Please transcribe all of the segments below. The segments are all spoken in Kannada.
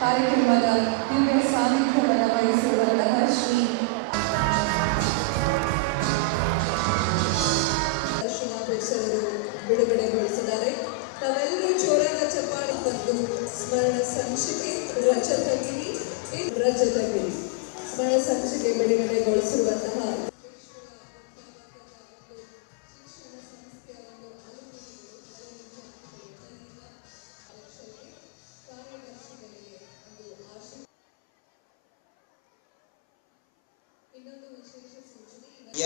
ಕಾರ್ಯಕ್ರಮದ ದಿವ್ಯ ಸಾನ್ನಿಧ್ಯವನ್ನು ವಹಿಸಿರುವಂತಹ ಶ್ರೀ ದರ್ಶನಾಧ್ಯಕ್ಷರು ಬಿಡುಗಡೆಗೊಳಿಸಿದ್ದಾರೆ. ತಾವೆಲ್ಲರೂ ಜೋರಾದ ಚಪ್ಪಾಳೆ ತಂದು ಸ್ಮರಣ ಸಂಚಿಕೆ ರಜತಗಿರಿ ಸ್ಮರಣ ಸಂಚಿಕೆ ಬಿಡುಗಡೆಗೊಳಿಸಿರುವಂತಹ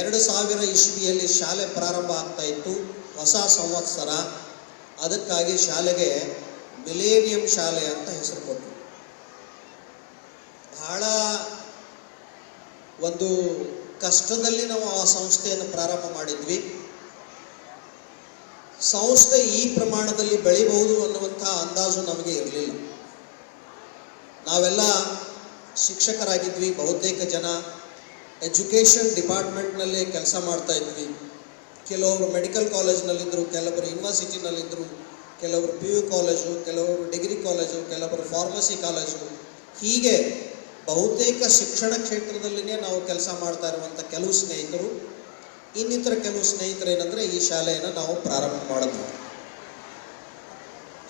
ಎರಡು 2000 ಇಸ್ವಿಯಲ್ಲಿ ಶಾಲೆ ಪ್ರಾರಂಭ ಆಗ್ತಾ ಇತ್ತು. ಹೊಸ ಸಂವತ್ಸರ, ಅದಕ್ಕಾಗಿ ಶಾಲೆಗೆ ಮಿಲೇನಿಯಂ ಶಾಲೆ ಅಂತ ಹೆಸರು ಕೊಟ್ಟರು. ಬಹಳ ಒಂದು ಕಷ್ಟದಲ್ಲಿ ನಾವು ಆ ಸಂಸ್ಥೆಯನ್ನು ಪ್ರಾರಂಭ ಮಾಡಿದ್ವಿ. ಸಂಸ್ಥೆ ಈ ಪ್ರಮಾಣದಲ್ಲಿ ಬೆಳಿಬಹುದು ಅನ್ನುವಂಥ ಅಂದಾಜು ನಮಗೆ ಇರಲಿಲ್ಲ. ನಾವೆಲ್ಲ ಶಿಕ್ಷಕರಾಗಿದ್ವಿ, ಬಹುತೇಕ ಜನ ಎಜುಕೇಷನ್ ಡಿಪಾರ್ಟ್ಮೆಂಟ್ನಲ್ಲಿ ಕೆಲಸ ಮಾಡ್ತಾ ಇದ್ವಿ. ಕೆಲವರು ಮೆಡಿಕಲ್ ಕಾಲೇಜ್ನಲ್ಲಿದ್ದರು, ಕೆಲವರು ಯೂನಿವರ್ಸಿಟಿನಲ್ಲಿದ್ದರು, ಕೆಲವರು PU ಕಾಲೇಜು, ಕೆಲವರು ಡಿಗ್ರಿ ಕಾಲೇಜು, ಕೆಲವರು ಫಾರ್ಮಸಿ ಕಾಲೇಜು. ಹೀಗೆ ಬಹುತೇಕ ಶಿಕ್ಷಣ ಕ್ಷೇತ್ರದಲ್ಲಿನೇ ನಾವು ಕೆಲಸ ಮಾಡ್ತಾ ಇರುವಂಥ ಕೆಲವು ಸ್ನೇಹಿತರು, ಇನ್ನಿತರ ಕೆಲವು ಸ್ನೇಹಿತರು ಏನಂದರೆ ಈ ಶಾಲೆಯನ್ನು ನಾವು ಪ್ರಾರಂಭ ಮಾಡಿದ್ವಿ.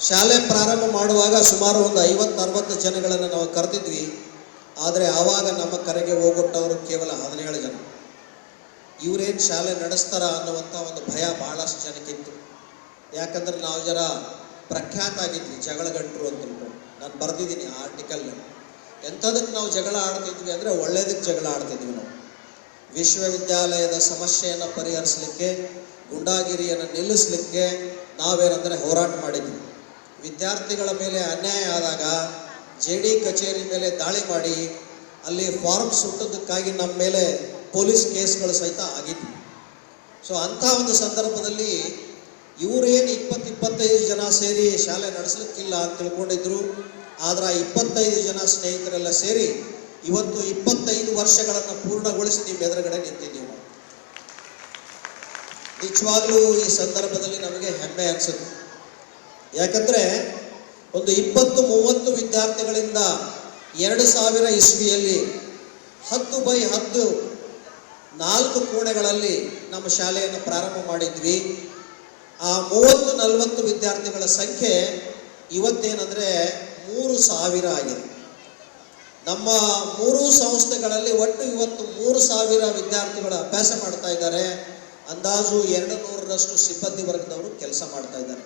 ಶಾಲೆ ಪ್ರಾರಂಭ ಮಾಡುವಾಗ ಸುಮಾರು ಒಂದು 50-60 ಜನಗಳನ್ನು ನಾವು ಕರೆದಿದ್ವಿ. ಆದರೆ ಆವಾಗ ನಮ್ಮ ಕರೆಗೆ ಹೋಗೊಟ್ಟವರು ಕೇವಲ 17 ಜನ. ಇವರೇನು ಶಾಲೆ ನಡೆಸ್ತಾರ ಅನ್ನುವಂಥ ಒಂದು ಭಯ ಭಾಳಷ್ಟು ಜನಕ್ಕಿತ್ತು. ಯಾಕಂದ್ರೆ ನಾವು ಜರ ಪ್ರಖ್ಯಾತ ಆಗಿದ್ವಿ, ಜಗಳಗಂಟರು ಅಂತ ತಿಳ್ಕೊಂಡು. ನಾನು ಬರೆದಿದ್ದೀನಿ ಆ ಆರ್ಟಿಕಲ್ನಲ್ಲಿ. ಎಂಥದಕ್ಕೆ ನಾವು ಜಗಳ ಆಡ್ತಿದ್ವಿ ಅಂದರೆ ಒಳ್ಳೆಯದಕ್ಕೆ ಜಗಳ ಆಡ್ತಿದ್ವಿ ನಾವು. ವಿಶ್ವವಿದ್ಯಾಲಯದ ಸಮಸ್ಯೆಯನ್ನು ಪರಿಹರಿಸಲಿಕ್ಕೆ, ಗುಂಡಾಗಿರಿಯನ್ನು ನಿಲ್ಲಿಸಲಿಕ್ಕೆ ನಾವೇನಂದರೆ ಹೋರಾಟ ಮಾಡಿದ್ವಿ. ವಿದ್ಯಾರ್ಥಿಗಳ ಮೇಲೆ ಅನ್ಯಾಯ ಆದಾಗ JD ಕಚೇರಿ ಮೇಲೆ ದಾಳಿ ಮಾಡಿ ಅಲ್ಲಿ ಫಾರ್ಮ್ ಸುಟ್ಟದಕ್ಕಾಗಿ ನಮ್ಮ ಮೇಲೆ ಪೊಲೀಸ್ ಕೇಸ್ಗಳು ಸಹಿತ ಆಗಿದ್ವು. ಸೊ ಅಂಥ ಒಂದು ಸಂದರ್ಭದಲ್ಲಿ ಇವರೇನು 20-25 ಜನ ಸೇರಿ ಶಾಲೆ ನಡೆಸಲಿಕ್ಕಿಲ್ಲ ಅಂತ ತಿಳ್ಕೊಂಡಿದ್ರು. ಆದರೆ 25 ಜನ ಸ್ನೇಹಿತರೆಲ್ಲ ಸೇರಿ ಇವತ್ತು 25 ವರ್ಷಗಳನ್ನು ಪೂರ್ಣಗೊಳಿಸಿ ನಿಮ್ಮ ಎದುರುಗಡೆ ನಿಂತಿದ್ದೀವಿ. ನಿಜವಾಗ್ಲೂ ಈ ಸಂದರ್ಭದಲ್ಲಿ ನಮಗೆ ಹೆಮ್ಮೆ ಅನಿಸುತ್ತೆ. ಯಾಕಂದರೆ ಒಂದು 20-30 ವಿದ್ಯಾರ್ಥಿಗಳಿಂದ 2000 ಇಸ್ವಿಯಲ್ಲಿ 10x10 4 ಕೋಣೆಗಳಲ್ಲಿ ನಮ್ಮ ಶಾಲೆಯನ್ನು ಪ್ರಾರಂಭ ಮಾಡಿದ್ವಿ. ಆ 30-40 ವಿದ್ಯಾರ್ಥಿಗಳ ಸಂಖ್ಯೆ ಇವತ್ತೇನೆಂದರೆ 3000 ಆಗಿದೆ. ನಮ್ಮ 3 ಸಂಸ್ಥೆಗಳಲ್ಲಿ ಒಟ್ಟು ಇವತ್ತು 3000 ವಿದ್ಯಾರ್ಥಿಗಳು ಅಭ್ಯಾಸ ಮಾಡ್ತಾ ಇದ್ದಾರೆ. ಅಂದಾಜು 200ರಷ್ಟು ಸಿಬ್ಬಂದಿ ವರ್ಗದವರು ಕೆಲಸ ಮಾಡ್ತಾ ಇದ್ದಾರೆ.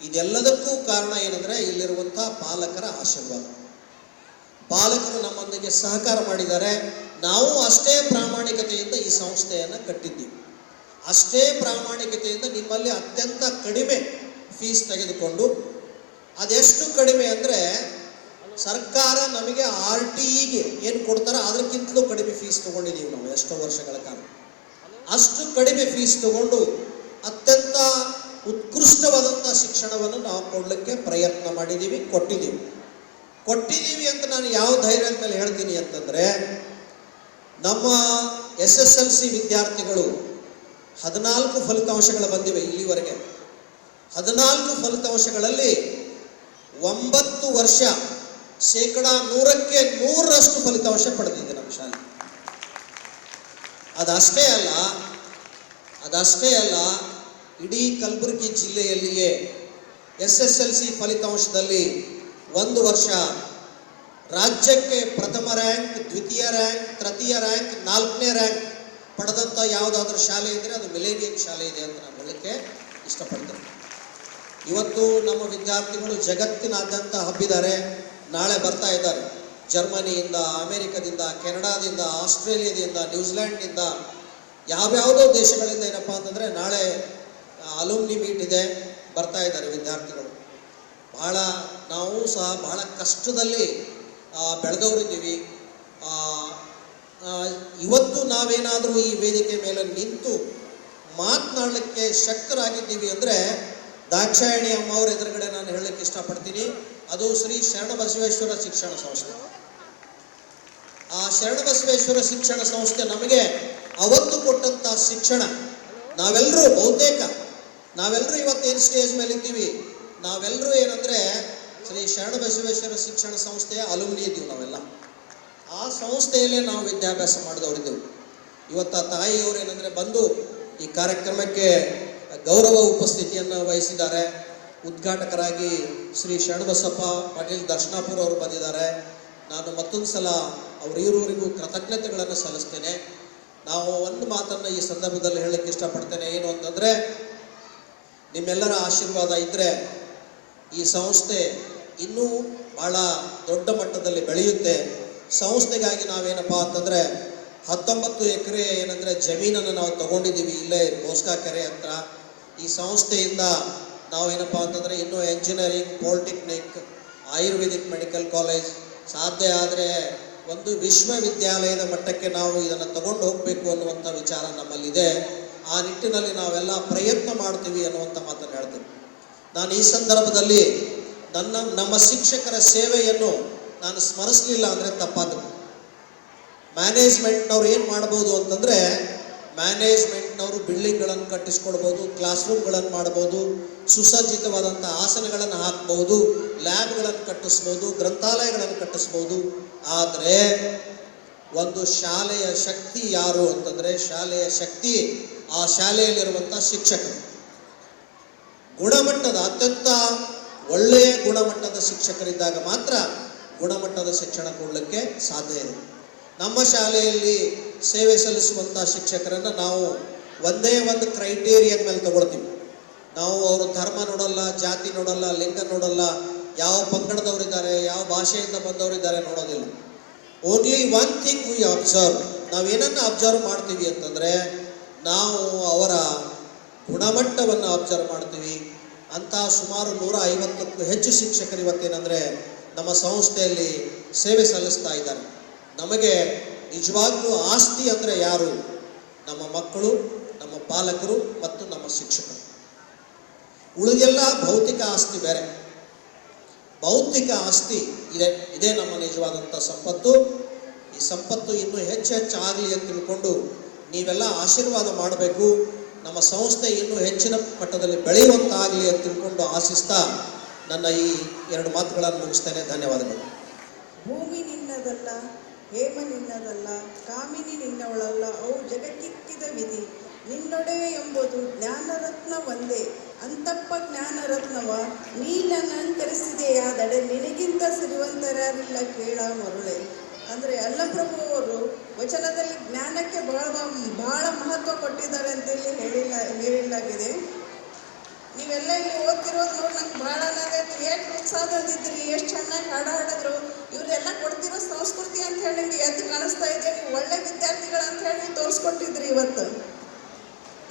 ಇದೆಲ್ಲದಕ್ಕೂ ಕಾರಣ ಏನಂದರೆ ಇಲ್ಲಿರುವಂಥ ಪಾಲಕರ ಆಶೀರ್ವಾದ. ಪಾಲಕರು ನಮ್ಮೊಂದಿಗೆ ಸಹಕಾರ ಮಾಡಿದ್ದಾರೆ. ನಾವು ಅಷ್ಟೇ ಪ್ರಾಮಾಣಿಕತೆಯಿಂದ ಈ ಸಂಸ್ಥೆಯನ್ನು ಕಟ್ಟಿದ್ದೀವಿ. ಅಷ್ಟೇ ಪ್ರಾಮಾಣಿಕತೆಯಿಂದ ನಿಮ್ಮಲ್ಲಿ ಅತ್ಯಂತ ಕಡಿಮೆ ಫೀಸ್ ತೆಗೆದುಕೊಂಡು, ಅದೆಷ್ಟು ಕಡಿಮೆ ಅಂದರೆ ಸರ್ಕಾರ ನಮಗೆ RTEಗೆ ಏನು ಕೊಡ್ತಾರೋ ಅದಕ್ಕಿಂತಲೂ ಕಡಿಮೆ ಫೀಸ್ ತೊಗೊಂಡಿದ್ದೀವಿ ನಾವು ಎಷ್ಟೋ ವರ್ಷಗಳ ಕಾಲ. ಅಷ್ಟು ಕಡಿಮೆ ಫೀಸ್ ತಗೊಂಡು ಅತ್ಯಂತ ಉತ್ಕೃಷ್ಟವಾದಂಥ ಶಿಕ್ಷಣವನ್ನು ನಾವು ಕೊಡಲಿಕ್ಕೆ ಪ್ರಯತ್ನ ಮಾಡಿದ್ದೀವಿ, ಕೊಟ್ಟಿದ್ದೀವಿ ಅಂತ ನಾನು ಯಾವ ಧೈರ್ಯದ ಮೇಲೆ ಹೇಳ್ತೀನಿ ಅಂತಂದರೆ, ನಮ್ಮ SSLC ವಿದ್ಯಾರ್ಥಿಗಳು 14 ಫಲಿತಾಂಶಗಳು ಬಂದಿವೆ ಇಲ್ಲಿವರೆಗೆ. 14 ಫಲಿತಾಂಶಗಳಲ್ಲಿ 9 ವರ್ಷ 100ಕ್ಕೆ 100ರಷ್ಟು ಫಲಿತಾಂಶ ಪಡೆದಿದೆ ನಮ್ಮ ಶಾಲೆ. ಅದಷ್ಟೇ ಅಲ್ಲ, ಇಡೀ ಕಲಬುರಗಿ ಜಿಲ್ಲೆಯಲ್ಲಿಯೇ SSLC ಫಲಿತಾಂಶದಲ್ಲಿ 1 ವರ್ಷ ರಾಜ್ಯಕ್ಕೆ ಪ್ರಥಮ ರ್ಯಾಂಕ್, ದ್ವಿತೀಯ ರ್ಯಾಂಕ್, ತೃತೀಯ ರ್ಯಾಂಕ್, 4ನೇ ರ್ಯಾಂಕ್ ಪಡೆದಂಥ ಯಾವುದಾದ್ರೂ ಶಾಲೆ ಇದ್ದರೆ ಅದು ಮಿಲೇನಿಯಂ ಶಾಲೆ ಇದೆ ಅಂತ ನಾನು ಹೇಳಲಿಕ್ಕೆ ಇಷ್ಟಪಡ್ತೇನೆ. ಇವತ್ತು ನಮ್ಮ ವಿದ್ಯಾರ್ಥಿಗಳು ಜಗತ್ತಿನಾದ್ಯಂತ ಹಬ್ಬಿದ್ದಾರೆ. ನಾಳೆ ಬರ್ತಾ ಇದ್ದಾರೆ ಜರ್ಮನಿಯಿಂದ, ಅಮೆರಿಕದಿಂದ, ಕೆನಡಾದಿಂದ, ಆಸ್ಟ್ರೇಲಿಯಾದಿಂದ, ನ್ಯೂಜಿಲ್ಯಾಂಡ್ನಿಂದ, ಯಾವ್ಯಾವುದೋ ದೇಶಗಳಿಂದ ಏನಪ್ಪ ಅಂತಂದರೆ ನಾಳೆ ಅಲುಮ್ನಿ ಮೀಟ್ ಇದೆ, ಬರ್ತಾ ಇದ್ದಾರೆ ವಿದ್ಯಾರ್ಥಿಗಳು. ನಾವು ಸಹ ಬಹಳ ಕಷ್ಟದಲ್ಲಿ ಬೆಳೆದವರಿದ್ದೀವಿ. ಇವತ್ತು ನಾವೇನಾದರೂ ಈ ವೇದಿಕೆ ಮೇಲೆ ನಿಂತು ಮಾತನಾಡಲಿಕ್ಕೆ ಶಕ್ತರಾಗಿದ್ದೀವಿ ಅಂದರೆ ದಾಕ್ಷಾಯಣಿ ಅಮ್ಮ ಅವರ ಎದುರುಗಡೆ ನಾನು ಹೇಳಲಿಕ್ಕೆ ಇಷ್ಟಪಡ್ತೀನಿ. ಅದು ಶ್ರೀ ಶರಣಬಸವೇಶ್ವರ ಶಿಕ್ಷಣ ಸಂಸ್ಥೆ. ಆ ಶರಣಬಸವೇಶ್ವರ ಶಿಕ್ಷಣ ಸಂಸ್ಥೆ ನಮಗೆ ಅವತ್ತು ಕೊಟ್ಟಂಥ ಶಿಕ್ಷಣ ನಾವೆಲ್ಲರೂ ನಾವೆಲ್ಲರೂ ಇವತ್ತೇನು ಸ್ಟೇಜ್ ಮೇಲೆ ಇದ್ದೀವಿ, ನಾವೆಲ್ಲರೂ ಏನಂದರೆ ಶ್ರೀ ಶರಣಬಸವೇಶ್ವರ ಶಿಕ್ಷಣ ಸಂಸ್ಥೆಯ ಅಲುಮ್ನಿ ಇದ್ದೀವಿ ನಾವೆಲ್ಲ. ಆ ಸಂಸ್ಥೆಯಲ್ಲೇ ನಾವು ವಿದ್ಯಾಭ್ಯಾಸ ಮಾಡಿದವರಿದ್ದೆವು. ಇವತ್ತು ಆ ತಾಯಿಯವರು ಏನಂದರೆ ಬಂದು ಈ ಕಾರ್ಯಕ್ರಮಕ್ಕೆ ಗೌರವ ಉಪಸ್ಥಿತಿಯನ್ನು ವಹಿಸಿದ್ದಾರೆ. ಉದ್ಘಾಟಕರಾಗಿ ಶ್ರೀ ಶರಣಬಸಪ್ಪ ಪಾಟೀಲ್ ದರ್ಶನಾಪುರ ಅವರು ಬಂದಿದ್ದಾರೆ. ನಾನು ಮತ್ತೊಂದು ಸಲ ಇವರವರಿಗೂ ಕೃತಜ್ಞತೆಗಳನ್ನು ಸಲ್ಲಿಸ್ತೇನೆ. ನಾವು ಒಂದು ಮಾತನ್ನು ಈ ಸಂದರ್ಭದಲ್ಲಿ ಹೇಳಲಿಕ್ಕೆ ಇಷ್ಟಪಡ್ತೇನೆ. ಏನು ಅಂತಂದರೆ, ನಿಮ್ಮೆಲ್ಲರ ಆಶೀರ್ವಾದ ಇದ್ದರೆ ಈ ಸಂಸ್ಥೆ ಇನ್ನೂ ಭಾಳ ದೊಡ್ಡ ಮಟ್ಟದಲ್ಲಿ ಬೆಳೆಯುತ್ತೆ. ಸಂಸ್ಥೆಗಾಗಿ ನಾವೇನಪ್ಪ ಅಂತಂದರೆ 19 ಎಕರೆ ಏನಂದರೆ ಜಮೀನನ್ನು ನಾವು ತಗೊಂಡಿದ್ದೀವಿ ಇಲ್ಲೇ ಬೋಸ್ಕಾ ಕೆರೆ ಹತ್ರ. ಈ ಸಂಸ್ಥೆಯಿಂದ ನಾವೇನಪ್ಪ ಅಂತಂದರೆ ಇನ್ನೂ engineering, polytechnic, Ayurvedic medical college, ಸಾಧ್ಯ ಆದರೆ ಒಂದು ವಿಶ್ವವಿದ್ಯಾಲಯದ ಮಟ್ಟಕ್ಕೆ ನಾವು ಇದನ್ನು ತಗೊಂಡು ಹೋಗಬೇಕು ಅನ್ನುವಂಥ ವಿಚಾರ ನಮ್ಮಲ್ಲಿದೆ. ಆ ನಿಟ್ಟಿನಲ್ಲಿ ನಾವೆಲ್ಲ ಪ್ರಯತ್ನ ಮಾಡ್ತೀವಿ ಅನ್ನುವಂಥ ಮಾತನ್ನು ಹೇಳ್ತೀನಿ. ನಾನು ಈ ಸಂದರ್ಭದಲ್ಲಿ ನಮ್ಮ ಶಿಕ್ಷಕರ ಸೇವೆಯನ್ನು ನಾನು ಸ್ಮರಿಸಲಿಲ್ಲ ಅಂದರೆ ತಪ್ಪಾದ್ರು. ಮ್ಯಾನೇಜ್ಮೆಂಟ್ನವ್ರು ಏನು ಮಾಡ್ಬೋದು ಅಂತಂದರೆ, ಮ್ಯಾನೇಜ್ಮೆಂಟ್ನವರು ಬಿಲ್ಡಿಂಗ್ಗಳನ್ನು ಕಟ್ಟಿಸ್ಕೊಡ್ಬೋದು, ಕ್ಲಾಸ್ ರೂಮ್ಗಳನ್ನು ಮಾಡ್ಬೋದು, ಸುಸಜ್ಜಿತವಾದಂಥ ಆಸನಗಳನ್ನು ಹಾಕ್ಬೋದು, ಲ್ಯಾಬ್ಗಳನ್ನು ಕಟ್ಟಿಸ್ಬೋದು, ಗ್ರಂಥಾಲಯಗಳನ್ನು ಕಟ್ಟಿಸ್ಬೋದು. ಆದರೆ ಒಂದು ಶಾಲೆಯ ಶಕ್ತಿ ಯಾರು ಅಂತಂದರೆ, ಶಾಲೆಯ ಶಕ್ತಿ ಆ ಶಾಲೆಯಲ್ಲಿರುವಂಥ ಶಿಕ್ಷಕರು. ಗುಣಮಟ್ಟದ ಅತ್ಯಂತ ಒಳ್ಳೆಯ ಗುಣಮಟ್ಟದ ಶಿಕ್ಷಕರಿದ್ದಾಗ ಮಾತ್ರ ಗುಣಮಟ್ಟದ ಶಿಕ್ಷಣ ಕೊಡಲಿಕ್ಕೆ ಸಾಧ್ಯ ಇದೆ. ನಮ್ಮ ಶಾಲೆಯಲ್ಲಿ ಸೇವೆ ಸಲ್ಲಿಸುವಂಥ ಶಿಕ್ಷಕರನ್ನು ನಾವು ಒಂದೇ ಒಂದು ಕ್ರೈಟೇರಿಯದ ಮೇಲೆ ತಗೊಳ್ತೀವಿ. ನಾವು ಅವರು ಧರ್ಮ ನೋಡಲ್ಲ, ಜಾತಿ ನೋಡಲ್ಲ, ಲಿಂಗ ನೋಡಲ್ಲ, ಯಾವ ಪಂಗಡದವರಿದ್ದಾರೆ, ಯಾವ ಭಾಷೆಯಿಂದ ಬಂದವರಿದ್ದಾರೆ ನೋಡೋದಿಲ್ಲ. Only one thing we observe. ನಾವೇನನ್ನು ಅಬ್ಸರ್ವ್ ಮಾಡ್ತೀವಿ ಅಂತಂದರೆ, ನಾವು ಅವರ ಗುಣಮಟ್ಟವನ್ನು ಅಬ್ಸರ್ವ್ ಮಾಡ್ತೀವಿ. ಅಂಥ ಸುಮಾರು 150ಕ್ಕೂ ಹೆಚ್ಚು ಶಿಕ್ಷಕರು ಇವತ್ತೇನೆಂದರೆ ನಮ್ಮ ಸಂಸ್ಥೆಯಲ್ಲಿ ಸೇವೆ ಸಲ್ಲಿಸ್ತಾ ಇದ್ದಾರೆ. ನಮಗೆ ನಿಜವಾಗ್ಲೂ ಆಸ್ತಿ ಅಂದರೆ ಯಾರು? ನಮ್ಮ ಮಕ್ಕಳು, ನಮ್ಮ ಪಾಲಕರು ಮತ್ತು ನಮ್ಮ ಶಿಕ್ಷಕರು. ಉಳಿದೆಲ್ಲ ಭೌತಿಕ ಆಸ್ತಿ ಬೇರೆ. ಭೌತಿಕ ಆಸ್ತಿ ಇದೇ ನಮ್ಮ ನಿಜವಾದಂಥ ಸಂಪತ್ತು. ಈ ಸಂಪತ್ತು ಇನ್ನೂ ಹೆಚ್ಚು ಆಗಲಿ ಅಂತ ತಿಳ್ಕೊಂಡು ನೀವೆಲ್ಲ ಆಶೀರ್ವಾದ ಮಾಡಬೇಕು. ನಮ್ಮ ಸಂಸ್ಥೆ ಇನ್ನೂ ಹೆಚ್ಚಿನ ಮಟ್ಟದಲ್ಲಿ ಬೆಳೆಯುವಂತಾಗಲಿ ಅಂತ ತಿಳ್ಕೊಂಡು ಆಶಿಸ್ತಾ ನನ್ನ ಈ 2 ಮಾತುಗಳನ್ನು ಮುಗಿಸ್ತೇನೆ. ಧನ್ಯವಾದಗಳು. ಭೂಮಿ ನಿನ್ನದಲ್ಲ, ಹೇಮ ನಿನ್ನದಲ್ಲ, ಕಾಮಿನಿ ನಿನ್ನವಳಲ್ಲ, ಅವು ಜಗಕ್ಕಿಕ್ಕಿದ ವಿಧಿ. ನಿನ್ನೊಡೆ ಎಂಬುದು ಜ್ಞಾನರತ್ನ ಒಂದೇ, ಅಂತಪ್ಪ ಜ್ಞಾನರತ್ನವ ನೀನಂಕರಿಸಿದೆಯಾದಡೆ ನಿನಗಿಂತ ಸಿರಿವಂತರಾರಿಲ್ಲ ಕೇಳ ಮರುಳೆ. ಅಂದರೆ ಅಲ್ಲಪ್ರಭು ಅವರು ವಚನದಲ್ಲಿ ಜ್ಞಾನಕ್ಕೆ ಬಹಳ ಮಹತ್ವ ಕೊಟ್ಟಿದ್ದಾರೆ ಅಂತೇಳಿ ಹೇಳಿಲಾಗಿದೆ. ನೀವೆಲ್ಲ ಇಲ್ಲಿ ಓದ್ತಿರೋದು ನೋಡಿ ನಂಗೆ ಭಾಳ ಎಷ್ಟು ಉತ್ಸಾಹದಿದ್ರಿ, ಎಷ್ಟು ಚೆನ್ನಾಗಿ ಹಾಡಿದ್ರು. ಇವರೆಲ್ಲ ಕೊಡ್ತಿರೋ ಸಂಸ್ಕೃತಿ ಅಂತ ಹೇಳಿ ನಿಮ್ಗೆ ಎದ್ದು ಕಾಣಿಸ್ತಾ ಇದೆ. ನೀವು ಒಳ್ಳೆ ವಿದ್ಯಾರ್ಥಿಗಳು ಅಂತ ಹೇಳಿ ತೋರಿಸ್ಕೊಟ್ಟಿದ್ರಿ. ಇವತ್ತು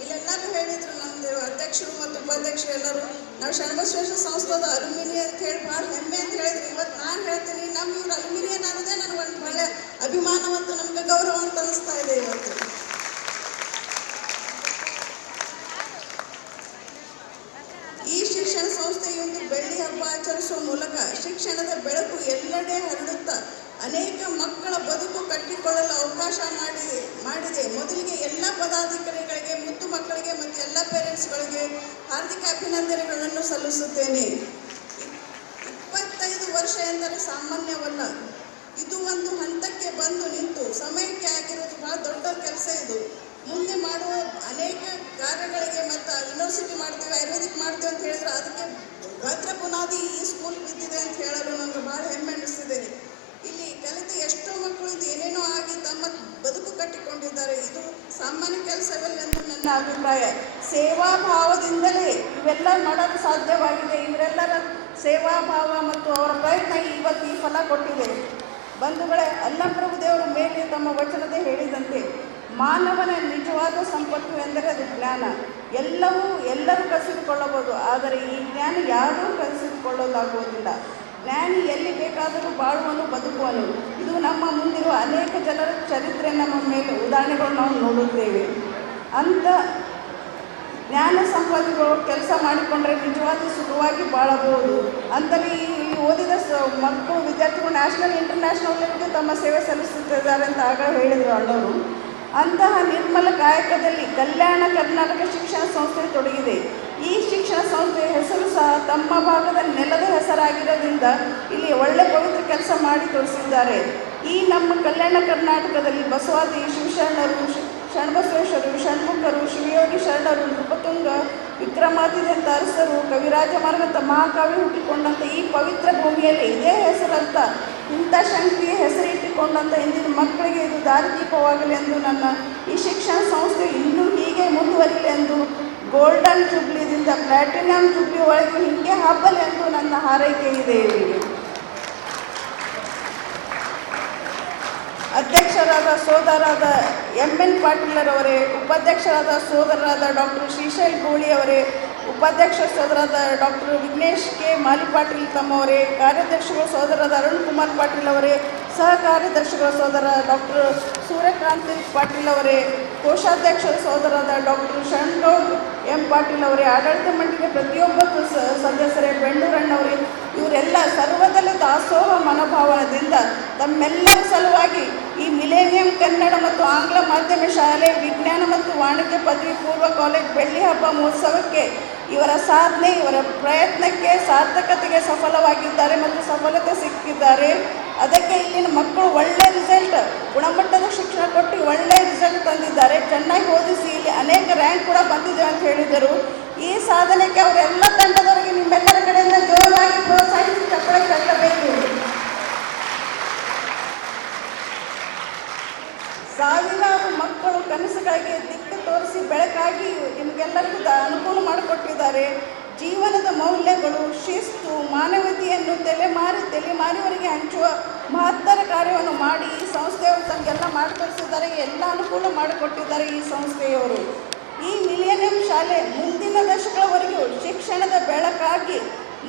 ಇಲ್ಲೆಲ್ಲರೂ ಹೇಳಿದ್ರು, ನಮ್ಮದು ಅಧ್ಯಕ್ಷರು ಮತ್ತು ಉಪಾಧ್ಯಕ್ಷರು ಎಲ್ಲರೂ ನಾವು ಶರಣಬಸವೇಶ್ವರ ಸಂಸ್ಥೆದ ಅಲ್ಯುಮಿನಿ ಅಂತ ಹೇಳಿ ಭಾಳ ಹೆಮ್ಮೆ ಅಂತ ಹೇಳಿದ್ರು. ಇವತ್ತು ನಾನು ಹೇಳ್ತೀನಿ, ನಮ್ಮ ಇವ್ರು ಅಲ್ಯುಮಿನಿಯನ್ ಅನ್ನೋದೇ ನನಗೆ ಒಂದು ಭಾಳ ಅಭಿಮಾನವಂತ, ನಮಗೆ ಗೌರವ ಅಂತ ಅನಿಸ್ತಾ ಇದೆ. ಇವತ್ತು ಈ ಶಿಕ್ಷಣ ಸಂಸ್ಥೆಯೊಂದು ಬೆಳ್ಳಿ ಹಬ್ಬ ಆಚರಿಸುವ ಮೂಲಕ ಶಿಕ್ಷಣದ ಬೆಳಕು ಎಲ್ಲೆಡೆ ಹರಡುತ್ತಾ ಅನೇಕ ಮಕ್ಕಳ ಬದುಕು ಕಟ್ಟಿಕೊಳ್ಳಲು ಅವಕಾಶ ಮಾಡಿದೆ. ಮೊದಲಿಗೆ ಎಲ್ಲ ಪದಾಧಿಕಾರಿಗಳಿಗೆ, ಮುದ್ದು ಮಕ್ಕಳಿಗೆ ಮತ್ತು ಎಲ್ಲ ಪೇರೆಂಟ್ಸ್ಗಳಿಗೆ ಹಾರ್ದಿಕ ಅಭಿನಂದನೆಗಳನ್ನು ಸಲ್ಲಿಸುತ್ತೇನೆ. 25 ವರ್ಷ ಎಂದರೆ ಸಾಮಾನ್ಯವಲ್ಲ. ಇದು ಒಂದು ಹಂತಕ್ಕೆ ಬಂದು ನಿಂತು ಸಮಯಕ್ಕೆ ಆಗಿರೋದು ಬಹಳ ದೊಡ್ಡ ಕೆಲಸ. ಇದು ಮುಂದೆ ಮಾಡುವ ಅನೇಕ ಕಾರ್ಯಗಳಿಗೆ ಮತ್ತು ಯೂನಿವರ್ಸಿಟಿ ಮಾಡ್ತೀವಿ, ಆಯುರ್ವೇದಿಕ್ ಮಾಡ್ತೀವಿ ಅಂತ ಹೇಳಿದ್ರೆ ಅದಕ್ಕೆ ಭದ್ರ ಬುನಾದಿ ಈ ಸ್ಕೂಲ್ ಬಿದ್ದಿದೆ ಅಂತ ಹೇಳಲು ನನಗೆ ಭಾಳ ಹೆಮ್ಮೆ ಅನ್ನಿಸ್ತಿದೆ. ಇಲ್ಲಿ ಕಲಿತ ಎಷ್ಟೋ ಮಕ್ಕಳು ಇದು ಏನೇನೋ ಮೂಲಕವಾಗಿ ತಮ್ಮ ಬದುಕು ಕಟ್ಟಿಕೊಂಡಿದ್ದಾರೆ. ಇದು ಸಾಮಾನ್ಯ ಕೆಲಸವಲ್ಲ ಎಂದು ನನ್ನ ಅಭಿಪ್ರಾಯ. ಸೇವಾ ಭಾವದಿಂದಲೇ ಇವೆಲ್ಲ ಮಾಡಲು ಸಾಧ್ಯವಾಗಿದೆ. ಇವರೆಲ್ಲರ ಸೇವಾ ಭಾವ ಮತ್ತು ಅವರ ಪ್ರಯತ್ನ ಇವತ್ತು ಈ ಫಲ ಕೊಟ್ಟಿದೆ. ಬಂಧುಗಳೇ, ಅಲ್ಲಪ್ರಭು ದೇವರ ಮೇಲೆ ತಮ್ಮ ವಚನದ ಹೇಳಿದಂತೆ ಮಾನವನ ನಿಜವಾದ ಸಂಪತ್ತು ಎಂದರೆ ಅದು ಜ್ಞಾನ. ಎಲ್ಲರೂ ಕಸಿದುಕೊಳ್ಳಬಹುದು, ಆದರೆ ಈ ಜ್ಞಾನ ಯಾರೂ ಕಸಿದುಕೊಳ್ಳೋದಾಗುವುದಿಲ್ಲ. ಜ್ಞಾನಿ ಎಲ್ಲಿ ಬೇಕಾದರೂ ಬಾಳುವನು, ಬದುಕುವನು. ಇದು ನಮ್ಮ ಮುಂದಿರುವ ಅನೇಕ ಜನರ ಚರಿತ್ರೆ, ನಮ್ಮ ಮೇಲೆ ಉದಾಹರಣೆಗಳು ನಾವು ನೋಡುತ್ತೇವೆ. ಅಂಥ ಜ್ಞಾನ ಸಂಪಾದಿಗಳು ಕೆಲಸ ಮಾಡಿಕೊಂಡ್ರೆ ನಿಜವಾದ ಸುಖವಾಗಿ ಬಾಳಬಹುದು. ಅಂತಲೇ ಈ ಓದಿದ ಮಕ್ಕಳು, ವಿದ್ಯಾರ್ಥಿಗಳು ನ್ಯಾಷನಲ್ ಇಂಟರ್ನ್ಯಾಷನಲ್ ಲೆವೆಲ್ಗೆ ತಮ್ಮ ಸೇವೆ ಸಲ್ಲಿಸುತ್ತಿದ್ದಾರೆ ಅಂತ ಆಗ ಹೇಳಿದರು ಅಣ್ಣವರು. ಅಂತಹ ನಿರ್ಮಲ ಕಾಯಕದಲ್ಲಿ ಕಲ್ಯಾಣ ಕರ್ನಾಟಕ ಶಿಕ್ಷಣ ಸಂಸ್ಥೆ ತೊಡಗಿದೆ. ಈ ಶಿಕ್ಷಣ ಸಂಸ್ಥೆಯ ಹೆಸರು ಸಹ ತಮ್ಮ ಭಾಗದ ನೆಲದ ಹೆಸರಾಗಿರೋದ್ರಿಂದ ಇಲ್ಲಿ ಒಳ್ಳೆ ಪವಿತ್ರ ಕೆಲಸ ಮಾಡಿ ತೋರಿಸಿದ್ದಾರೆ. ಈ ನಮ್ಮ ಕಲ್ಯಾಣ ಕರ್ನಾಟಕದಲ್ಲಿ ಬಸವಾದಿ, ಶಿವಶರಣರು, ಶರಣಬಸವೇಶ್ವರರು, ಷಣ್ಮುಖರು, ಶಿವಯೋಗಿ ಶರಣರು, ನೃಪತುಂಗ, ವಿಕ್ರಮಾದಿತ್ಯಂತ ಅರಸರು, ಕವಿರಾಜ ಮಾರ್ಗಂತ ಮಹಾಕಾವ್ಯ ಹುಟ್ಟಿಕೊಂಡಂಥ ಈ ಪವಿತ್ರ ಭೂಮಿಯಲ್ಲಿ ಇದೇ ಹೆಸರಂತ ಇಂಥ ಶಂಕರಿಯ ಹೆಸರಿಟ್ಟುಕೊಂಡಂಥ ಇಂದಿನ ಮಕ್ಕಳಿಗೆ ಇದು ದಾರಿದೀಪವಾಗಲಿ ಎಂದು ನನ್ನ ಈ ಶಿಕ್ಷಣ ಸಂಸ್ಥೆ ಇನ್ನೂ ಹೀಗೆ ಮುಂದುವರಿಯಲಿ ಎಂದು ಗೋಲ್ಡನ್ ಜುಬ್ಲಿದಿಂದ ಪ್ಲಾಟಿನಮ್ ಜುಬ್ಲಿ ಒಳಗೆ ಹೀಗೆ ಹಬ್ಬಲಿ ಎಂದು ನನ್ನ ಹಾರೈಕೆ ಇದೆ. ಇವರಿಗೆ ಅಧ್ಯಕ್ಷರಾದ ಸೋದರರಾದ ಎನ್ ಪಾಟೀಲರವರೇ, ಉಪಾಧ್ಯಕ್ಷರಾದ ಸೋದರರಾದ ಡಾಕ್ಟರ್ ಶ್ರೀಶೈಲ್ ಗೋಳಿ ಅವರೇ, ಉಪಾಧ್ಯಕ್ಷ ಸೋದರರಾದ ಡಾಕ್ಟರ್ ವಿಘ್ನೇಶ್ ಕೆ ಮಾಲಿಪಾಟೀಲ್ ತಮ್ಮವರೇ, ಕಾರ್ಯದರ್ಶಿಗಳು ಸೋದರರಾದ ಅರುಣ್ ಕುಮಾರ್ ಪಾಟೀಲ್ ಅವರೇ, ಸಹ ಕಾರ್ಯದರ್ಶಿಗಳ ಸೋದರ ಡಾಕ್ಟರ್ ಸೂರ್ಯಕಾಂತ್ ಪಾಟೀಲ್ ಅವರೇ, ಕೋಶಾಧ್ಯಕ್ಷರ ಸೋದರರಾದ ಡಾಕ್ಟರ್ ಶರಣಗೌಡ್ ಎಂ ಪಾಟೀಲ್ ಅವರೇ, ಆಡಳಿತ ಮಂಡಳಿಗೆ ಪ್ರತಿಯೊಬ್ಬ ಸದಸ್ಯರೇ, ಬೆಂಡೂರಣ್ಣವರೇ, ಇವರೆಲ್ಲ ಸರ್ವದಲ್ಲಿ ದಾಸೋಹ ಮನೋಭಾವನದಿಂದ ತಮ್ಮೆಲ್ಲರ ಸಲುವಾಗಿ ಈ ಮಿಲೇನಿಯಂ ಕನ್ನಡ ಮತ್ತು ಆಂಗ್ಲ ಮಾಧ್ಯಮ ಶಾಲೆ, ವಿಜ್ಞಾನ ಮತ್ತು ವಾಣಿಜ್ಯ ಪದವಿ ಪೂರ್ವ ಕಾಲೇಜ್ ಬೆಳ್ಳಿ ಹಬ್ಬ ಮಹೋತ್ಸವಕ್ಕೆ ಇವರ ಸಾಧನೆ, ಇವರ ಪ್ರಯತ್ನಕ್ಕೆ ಸಾರ್ಥಕತೆಗೆ ಸಫಲವಾಗಿದ್ದಾರೆ ಮತ್ತು ಸಫಲತೆ ಸಿಕ್ಕಿದ್ದಾರೆ. ಅದಕ್ಕೆ ಇಲ್ಲಿನ ಮಕ್ಕಳು ಒಳ್ಳೆಯ ರಿಸಲ್ಟ್, ಗುಣಮಟ್ಟದ ಶಿಕ್ಷಣ ಕೊಟ್ಟು ಒಳ್ಳೆಯ ರಿಸಲ್ಟ್ ತಂದಿದ್ದಾರೆ. ಚೆನ್ನಾಗಿ ಓದಿಸಿ ಇಲ್ಲಿ ಅನೇಕ ರ್ಯಾಂಕ್ ಕೂಡ ಬಂದಿದೆ ಅಂತ ಹೇಳಿದರು. ಈ ಸಾಧನೆಗೆ ಅವರೆಲ್ಲ ತಂಡದವರಿಗೆ ನಿಮ್ಮೆಲ್ಲರ ಕಡೆಯಿಂದ ಜೋರಾಗಿ ಪ್ರೋತ್ಸಾಹಿಸಿ ಚಪ್ಪಳೆ ತಟ್ಟಬೇಕು. ಸಾವಿರಾರು ಮಕ್ಕಳು ಕನಸುಗಳಿಗೆ ದಿಕ್ಕು ತೋರಿಸಿ ಬೆಳಕಾಗಿ ನಿಮಗೆಲ್ಲರಿಗೂ ಅನುಕೂಲ ಮಾಡಿಕೊಟ್ಟಿದ್ದಾರೆ. ಜೀವನದ ಮೌಲ್ಯಗಳು, ಶಿಸ್ತು, ಮಾನವೀಯತೆಯನ್ನು ತಲೆಮಾರಿವರಿಗೆ ಹಂಚುವ ಮಹತ್ತರ ಕಾರ್ಯವನ್ನು ಮಾಡಿ ಈ ಸಂಸ್ಥೆಯವರು ತಮಗೆಲ್ಲ ಮಾಡಿಕೊಡಿಸಿದ್ದಾರೆ. ಎಲ್ಲ ಅನುಕೂಲ ಮಾಡಿಕೊಟ್ಟಿದ್ದಾರೆ ಈ ಸಂಸ್ಥೆಯವರು. ಈ ಮಿಲೇನಿಯಂ ಶಾಲೆ ಮುಂದಿನ ದಶಕಗಳವರೆಗೂ ಶಿಕ್ಷಣದ ಬೆಳಕಾಗಿ,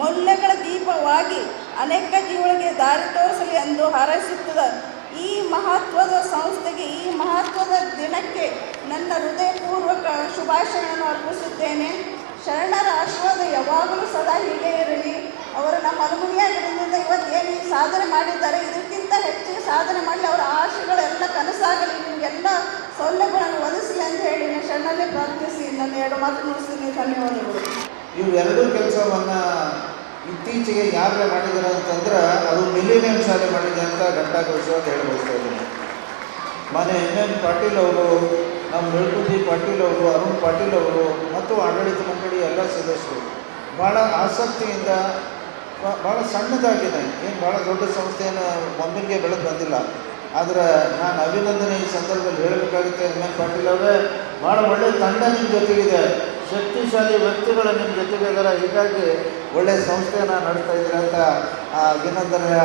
ಮೌಲ್ಯಗಳ ದೀಪವಾಗಿ ಅನೇಕ ಜೀವಗಳಿಗೆ ದಾರಿ ತೋರಿಸಲಿ ಎಂದು ಹಾರೈಸುತ್ತದೆ. ಈ ಮಹತ್ವದ ಸಂಸ್ಥೆಗೆ, ಈ ಮಹತ್ವದ ದಿನಕ್ಕೆ ನನ್ನ ಹೃದಯಪೂರ್ವಕ ಶುಭಾಶಯಗಳನ್ನು ಅರ್ಪಿಸುತ್ತೇನೆ. ಶರಣರ ಆಶೀರ್ವಾದ ಯಾವಾಗಲೂ ಸದಾ ಹೀಗೆ ಇರಲಿ. ಅವರು ನಮ್ಮ ಅನುಭವಿಯಾಗಿರೋದ್ರಿಂದ ಇವತ್ತು ಏನು ಈ ಸಾಧನೆ ಮಾಡಿದ್ದಾರೆ, ಇದಕ್ಕಿಂತ ಹೆಚ್ಚಿನ ಸಾಧನೆ ಮಾಡಲಿ, ಅವರ ಆಶೆಗಳೆಲ್ಲ ಕನಸಾಗಲಿ, ನಿಮಗೆಲ್ಲ ಸೌಲಭ್ಯಗಳನ್ನು ಒದಗಿಸಲಿ ಅಂತ ಹೇಳಿ ಶರಣಲ್ಲೇ ಪ್ರಾರ್ಥಿಸಿ ನನ್ನ 2 ಮಾತು ಮುಗಿಸ್ತೀನಿ. ಧನ್ಯವಾದಗಳು. ಇವೆರಡೂ ಕೆಲಸವನ್ನು ಇತ್ತೀಚೆಗೆ ಯಾರೇ ಮಾಡಿದ್ದಾರೆ ಅಂತಂದ್ರೆ ಅದು ಮಿಲೇನಿಯಂ ಶಾಲೆ ಮಾಡಿದೆ ಅಂತ ಘಂಟಾಘೋಷವಾಗಿ ಹೇಳಿ ಬಯಸ್ತಾ ಇದ್ದೀನಿ. ಮಾನ್ಯ ಎನ್ ಪಾಟೀಲ್ ಅವರು, ನಮ್ಮ ಮೆಳ್ಕುಂದಿ ಪಾಟೀಲ್ ಅವರು, ಅರುಣ್ ಪಾಟೀಲ್ ಅವರು ಮತ್ತು ಆಡಳಿತ ಮಂಡಳಿ ಎಲ್ಲ ಸದಸ್ಯರು ಭಾಳ ಆಸಕ್ತಿಯಿಂದ, ಭಾಳ ಸಣ್ಣದಾಗಿದೆ, ಏನು ಭಾಳ ದೊಡ್ಡ ಸಂಸ್ಥೆಯನ್ನು ಒಮ್ಮೆಗೆ ಬೆಳೆದು ಬಂದಿಲ್ಲ. ಆದರೆ ನಾನು ಅಭಿನಂದನೆ ಈ ಸಂದರ್ಭದಲ್ಲಿ ಹೇಳಬೇಕಾಗುತ್ತೆ. ಎನ್ ಪಾಟೀಲ್ ಅವರೇ, ಭಾಳ ಒಳ್ಳೆಯ ತಂಡ ನಿಮ್ಮ ಜೊತೆಗಿದೆ, ಶಕ್ತಿಶಾಲಿ ವ್ಯಕ್ತಿಗಳು ನಿಮ್ಮ ಜೊತೆಗಿದ್ದಾರೆ, ಹೀಗಾಗಿ ಒಳ್ಳೆಯ ಸಂಸ್ಥೆಯನ್ನು ನಡೆಸ್ತಾ ಇದ್ದೀರ ಅಂತ ಆ ಅಭಿನಂದನೆಯ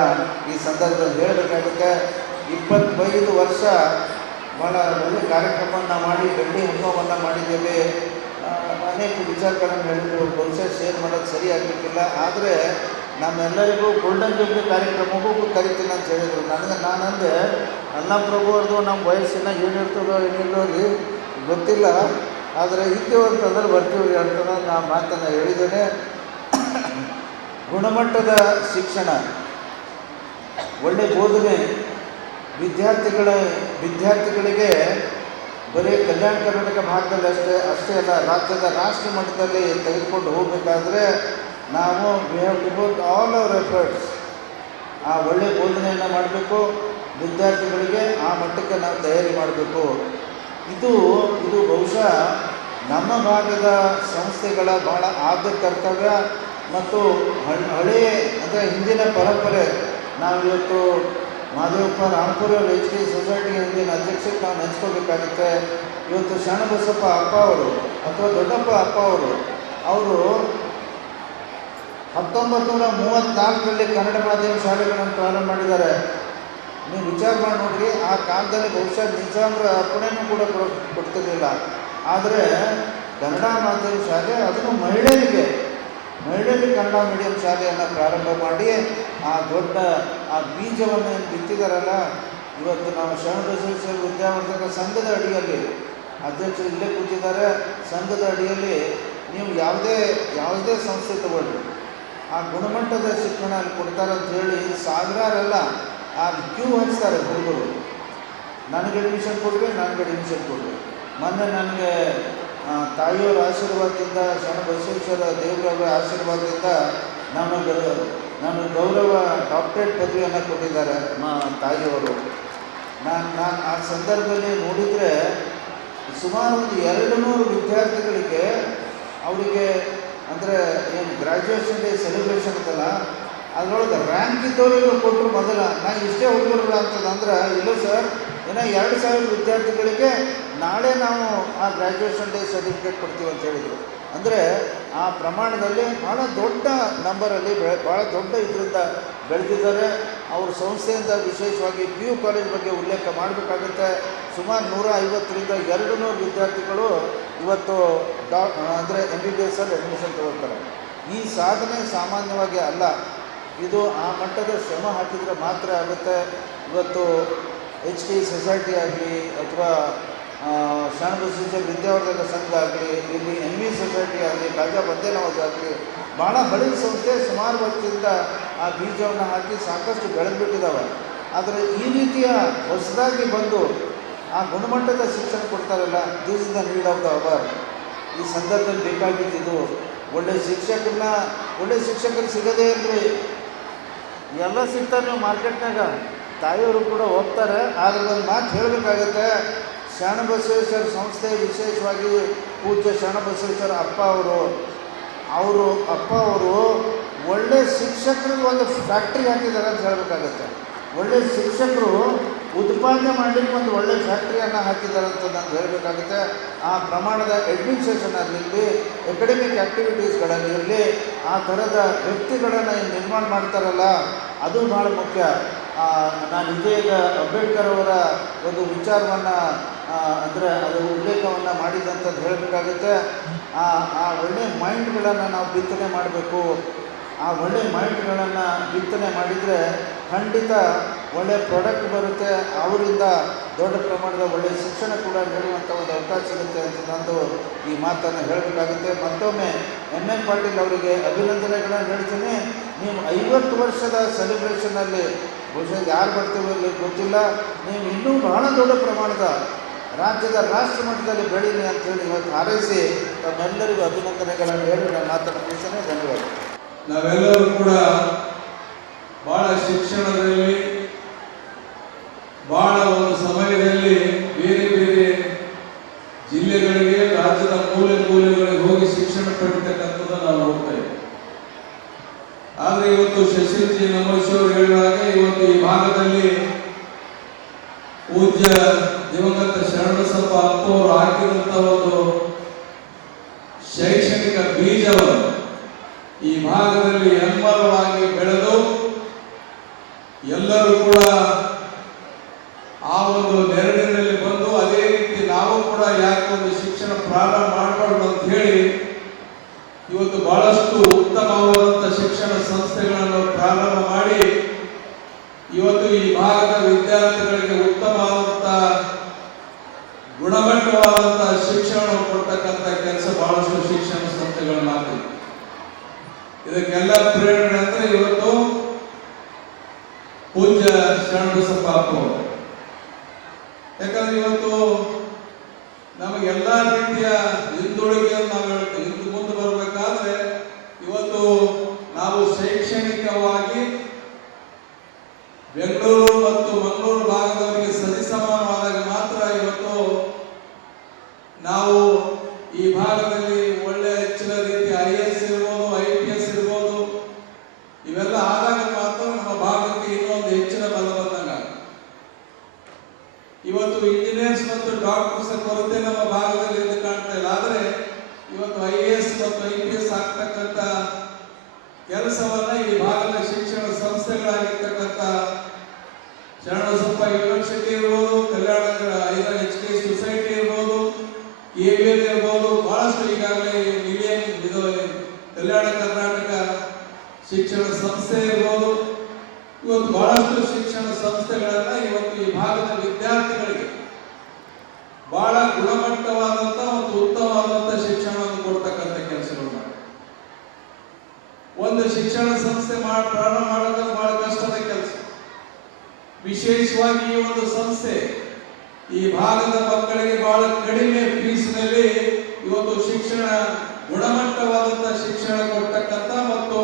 ಈ ಸಂದರ್ಭದಲ್ಲಿ ಹೇಳಬೇಕಾಗುತ್ತೆ. 25 ವರ್ಷ ಭಾಳ ಒಳ್ಳೆಯ ಕಾರ್ಯಕ್ರಮವನ್ನು ಮಾಡಿ ಬೆಳ್ಳಿ ಹಬ್ಬವನ್ನು ಮಾಡಿದ್ದೇವೆ. ಅನೇಕ ವಿಚಾರಗಳನ್ನು ಹೇಳಿದ್ರು, ಬಹುಶಃ ಶೇರ್ ಮಾಡೋದು ಸರಿ ಆಗಲಿಕ್ಕಿಲ್ಲ. ಆದರೆ ನಮ್ಮೆಲ್ಲರಿಗೂ ಗೋಲ್ಡನ್ ಜೂಬ್ಲಿ ಕಾರ್ಯಕ್ರಮಕ್ಕೂ ಕರಿತೀನಿ ಅಂತ ಹೇಳಿದರು. ನಾನಂದೆ ಅಣ್ಣಪ್ರಭು ಅವ್ರದ್ದು ನಮ್ಮ ವಯಸ್ಸಿನ ಏನಿರ್ತದೋ ಏನಿಲ್ಲೋ ರೀ ಗೊತ್ತಿಲ್ಲ, ಆದರೆ ಇದ್ದೇವೆ ಅಂತಂದ್ರೆ ಬರ್ತೀವ್ರಿ ಅಂತ ನಾನು ಮಾತನ್ನು ಹೇಳಿದ್ದೇನೆ. ಗುಣಮಟ್ಟದ ಶಿಕ್ಷಣ, ಒಳ್ಳೆಯ ಬೋಧನೆ, ವಿದ್ಯಾರ್ಥಿಗಳಿಗೆ ಬರೀ ಕಲ್ಯಾಣ ಕರ್ನಾಟಕ ಭಾಗದಲ್ಲಿ ಅಷ್ಟೇ ಅಲ್ಲ, ರಾಷ್ಟ್ರ ಮಟ್ಟದಲ್ಲಿ ತೆಗೆದುಕೊಂಡು ಹೋಗಬೇಕಾದ್ರೆ ನಾವು we have to put all our efforts. ಆ ಒಳ್ಳೆಯ ಬೋಧನೆಯನ್ನು ಮಾಡಬೇಕು, ವಿದ್ಯಾರ್ಥಿಗಳಿಗೆ ಆ ಮಟ್ಟಕ್ಕೆ ನಾವು ತಯಾರಿ ಮಾಡಬೇಕು. ಇದು ಬಹುಶಃ ನಮ್ಮ ಭಾಗದ ಸಂಸ್ಥೆಗಳ ಭಾಳ ಆದ್ಯ ಕರ್ತವ್ಯ ಮತ್ತು ಹಳೆಯ ಅಂದರೆ ಹಿಂದಿನ ಪರಂಪರೆ. ನಾವಿವತ್ತು ಮಾದೇವಪ್ಪ ರಾಮ್ಪುರ ಅವರು ಎಚ್ ಕೆ ಸೊಸೈಟಿ ಹಿಂದಿನ ಅಧ್ಯಕ್ಷಕ್ಕೆ ನಾವು ನೆನೆಸ್ಕೋಬೇಕಾಗುತ್ತೆ. ಇವತ್ತು ಶರಣಬಸಪ್ಪ ಅಪ್ಪ ಅವರು ಅಥವಾ ದೊಡ್ಡಪ್ಪ ಅಪ್ಪ ಅವರು 1934ರಲ್ಲಿ ಕನ್ನಡ ಮಾಧ್ಯಮ ಶಾಲೆಗಳನ್ನು ಪ್ರಾರಂಭ ಮಾಡಿದ್ದಾರೆ. ನೀವು ವಿಚಾರ ಮಾಡಿ ನೋಡ್ರಿ, ಆ ಕಾಲದಲ್ಲಿ ಬಹುಶಃ ನಿಜಾಮರ ಅರ್ಪಣೆನೂ ಕೂಡ ಕೊಡ್ತಿರಲಿಲ್ಲ. ಆದರೆ ಕನ್ನಡ ಮಾಧ್ಯಮ ಶಾಲೆ ಅದನ್ನು ಮಹಿಳೆಯರಿಗೆ ಕನ್ನಡ ಮೀಡಿಯಂ ಶಾಲೆಯನ್ನು ಪ್ರಾರಂಭ ಮಾಡಿ ಆ ದೊಡ್ಡ ಆ ಬೀಜವನ್ನು ಬಿತ್ತಿದಾರಲ್ಲ. ಇವತ್ತು ನಾವು ಶರಣಬಸವೇಶ್ವರ ವಿದ್ಯಾವರ್ಧಕ ಸಂಘದ ಅಡಿಯಲ್ಲಿ ಅಧ್ಯಕ್ಷರು ಇಲ್ಲೇ ಕೂತಿದ್ದಾರೆ. ಸಂಘದ ಅಡಿಯಲ್ಲಿ ನೀವು ಯಾವುದೇ ಸಂಸ್ಥೆ ತಗೊಳ್ಳಿ, ಆ ಗುಣಮಟ್ಟದ ಶಿಕ್ಷಣ ಅಲ್ಲಿ ಕೊಡ್ತಾರೆ ಅಂತ ಹೇಳಿ ಸಾವಿರಾರೆಲ್ಲ ಆ ಕ್ಯೂ ಹಚ್ತಾರೆ ಹುಡುಗರು. ನನಗೆ ಅಡ್ಮಿಷನ್ ಕೊಡ್ರಿ. ಮೊನ್ನೆ ನನಗೆ ತಾಯಿಯವರ ಆಶೀರ್ವಾದದಿಂದ, ಶರಣಬಸವೇಶ್ವರ ದೇವರವರ ಆಶೀರ್ವಾದದಿಂದ ನಾನು ಗೌರವ ಡಾಕ್ಟರೇಟ್ ಪದವಿಯನ್ನು ಕೊಟ್ಟಿದ್ದಾರೆ ತಾಯಿಯವರು. ನಾನು ಆ ಸಂದರ್ಭದಲ್ಲಿ ನೋಡಿದರೆ ಸುಮಾರು ಒಂದು 200 ವಿದ್ಯಾರ್ಥಿಗಳಿಗೆ ಅವರಿಗೆ ಅಂದರೆ ಏನು ಗ್ರ್ಯಾಜುಯೇಷನ್ ಡೇ ಸೆಲೆಬ್ರೇಷನ್ ಇತ್ತಲ್ಲ, ಅದರೊಳಗೆ ರ್ಯಾಂಕ್ ಇದ್ದವರಿಗೆ ಕೊಟ್ಟರು. ಮೊದಲ ನಾನು ಇಷ್ಟೇ ಹುಡುಗರಲ್ಲ ಅಂತಂದ್ರೆ, ಇಲ್ಲ ಸರ್, ಏನೋ 2000 ವಿದ್ಯಾರ್ಥಿಗಳಿಗೆ ನಾಳೆ ನಾವು ಆ ಗ್ರ್ಯಾಜುಯೇಷನ್ ಡೇ ಸರ್ಟಿಫಿಕೇಟ್ ಕೊಡ್ತೀವಿ ಅಂತ ಹೇಳಿದರು. ಅಂದರೆ ಆ ಪ್ರಮಾಣದಲ್ಲಿ ಭಾಳ ದೊಡ್ಡ ನಂಬರಲ್ಲಿ ಭಾಳ ದೊಡ್ಡ ಇದರಿಂದ ಬೆಳೆದಿದ್ದಾರೆ. ಅವ್ರ ಸಂಸ್ಥೆಯಿಂದ ವಿಶೇಷವಾಗಿ PU ಕಾಲೇಜ್ ಬಗ್ಗೆ ಉಲ್ಲೇಖ ಮಾಡಬೇಕಾಗುತ್ತೆ. ಸುಮಾರು 150ರಿಂದ 200 ವಿದ್ಯಾರ್ಥಿಗಳು ಇವತ್ತು ಅಂದರೆ MBBS ಅಲ್ಲಿ ಅಡ್ಮಿಷನ್ ತಗೊಳ್ತಾರೆ. ಈ ಸಾಧನೆ ಸಾಮಾನ್ಯವಾಗಿ ಅಲ್ಲ. ಇದು ಆ ಮಟ್ಟದ ಶ್ರಮ ಹಾಕಿದರೆ ಮಾತ್ರ ಆಗುತ್ತೆ. ಇವತ್ತು HK ಸೊಸೈಟಿ ಆಗಲಿ ಅಥವಾ ಶರಣಬಸವೇಶ್ವರ ವಿದ್ಯಾವರ್ಧಕ ಸಂಘ ಆಗಲಿ, ಇಲ್ಲಿ MV ಸೊಸೈಟಿ ಆಗಲಿ, ಖಾಜಾ ಬಂದೇನವಾಜ್ ಆಗಲಿ, ಭಾಳ ಹಳೆಯ ಸಂಸ್ಥೆ ಸುಮಾರು ವರ್ಷದಿಂದ ಆ ಬೀಜವನ್ನು ಹಾಕಿ ಸಾಕಷ್ಟು ಬೆಳೆದ್ಬಿಟ್ಟಿದ್ದಾವೆ. ಆದರೆ ಈ ರೀತಿಯ ಹೊಸದಾಗಿ ಬಂದು ಆ ಗುಣಮಟ್ಟದ ಶಿಕ್ಷಣ ಕೊಡ್ತಾರಲ್ಲ, this is the need of the hour. ಈ ಸಂದರ್ಭದಲ್ಲಿ ಬೇಕಾಗಿದ್ದು ಒಳ್ಳೆ ಶಿಕ್ಷಕರು ಸಿಗದೇ ಇರಲಿ. ಎಲ್ಲ ಸಿಗ್ತಾರೆ ನೀವು ಮಾರ್ಕೆಟ್ನಾಗ, ತಾಯಿಯವರು ಕೂಡ ಹೋಗ್ತಾರೆ. ಆದರೆ ಒಂದು ಮಾತು ಹೇಳಬೇಕಾಗತ್ತೆ, ಶರಣಬಸವೇಶ್ವರ ಸಂಸ್ಥೆ ವಿಶೇಷವಾಗಿ ಪೂಜ್ಯ ಶರಣಬಸವೇಶ್ವರ ಅಪ್ಪ ಅವರು ಒಳ್ಳೆ ಶಿಕ್ಷಕರಿಗೆ ಒಂದು ಫ್ಯಾಕ್ಟ್ರಿ ಹಾಕಿದ್ದಾರೆ ಅಂತ ಹೇಳಬೇಕಾಗತ್ತೆ. ಒಳ್ಳೆ ಶಿಕ್ಷಕರು ಉತ್ಪಾದನೆ ಮಾಡಲಿಕ್ಕೆ ಒಂದು ಒಳ್ಳೆ ಫ್ಯಾಕ್ಟ್ರಿಯನ್ನು ಹಾಕಿದ್ದಾರೆ ಅಂತ ನಾನು ಹೇಳಬೇಕಾಗುತ್ತೆ. ಆ ಪ್ರಮಾಣದ ಅಡ್ಮಿನಿಸ್ಟ್ರೇಷನ್ ಆಗಿರಲಿ, ಎಕಡೆಮಿಕ್ ಆ್ಯಕ್ಟಿವಿಟೀಸ್ಗಳಲ್ಲಿರಲಿ, ಆ ಥರದ ವ್ಯಕ್ತಿಗಳನ್ನು ನಿರ್ಮಾಣ ಮಾಡ್ತಾರಲ್ಲ, ಅದು ಭಾಳ ಮುಖ್ಯ. ನಾನು ಈಗ ಅಂಬೇಡ್ಕರ್ ಅವರ ಒಂದು ವಿಚಾರವನ್ನು ಅಂದರೆ ಅದು ಉಲ್ಲೇಖವನ್ನು ಮಾಡಿದಂಥದ್ದು ಹೇಳಬೇಕಾಗುತ್ತೆ. ಆ ಒಳ್ಳೆಯ ಮೈಂಡ್ಗಳನ್ನು ನಾವು ಬಿತ್ತನೆ ಮಾಡಬೇಕು. ಆ ಒಳ್ಳೆಯ ಮೈಂಡ್ಗಳನ್ನು ಬಿತ್ತನೆ ಮಾಡಿದರೆ ಖಂಡಿತ ಒಳ್ಳೆಯ ಪ್ರಾಡಕ್ಟ್ ಬರುತ್ತೆ. ಅವರಿಂದ ದೊಡ್ಡ ಪ್ರಮಾಣದ ಒಳ್ಳೆಯ ಶಿಕ್ಷಣ ಕೂಡ ನೀಡುವಂಥ ಒಂದು ಅವಕಾಶ ಸಿಗುತ್ತೆ ಅಂತ ನಂದು ಈ ಮಾತನ್ನು ಹೇಳಬೇಕಾಗುತ್ತೆ. ಮತ್ತೊಮ್ಮೆ MN ಪಾಟೀಲ್ ಅವರಿಗೆ ಅಭಿನಂದನೆಗಳನ್ನು ಹೇಳ್ತೀನಿ. ನೀವು 50 ವರ್ಷದ ಸೆಲೆಬ್ರೇಷನಲ್ಲಿ ಬಹುಶಃ ಯಾರು ಬರ್ತೀವಿ ಗೊತ್ತಿಲ್ಲ, ನೀವು ಇನ್ನೂ ಬಹಳ ದೊಡ್ಡ ಪ್ರಮಾಣದ ರಾಜ್ಯದ ರಾಷ್ಟ್ರ ಮಟ್ಟದಲ್ಲಿ ಬೆಳೀಲಿ ಅಂತೇಳಿ ಇವತ್ತು ಹಾರೈಸಿ ತಮ್ಮೆಲ್ಲರಿಗೂ ಅಭಿನಂದನೆಗಳನ್ನು ಹೇಳಿ ನಾನು ಮಾತನಾಡ್ತೀನಿ. ಧನ್ಯವಾದ. ನಾವೆಲ್ಲರೂ ಕೂಡ ಬಹಳ ಶಿಕ್ಷಣದಲ್ಲಿ ಬಹಳ ಒಂದು ಸಮಯದಲ್ಲಿ ಬೇರೆ ಬೇರೆ ಜಿಲ್ಲೆಗಳಿಗೆ, ರಾಜ್ಯದ ಮೂಲೆಗಳಿಗೆ ಹೋಗಿ ಶಿಕ್ಷಣ ಪಡಿತಕ್ಕಂಥದ್ದು ನಾವು ನೋಡ್ತಾ ಇದ್ದೀವಿ. ಆದರೆ ಇವತ್ತು ಶಶಿಲ್ಜಿ ನಮೋಶಿಯವರು ಹೇಳುವಾಗ ಇವತ್ತು ಈ ಭಾಗದಲ್ಲಿ ಪೂಜ್ಯ ದಿವಂಗತ ಶರಣಬಸಪ್ಪ ಅಪ್ಪವರು ಹಾಕಿದಂಥ ಒಂದು ಶೈಕ್ಷಣಿಕ ಬೀಜವನ್ನು ಈ ಭಾಗದಲ್ಲಿ ಹೆಮ್ಮರವಾಗಿ ಬೆಳೆದು ಎಲ್ಲರೂ ಕೂಡ ಆ ಒಂದು ನೆರಳಿನಲ್ಲಿ ಬಂದು ಅದೇ ರೀತಿ ನಾವು ಕೂಡ ಯಾಕೆ ಒಂದು ಶಿಕ್ಷಣ ಪ್ರಾರಂಭ ಮಾಡಬಾರ್ದು ಅಂತ ಹೇಳಿ ಇವತ್ತು ಬಹಳಷ್ಟು ಉತ್ತಮವಾದಂಥ ಶಿಕ್ಷಣ ಸಂಸ್ಥೆಗಳನ್ನು ಪ್ರಾರಂಭ ಮಾಡಿ ಇವತ್ತು ಈ ಭಾಗದ ವಿದ್ಯಾರ್ಥಿಗಳಿಗೆ ಉತ್ತಮವಾದಂಥ ಗುಣಮಟ್ಟವಾದಂಥ ಶಿಕ್ಷಣ ಕೊಡ್ತಕ್ಕಂಥ ಕೆಲಸ ಬಹಳಷ್ಟು ಶಿಕ್ಷಣ ಸಂಸ್ಥೆಗಳು ಮಾಡ್ತೀವಿ. ಇದಕ್ಕೆಲ್ಲ ಪ್ರೇರಣೆ ಅಂದ್ರೆ ಇವತ್ತು ಪೂಜ್ಯ ಶರಣಬಸಪ್ಪ ಅಪ್ಪವರು. ಯಾಕಂದ್ರೆ ಇವತ್ತು ನಮಗೆಲ್ಲ ರೀತಿಯ ಹಿಂದುಳಿಕೆಯನ್ನು ನಾವು ಹೇಳ್ತೀವಿ. ಇಂದು ಮುಂದೆ ಬರಬೇಕಾದ್ರೆ ಇವತ್ತು ನಾವು ಶೈಕ್ಷಣಿಕವಾಗಿ ಬೆಂಗಳೂರು ಮತ್ತು ಮಂಗಳೂರು ಭಾಗದವರಿಗೆ ಸರಿಸಮಾನವಾದಾಗ ಮಾತ್ರ ಇವತ್ತು ನಾವು ಈ ಭಾಗದಲ್ಲಿ ಒಳ್ಳೆ ಹೆಚ್ಚಿನ ರೀತಿಯ IAS ಇರ್ಬೋದು, IPS ಇರ್ಬೋದು, IAS ಮತ್ತು IPS ಆಗ್ತಕ್ಕಂಥ ಕೆಲಸವನ್ನ ಈ ಭಾಗದ ಶಿಕ್ಷಣ ಸಂಸ್ಥೆಗಳಾಗಿರ್ತಕ್ಕಂಥ ಶರಣಬಸಪ್ಪ ಯೂನಿವರ್ಸಿಟಿ ಇರ್ಬೋದು, ಕಲ್ಯಾಣ HK ಸೊಸೈಟಿ ಇರ್ಬೋದು, AVL ಇರ್ಬೋದು, ಬಹಳಷ್ಟು ಈಗಾಗಲೇ ಇದು ಕಲ್ಯಾಣ ಕರ್ನಾಟಕ ಶಿಕ್ಷಣ ಸಂಸ್ಥೆ ಇರ್ಬೋದು, ಇವತ್ತು ಬಹಳಷ್ಟು ಶಿಕ್ಷಣ ಸಂಸ್ಥೆಗಳನ್ನ ಇವತ್ತು ಈ ಭಾಗದ ವಿದ್ಯಾರ್ಥಿಗಳಿಗೆ ಬಹಳ ಗುಣಮಟ್ಟವಾದಂತ ಮತ್ತು ಉತ್ತಮವಾದಂತ ಶಿಕ್ಷಣವನ್ನು ಕೊಡ್ತಕ್ಕಂಥ ಕೆಲಸಗಳು ಮಾಡಿ ಒಂದು ಶಿಕ್ಷಣ ಸಂಸ್ಥೆ ಪ್ರಾರಂಭ ಮಾಡೋದು ಬಹಳ ಕಷ್ಟದ ಕೆಲಸ. ವಿಶೇಷವಾಗಿ ಈ ಒಂದು ಸಂಸ್ಥೆ ಈ ಭಾಗದ ಮಕ್ಕಳಿಗೆ ಬಹಳ ಕಡಿಮೆ ಫೀಸ್ನಲ್ಲಿ ಇವತ್ತು ಶಿಕ್ಷಣ ಗುಣಮಟ್ಟವಾದಂತ ಶಿಕ್ಷಣ ಕೊಡ್ತಕ್ಕಂಥ ಮತ್ತು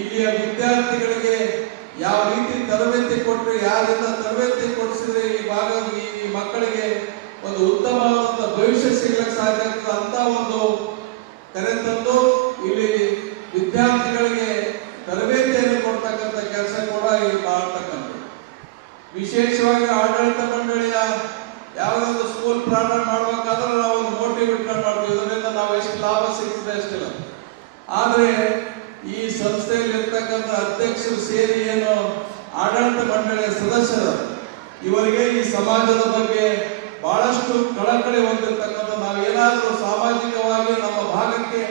ಇಲ್ಲಿಯ ವಿದ್ಯಾರ್ಥಿಗಳಿಗೆ ಯಾವ ರೀತಿ ತರಬೇತಿ ಕೊಟ್ಟರೆ, ಯಾರಿಂದ ತರಬೇತಿ ಕೊಡಿಸಿದ್ರೆ ಈ ಮಕ್ಕಳಿಗೆ ಒಂದು ಉತ್ತಮವಾದಂತ ಭವಿಷ್ಯ ಸಿಗಲಿಕ್ಕೆ ಸಾಧ್ಯ ಆಗ್ತದೆ ಅಂತ ಒಂದು ಕರೆ ತಂದು ಇಲ್ಲಿ ವಿದ್ಯಾರ್ಥಿಗಳಿಗೆ ತರಬೇತಿಯನ್ನು ಕೊಡ್ತಕ್ಕಂಥ ಕೆಲಸ ಕೂಡ ಇಲ್ಲಿ ಮಾಡ್ತಕ್ಕಂಥದ್ದು. ವಿಶೇಷವಾಗಿ ಆಡಳಿತ ಮಂಡಳಿಯ ಯಾವುದೊಂದು ಸ್ಕೂಲ್ ಪ್ರಾರಂಭ ಮಾಡಬೇಕಾದ್ರೆ ನಾವು ಒಂದು ಮೋಟಿವೇಟ್ ಮಾಡ್ತೀವಿ, ಇದರಿಂದ ನಾವು ಎಷ್ಟು ಲಾಭ ಸಿಗ್ತದೆ ಅಷ್ಟಿಲ್ಲ. ಆದರೆ ಈ ಸಂಸ್ಥೆಯಲ್ಲಿ ಇರ್ತಕ್ಕಂಥ ಅಧ್ಯಕ್ಷರು ಸೇರಿ ಏನು ಆಡಳಿತ ಮಂಡಳಿಯ ಸದಸ್ಯರು ಇವರಿಗೆ ಈ ಸಮಾಜದ ಬಗ್ಗೆ ಬಹಳಷ್ಟು ಕಳಕಳಿ ಹೊಂದಿರ್ತಕ್ಕಂಥ ನಾವು ಏನಾದರೂ ಸಾಮಾಜಿಕವಾಗಿ ನಮ್ಮ ಭಾಗಕ್ಕೆ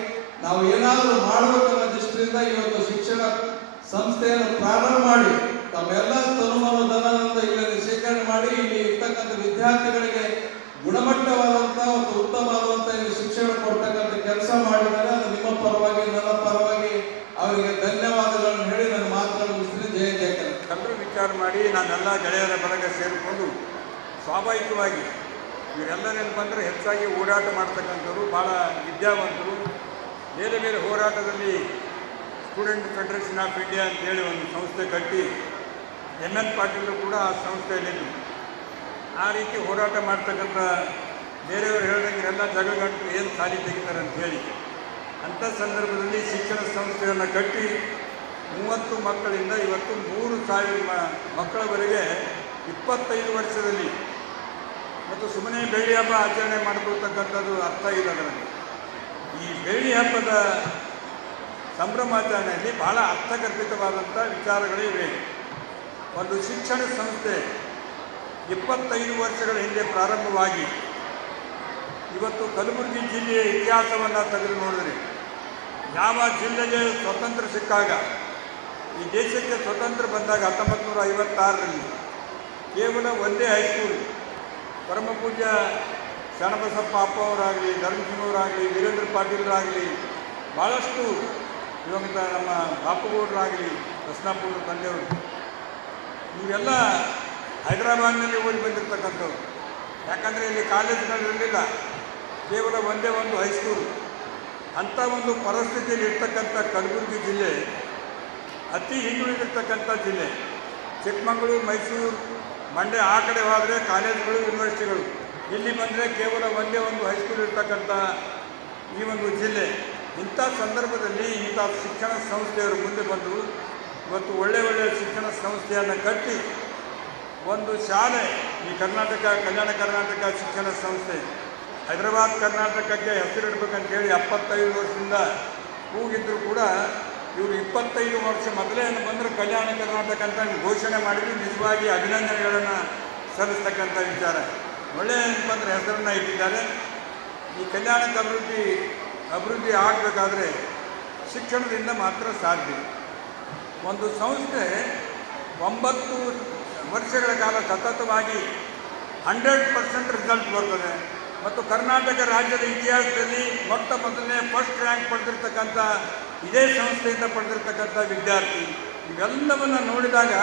ನಾವು ಏನಾದರೂ ಮಾಡಬೇಕನ್ನೋ ದೃಷ್ಟಿಯಿಂದ ಇವತ್ತು ಶಿಕ್ಷಣ ಸಂಸ್ಥೆಯನ್ನು ಪ್ರಾರಂಭ ಮಾಡಿ ತಮ್ಮೆಲ್ಲ ತನುಮನು ಧನದಿಂದ ಇಲ್ಲಿ ಶೇಖರಣೆ ಮಾಡಿ ಇಲ್ಲಿ ಇರ್ತಕ್ಕಂಥ ವಿದ್ಯಾರ್ಥಿಗಳಿಗೆ ಗುಣಮಟ್ಟವಾದಂಥ ಒಂದು ಉತ್ತಮವಾದಂಥ ಇಲ್ಲಿ ಶಿಕ್ಷಣ ಕೊಡ್ತಕ್ಕಂಥ ಕೆಲಸ ಮಾಡಿದರೆ ಅದು ನಿಮ್ಮ ಪರವಾಗಿ ನನ್ನ ಪರವಾಗಿ ಅವರಿಗೆ ಧನ್ಯವಾದಗಳನ್ನು ಹೇಳಿ ನನ್ನ ಮಾತನ್ನು ಮುಗಿಸ್ತೀನಿ. ಜಯ ಜಯಕರ. ಎಲ್ಲರೂ ವಿಚಾರ ಮಾಡಿ ನಾನೆಲ್ಲ ಗೆಳೆಯರ ಬಳಗ ಸೇರಿಕೊಂಡು ಸ್ವಾಭಾವಿಕವಾಗಿ ಇವರೆಲ್ಲರೇನು ಬಂದರೆ ಹೆಚ್ಚಾಗಿ ಓಡಾಟ ಮಾಡ್ತಕ್ಕಂಥವ್ರು, ಭಾಳ ವಿದ್ಯಾವಂತರು, ಬೇರೆ ಬೇರೆ ಹೋರಾಟದಲ್ಲಿ ಸ್ಟೂಡೆಂಟ್ ಫೆಡರೇಷನ್ ಆಫ್ ಇಂಡಿಯಾ ಅಂತೇಳಿ ಒಂದು ಸಂಸ್ಥೆ ಕಟ್ಟಿ MN ಪಾಟೀಲ್ ಕೂಡ ಆ ಸಂಸ್ಥೆಯಲ್ಲಿ ಆ ರೀತಿ ಹೋರಾಟ ಮಾಡ್ತಕ್ಕಂಥ ಬೇರೆಯವರು ಹೇಳಿದಂಗೆ ಎಲ್ಲ ಜಗಳಗಂಟು ಏನು ಸಾಲಿ ತೆಗಿತಾರೆ ಅಂತ ಹೇಳಿ ಅಂಥ ಸಂದರ್ಭದಲ್ಲಿ ಶಿಕ್ಷಣ ಸಂಸ್ಥೆಯನ್ನು ಕಟ್ಟಿ 30 ಮಕ್ಕಳಿಂದ ಇವತ್ತು 3,000 ಮಕ್ಕಳವರೆಗೆ 25 ವರ್ಷದಲ್ಲಿ ಮತ್ತು ಸುಮ್ಮನೆ ಬೆಳ್ಳಿ ಹಬ್ಬ ಆಚರಣೆ ಮಾಡ್ಕೊಳ್ತಕ್ಕಂಥದ್ದು ಅರ್ಥ ಇಲ್ಲ ಅದರಲ್ಲಿ. ಈ ಬೆಳ್ಳಿ ಹಬ್ಬದ ಸಂಭ್ರಮಾಚರಣೆಯಲ್ಲಿ ಬಹಳ ಅರ್ಥಗರ್ಭಿತವಾದಂಥ ವಿಚಾರಗಳಿವೆ. ಒಂದು ಶಿಕ್ಷಣ ಸಂಸ್ಥೆ 25 ವರ್ಷಗಳ ಹಿಂದೆ ಪ್ರಾರಂಭವಾಗಿ ಇವತ್ತು ಕಲಬುರಗಿ ಜಿಲ್ಲೆಯ ಇತಿಹಾಸವನ್ನು ತೆಗೆದು ನೋಡಿದರೆ, ಯಾವ ಜಿಲ್ಲೆಗೆ ಸ್ವತಂತ್ರ ಸಿಕ್ಕಾಗ, ಈ ದೇಶಕ್ಕೆ ಸ್ವತಂತ್ರ ಬಂದಾಗ 1956ರಲ್ಲಿ ಕೇವಲ ಒಂದೇ ಹೈಸ್ಕೂಲ್, ಪರಮ ಪೂಜ್ಯ ಶರಣಬಸಪ್ಪ ಅಪ್ಪ ಅವರಾಗಲಿ, ಧರ್ಮಸಿಂಹವರಾಗಲಿ, ವೀರೇಂದ್ರ ಪಾಟೀಲರಾಗಲಿ, ಭಾಳಷ್ಟು ಇವಾಗ ನಮ್ಮ ಬಾಪುಗೌಡರಾಗಲಿ, ಕೃಷ್ಣಪ್ಪನ ತಂದೆಯವರು, ಇವರೆಲ್ಲ ಹೈದರಾಬಾದ್ನಲ್ಲಿ ಓದಿ ಬಂದಿರತಕ್ಕಂಥವ್ರು. ಯಾಕಂದರೆ ಇಲ್ಲಿ ಕಾಲೇಜುಗಳಿರಲಿಲ್ಲ, ಕೇವಲ ಒಂದೇ ಒಂದು ಹೈಸ್ಕೂಲ್. ಅಂಥ ಒಂದು ಪರಿಸ್ಥಿತಿಯಲ್ಲಿ ಇರ್ತಕ್ಕಂಥ ಕಲಬುರಗಿ ಜಿಲ್ಲೆ ಅತಿ ಹಿಂದುಳಿದಿರ್ತಕ್ಕಂಥ ಜಿಲ್ಲೆ. ಚಿಕ್ಕಮಗಳೂರು, ಮೈಸೂರು, ಮಂಡ್ಯ ಆ ಕಡೆ ಹೋದರೆ ಕಾಲೇಜುಗಳು, ಯೂನಿವರ್ಸಿಟಿಗಳು, ಇಲ್ಲಿ ಬಂದರೆ ಕೇವಲ ಒಂದೇ ಒಂದು ಹೈಸ್ಕೂಲ್ ಇರ್ತಕ್ಕಂಥ ಈ ಒಂದು ಜಿಲ್ಲೆ. ಇಂಥ ಸಂದರ್ಭದಲ್ಲಿ ಇಂಥ ಶಿಕ್ಷಣ ಸಂಸ್ಥೆಯವರು ಮುಂದೆ ಬಂದರು. ಇವತ್ತು ಒಳ್ಳೆಯ ಶಿಕ್ಷಣ ಸಂಸ್ಥೆಯನ್ನು ಕಟ್ಟಿ ಒಂದು ಶಾಲೆ, ಈ ಕಲ್ಯಾಣ ಕರ್ನಾಟಕ ಶಿಕ್ಷಣ ಸಂಸ್ಥೆ ಹೈದರಾಬಾದ್ ಕರ್ನಾಟಕಕ್ಕೆ ಹೆಸರಿಡ್ಬೇಕಂತೇಳಿ 75 ವರ್ಷದಿಂದ ಕೂಗಿದ್ರು ಕೂಡ ಇವರು 25 ವರ್ಷ ಮೊದಲೇ ಬಂದರೆ ಕಲ್ಯಾಣ ಕರ್ನಾಟಕ ಅಂತ ಘೋಷಣೆ ಮಾಡಿದ್ರು. ನಿಜವಾಗಿ ಅಭಿನಂದನೆಗಳನ್ನು ಸಲ್ಲಿಸ್ತಕ್ಕಂಥ ವಿಚಾರ. ಒಳ್ಳೆಯ ಬಂದರೆ ಹೆಸರನ್ನು ಇಟ್ಟಿದ್ದಾರೆ. ಈ ಕಲ್ಯಾಣ ಅಭಿವೃದ್ಧಿ ಆಗಬೇಕಾದ್ರೆ ಶಿಕ್ಷಣದಿಂದ ಮಾತ್ರ ಸಾಧ್ಯ. ಒಂದು ಸಂಸ್ಥೆ 9 ವರ್ಷಗಳ ಕಾಲ ಸತತವಾಗಿ 100% ರಿಸಲ್ಟ್ ಬರ್ತದೆ ಮತ್ತು ಕರ್ನಾಟಕ ರಾಜ್ಯದ ಇತಿಹಾಸದಲ್ಲಿ ಮೊಟ್ಟ ಮೊದಲನೇ ಫಸ್ಟ್ ರ್ಯಾಂಕ್ ಪಡೆದಿರ್ತಕ್ಕಂಥ ಇದೇ ಸಂಸ್ಥೆಯಿಂದ ಪಡೆದಿರ್ತಕ್ಕಂಥ ವಿದ್ಯಾರ್ಥಿ. ಇವೆಲ್ಲವನ್ನು ನೋಡಿದಾಗ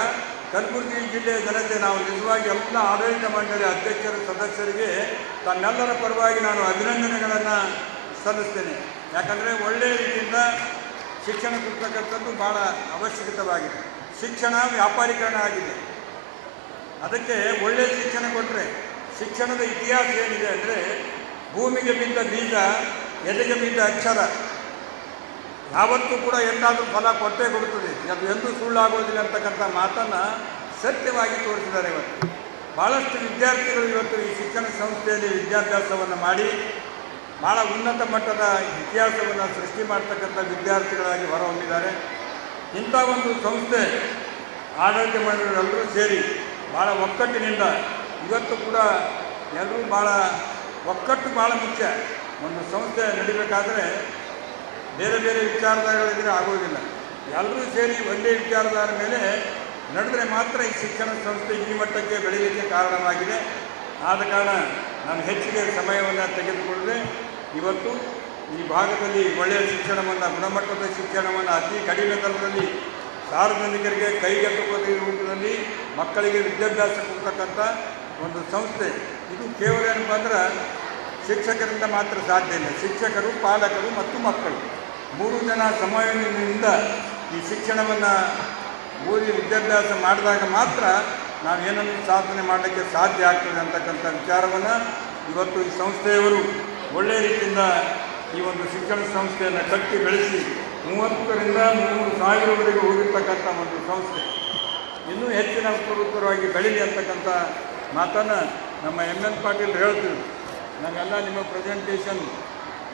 ಕಲಬುರಗಿ ಜಿಲ್ಲೆಯ ಜನತೆ ನಾವು ನಿಜವಾಗಿ ಎಲ್ಲ ಆಡಳಿತ ಮಂಡಳಿ ಅಧ್ಯಕ್ಷರ ಸದಸ್ಯರಿಗೆ ತನ್ನೆಲ್ಲರ ಪರವಾಗಿ ನಾನು ಅಭಿನಂದನೆಗಳನ್ನು ಸಲ್ಲಿಸ್ತೇನೆ. ಯಾಕಂದರೆ ಒಳ್ಳೆಯ ರೀತಿಯಿಂದ ಶಿಕ್ಷಣ ಕೊಡ್ತಕ್ಕಂಥದ್ದು ಭಾಳ ಅವಶ್ಯಕವಾಗಿದೆ. ಶಿಕ್ಷಣ ವ್ಯಾಪಾರೀಕರಣ ಆಗಿದೆ. ಅದಕ್ಕೆ ಒಳ್ಳೆಯ ಶಿಕ್ಷಣ ಕೊಟ್ಟರೆ, ಶಿಕ್ಷಣದ ಇತಿಹಾಸ ಏನಿದೆ ಅಂದರೆ ಭೂಮಿಗೆ ಬಿದ್ದ ಬೀಜ, ಎದೆಗೆ ಬಿದ್ದ ಅಕ್ಷರ ಯಾವತ್ತೂ ಕೂಡ ಎಂದಾದರೂ ಫಲ ಕೊಟ್ಟೇ ಕೊಡುತ್ತದೆ, ಅದು ಎಂದೂ ಸುಳ್ಳಾಗೋದಿಲ್ಲ ಅಂತಕ್ಕಂಥ ಮಾತನ್ನು ಸತ್ಯವಾಗಿ ತೋರಿಸಿದ್ದಾರೆ. ಇವತ್ತು ಭಾಳಷ್ಟು ವಿದ್ಯಾರ್ಥಿಗಳು ಇವತ್ತು ಈ ಶಿಕ್ಷಣ ಸಂಸ್ಥೆಯಲ್ಲಿ ವಿದ್ಯಾಭ್ಯಾಸವನ್ನು ಮಾಡಿ ಭಾಳ ಉನ್ನತ ಮಟ್ಟದ ಇತಿಹಾಸವನ್ನು ಸೃಷ್ಟಿ ಮಾಡ್ತಕ್ಕಂಥ ವಿದ್ಯಾರ್ಥಿಗಳಾಗಿ ಹೊರಹೊಮ್ಮಿದ್ದಾರೆ. ಇಂಥ ಒಂದು ಸಂಸ್ಥೆ ಆಡಳಿತ ಮಂಡಳಿಯವರೆಲ್ಲರೂ ಸೇರಿ ಭಾಳ ಒಕ್ಕಟ್ಟಿನಿಂದ ಇವತ್ತು ಕೂಡ ಎಲ್ಲರೂ ಭಾಳ ಒಕ್ಕಟ್ಟು ಭಾಳ ಮುಖ್ಯ. ಒಂದು ಸಂಸ್ಥೆ ನಡಿಬೇಕಾದ್ರೆ ಬೇರೆ ಬೇರೆ ವಿಚಾರಧಾರೆಗಳಿದ್ರೆ ಆಗೋದಿಲ್ಲ. ಎಲ್ಲರೂ ಸೇರಿ ಒಂದೇ ವಿಚಾರಧಾರ ಮೇಲೆ ನಡೆದರೆ ಮಾತ್ರ ಈ ಶಿಕ್ಷಣ ಸಂಸ್ಥೆ ಈ ಮಟ್ಟಕ್ಕೆ ಬೆಳೀಲಿಕ್ಕೆ ಕಾರಣವಾಗಿದೆ. ಆದ ಕಾರಣ ನಾನು ಹೆಚ್ಚಿಗೆ ಸಮಯವನ್ನು ತೆಗೆದುಕೊಳ್ಳದೆ ಇವತ್ತು ಈ ಭಾಗದಲ್ಲಿ ಒಳ್ಳೆಯ ಶಿಕ್ಷಣವನ್ನು, ಗುಣಮಟ್ಟದ ಶಿಕ್ಷಣವನ್ನು ಅತಿ ಕಡಿಮೆ ದರದಲ್ಲಿ ಸಾರ್ವಜನಿಕರಿಗೆ ಕೈಗೆಟುಕುವ ರೂಪದಲ್ಲಿ ಮಕ್ಕಳಿಗೆ ವಿದ್ಯಾಭ್ಯಾಸ ಕೊಡ್ತಕ್ಕಂಥ ಒಂದು ಸಂಸ್ಥೆ. ಇದು ಕೇವಲ ಏನಪ್ಪ ಅಂದ್ರೆ ಶಿಕ್ಷಕರಿಂದ ಮಾತ್ರ ಸಾಧ್ಯ ಇಲ್ಲ. ಶಿಕ್ಷಕರು, ಪಾಲಕರು ಮತ್ತು ಮಕ್ಕಳು 3 ಜನ ಸಮನ್ವಯದಿಂದ ಈ ಶಿಕ್ಷಣವನ್ನು ಓದಿ ವಿದ್ಯಾಭ್ಯಾಸ ಮಾಡಿದಾಗ ಮಾತ್ರ ನಾವು ಏನನ್ನು ಸಾಧನೆ ಮಾಡಲಿಕ್ಕೆ ಸಾಧ್ಯ ಆಗ್ತದೆ ಅಂತಕ್ಕಂಥ ವಿಚಾರವನ್ನು ಇವತ್ತು ಈ ಸಂಸ್ಥೆಯವರು ಒಳ್ಳೆಯ ರೀತಿಯಿಂದ ಈ ಒಂದು ಶಿಕ್ಷಣ ಸಂಸ್ಥೆಯನ್ನು ಕಟ್ಟಿ ಬೆಳೆಸಿ 30ರಿಂದ 300,000ವರೆಗೆ ಹೋಗಿರ್ತಕ್ಕಂಥ ಒಂದು ಸಂಸ್ಥೆ ಇನ್ನೂ ಹೆಚ್ಚಿನ ಉತ್ತರೋತ್ತರವಾಗಿ ಬೆಳೀಲಿ ಅಂತಕ್ಕಂಥ ಮಾತನ್ನು ನಮ್ಮ ಎನ್ ಪಾಟೀಲ್ ಹೇಳ್ತೀವಿ. ನಾವೆಲ್ಲ ನಿಮ್ಮ ಪ್ರೆಸೆಂಟೇಷನ್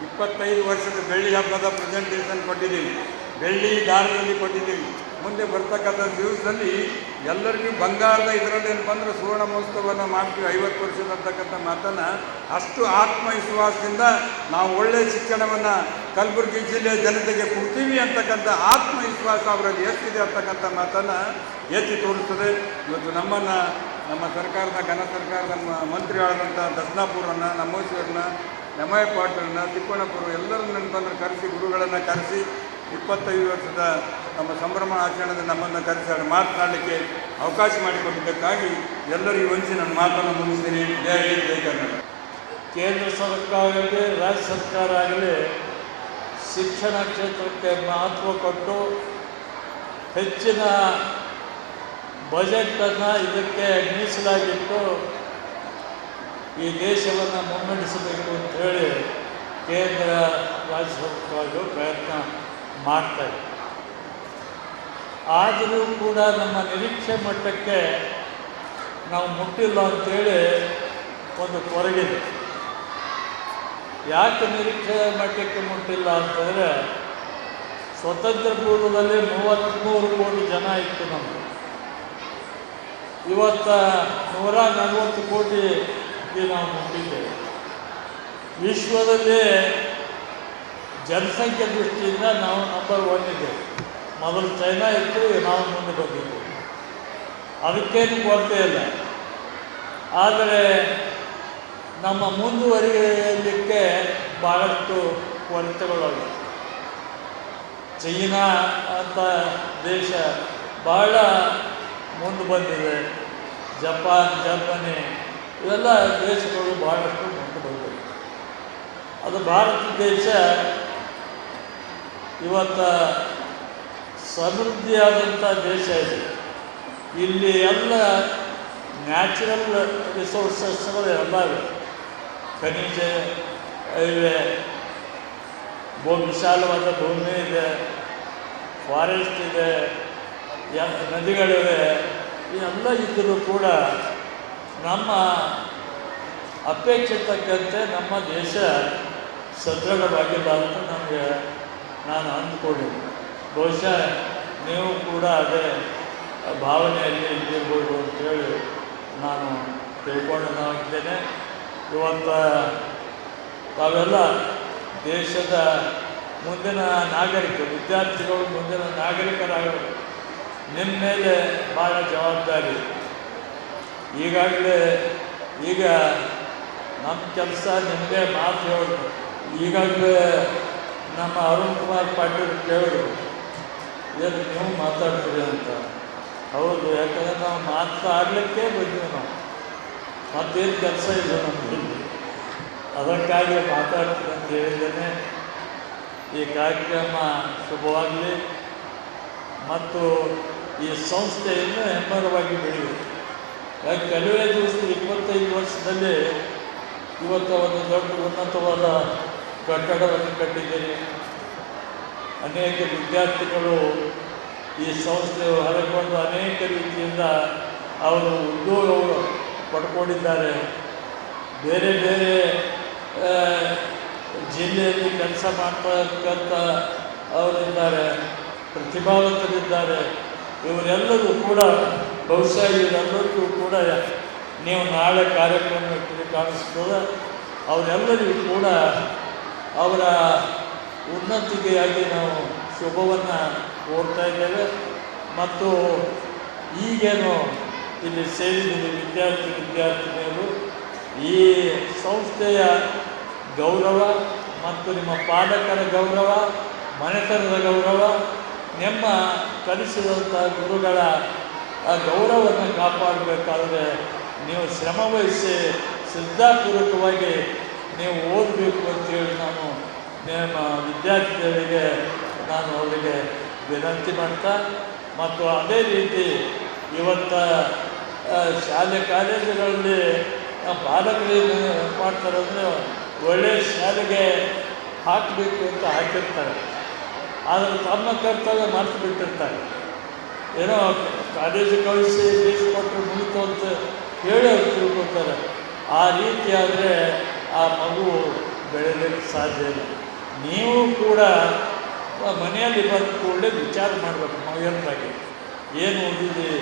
25 ವರ್ಷದ ಬೆಳ್ಳಿ ಹಬ್ಬದ ಪ್ರೆಸೆಂಟೇಷನ್ ಕೊಟ್ಟಿದ್ದೀವಿ, ಬೆಳ್ಳಿ ದಾರದಲ್ಲಿ ಕೊಟ್ಟಿದ್ದೀವಿ. ಮುಂದೆ ಬರ್ತಕ್ಕಂಥ ದಿವಸದಲ್ಲಿ ಎಲ್ಲರಿಗೂ ಬಂಗಾರದ ಇದರಲ್ಲಿ ಏನಪ್ಪ ಅಂದ್ರೆ ಸುವರ್ಣ ಮಹೋತ್ಸವವನ್ನು ಮಾಡ್ತೀವಿ 50 ವರ್ಷದ ಅಂತಕ್ಕಂಥ ಮಾತನ್ನು ಅಷ್ಟು ಆತ್ಮವಿಶ್ವಾಸದಿಂದ ನಾವು ಒಳ್ಳೆಯ ಶಿಕ್ಷಣವನ್ನು ಕಲಬುರಗಿ ಜಿಲ್ಲೆಯ ಜನತೆಗೆ ಕೊಡ್ತೀವಿ ಅಂತಕ್ಕಂಥ ಆತ್ಮವಿಶ್ವಾಸ ಅವರಲ್ಲಿ ಎಷ್ಟಿದೆ ಅಂತಕ್ಕಂಥ ಮಾತನ್ನು ಎತ್ತಿ ತೋರಿಸ್ತದೆ. ಇವತ್ತು ನಮ್ಮ ಸರ್ಕಾರದ ಘನ ಸರ್ಕಾರದ ಮಂತ್ರಿಗಳಾದಂಥ ದರ್ಶನಾಪುರನ್ನ, ನಮ್ಮೋಶ್ವರನ್ನ, ಎಂ.ಐ. ಪಾಟೀಲನ್ನ, ತಿಪ್ಪಣ್ಣಪುರ ಎಲ್ಲರನ್ನು ನೆನಪಂದ್ರೆ ಕರೆಸಿ, ಗುರುಗಳನ್ನು ಕರೆಸಿ 25 ವರ್ಷದ ನಮ್ಮ ಸಂಭ್ರಮ ಆಚರಣೆಗೆ ನಮ್ಮನ್ನು ಕರೆಸಿ ಮಾತನಾಡಲಿಕ್ಕೆ ಅವಕಾಶ ಮಾಡಿಕೊಟ್ಟಿದ್ದಕ್ಕಾಗಿ ಎಲ್ಲರಿಗೂ ವಂಚಿ ನನ್ನ ಮಾತನ್ನು ಮುಗಿಸ್ತೀನಿ. ಜೈ ಹಿಂದ್, ಜೈ ಕರ್ನಾಟಕ. ಕೇಂದ್ರ ಸರ್ಕಾರ ಆಗಲಿ, ರಾಜ್ಯ ಸರ್ಕಾರ ಆಗಲಿ ಶಿಕ್ಷಣ ಕ್ಷೇತ್ರಕ್ಕೆ ಮಹತ್ವ ಕೊಟ್ಟು ಹೆಚ್ಚಿನ ಬಜೆಟನ್ನು ಇದಕ್ಕೆ ಮೀಸಲಾಗಿಟ್ಟು ಈ ದೇಶವನ್ನು ಮುನ್ನಡೆಸಬೇಕು ಅಂಥೇಳಿ ಕೇಂದ್ರ ರಾಜ್ಯ ಸರ್ಕಾರಗಳು ಪ್ರಯತ್ನ ಮಾಡ್ತಾರೆ. ಆದರೂ ಕೂಡ ನಮ್ಮ ನಿರೀಕ್ಷೆ ಮಟ್ಟಕ್ಕೆ ನಾವು ಮುಟ್ಟಿಲ್ಲ ಅಂಥೇಳಿ ಒಂದು ಕೊರಗಿದೆ. ಯಾಕೆ ನಿರೀಕ್ಷೆ ಮಟ್ಟಕ್ಕೆ ಮುಟ್ಟಿಲ್ಲ ಅಂತಂದರೆ ಸ್ವತಂತ್ರ ಪೂರ್ವದಲ್ಲಿ 33 ಕೋಟಿ ಜನ ಇತ್ತು ನಮ್ಮದು. ಇವತ್ತು 140 ಕೋಟಿಗೆ ನಾವು ಮುಟ್ಟಿದ್ದೇವೆ. ವಿಶ್ವದಲ್ಲಿ ಜನಸಂಖ್ಯೆ ದೃಷ್ಟಿಯಿಂದ ನಾವು ನಂಬರ್ 1 ಇದ್ದೇವೆ. ಮೊದಲು ಚೈನಾ ಇತ್ತು, ನಾವು ಮುಂದೆ ಬಂದಿದ್ದೇವೆ. ಅದಕ್ಕೇನು ಕೊರತೆ ಇಲ್ಲ. ಆದರೆ ನಮ್ಮ ಮುಂದುವರಿಯಲಿಕ್ಕೆ ಭಾಳಷ್ಟು ಕೊರತೆಗಳಿವೆ. ಚೀನಾ ಅಂತ ದೇಶ ಭಾಳ ಮುಂದೆ ಬಂದಿದೆ. ಜಪಾನ್, ಜರ್ಮನಿ ಇವೆಲ್ಲ ದೇಶಗಳು ಭಾಳಷ್ಟು ಮುಂದೆ ಬಂದಿವೆ. ಅದು ಭಾರತ ದೇಶ ಇವತ್ತು ಸಮೃದ್ಧಿಯಾದಂಥ ದೇಶ ಇದೆ. ಇಲ್ಲಿ ಎಲ್ಲ ನ್ಯಾಚುರಲ್ ರಿಸೋರ್ಸಸ್ಗಳು ಎಲ್ಲ ಇವೆ. ಖನಿಜ ಇವೆ, ವಿಶಾಲವಾದ ಭೂಮಿ ಇದೆ, ಫಾರೆಸ್ಟ್ ಇದೆ, ನದಿಗಳಿವೆ. ಇವೆಲ್ಲ ಇದ್ದರೂ ಕೂಡ ನಮ್ಮ ಅಪೇಕ್ಷೆ ತಕ್ಕಂತೆ ನಮ್ಮ ದೇಶ ಸದೃಢವಾಗಿಲ್ಲ ಅಂತ ನಾನು ಅಂದ್ಕೊಂಡಿದ್ದೆ. ಬಹುಶಃ ನೀವು ಕೂಡ ಅದೇ ಭಾವನೆಯಲ್ಲಿ ಇದ್ದಿರ್ಬೋದು ಅಂತೇಳಿ ನಾನು ತಿಳ್ಕೊಂಡಿದ್ದೇನೆ. ಇವತ್ತು ತಾವೆಲ್ಲ ದೇಶದ ಮುಂದಿನ ನಾಗರಿಕರು, ವಿದ್ಯಾರ್ಥಿಗಳು ಮುಂದಿನ ನಾಗರಿಕರಾಗಬೇಕು. ನಿಮ್ಮ ಮೇಲೆ ಭಾಳ ಜವಾಬ್ದಾರಿ. ಈಗ ನಮ್ಮ ಕೆಲಸ ನಿಮಗೆ ಮಾತು ಹೇಳೋದು. ಈಗಾಗಲೇ ನಮ್ಮ ಅರುಣ್ ಕುಮಾರ್ ಪಾಟೀಲ್ ಕೇಳಿದ್ರು, ಏನು ನೀವು ಮಾತಾಡ್ತೀರಿ ಅಂತ. ಹೌದು, ಯಾಕಂದರೆ ನಾವು ಮಾತಾಡಲಿಕ್ಕೆ ಬಂದೀವಿ. ನಾವು ಮತ್ತೇನು ಕೆಲಸ ಇಲ್ಲ ನಮಗೆ, ಅದಕ್ಕಾಗಿ ಮಾತಾಡ್ತೀವಿ ಅಂತ ಹೇಳಿದ್ದೇನೆ. ಈ ಕಾರ್ಯಕ್ರಮ ಶುಭವಾಗಲಿ ಮತ್ತು ಈ ಸಂಸ್ಥೆ ಇನ್ನೂ ಹೆಮ್ಮರವಾಗಿ ಬೆಳೆಯುತ್ತೆ. ಯಾಕೆ ಕೆಲವೇ ದಿವಸದಲ್ಲಿ 25 ವರ್ಷದಲ್ಲಿ ಇವತ್ತು ಒಂದು ದೊಡ್ಡ ಉನ್ನತವಾದ ಕಟ್ಟಡವನ್ನು ಕಟ್ಟಿದ್ದೀರಿ. ಅನೇಕ ವಿದ್ಯಾರ್ಥಿಗಳು ಈ ಸಂಸ್ಥೆ ಹೊರಗೊಂಡು ಅನೇಕ ರೀತಿಯಿಂದ ಅವರು ಉದ್ಯೋಗ ಪಡ್ಕೊಂಡಿದ್ದಾರೆ. ಬೇರೆ ಬೇರೆ ಜಿಲ್ಲೆಯಲ್ಲಿ ಕೆಲಸ ಮಾಡ್ತಾ ಇರ್ತಕ್ಕಂಥ ಅವರಿದ್ದಾರೆ, ಪ್ರತಿಭಾವಂತರಿದ್ದಾರೆ. ಇವರೆಲ್ಲರೂ ಕೂಡ ಬಹುಶಃ ಇವರೆಲ್ಲರಿಗೂ ಕೂಡ ನೀವು ನಾಳೆ ಕಾರ್ಯಕ್ರಮ ಇಟ್ಟರೆ ಕಾಣಿಸ್ತದೆ. ಅವರೆಲ್ಲರಿಗೂ ಕೂಡ ಅವರ ಉನ್ನತಿಗೆಯಾಗಿ ನಾವು ಶುಭವನ್ನು ಕೋರ್ತಾ ಇದ್ದೇವೆ. ಮತ್ತು ಈಗೇನು ಇಲ್ಲಿ ಸೇರಿದ ವಿದ್ಯಾರ್ಥಿನಿಯರು ಈ ಸಂಸ್ಥೆಯ ಗೌರವ ಮತ್ತು ನಿಮ್ಮ ಪಾಲಕರ ಗೌರವ, ಮನೆತನದ ಗೌರವ, ನಿಮ್ಮ ಕಲಿಸಿದಂಥ ಗುರುಗಳ ಆ ಗೌರವವನ್ನು ಕಾಪಾಡಬೇಕಾದ್ರೆ ನೀವು ಶ್ರಮವಹಿಸಿ ಶ್ರದ್ಧಾಪೂರ್ವಕವಾಗಿ ನೀವು ಓದಬೇಕು ಅಂತೇಳಿ ನಾನು ನಿಮ್ಮ ವಿದ್ಯಾರ್ಥಿಗಳಿಗೆ ನಾನು ಅವರಿಗೆ ವಿನಂತಿ ಮಾಡ್ತಾ, ಮತ್ತು ಅದೇ ರೀತಿ ಇವತ್ತು ಶಾಲೆ ಕಾಲೇಜುಗಳಲ್ಲಿ ಪಾಲಕರು ಮಾಡ್ತಾರೆ ಅಂದರೆ ಒಳ್ಳೆಯ ಶಾಲೆಗೆ ಹಾಕಬೇಕು ಅಂತ ಹಾಕಿರ್ತಾರೆ, ಆದರೆ ತಮ್ಮ ಕರ್ತವ್ಯ ಮರೆತು ಬಿಟ್ಟಿರ್ತಾರೆ. ಏನೋ ಕಾಲೇಜು ಕಳಿಸಿ ಫೀಸ್ ಕೊಟ್ಟರೆ ಮುಗಿತು ಅಂತ ಹೇಳಿ ಅವ್ರು ತಿಳ್ಕೊತಾರೆ. ಆ ರೀತಿ ಆದರೆ ಆ ಮಗು ಬೆಳೆಯಲಿಕ್ಕೆ ಸಾಧ್ಯ ಇಲ್ಲ. ನೀವು ಕೂಡ ಮನೆಯಲ್ಲಿ ಬಂದ ಕೂಡಲೇ ವಿಚಾರ ಮಾಡಬೇಕು, ಮಗನ ಬಗ್ಗೆ ಏನು ಓದಿದ್ವಿ,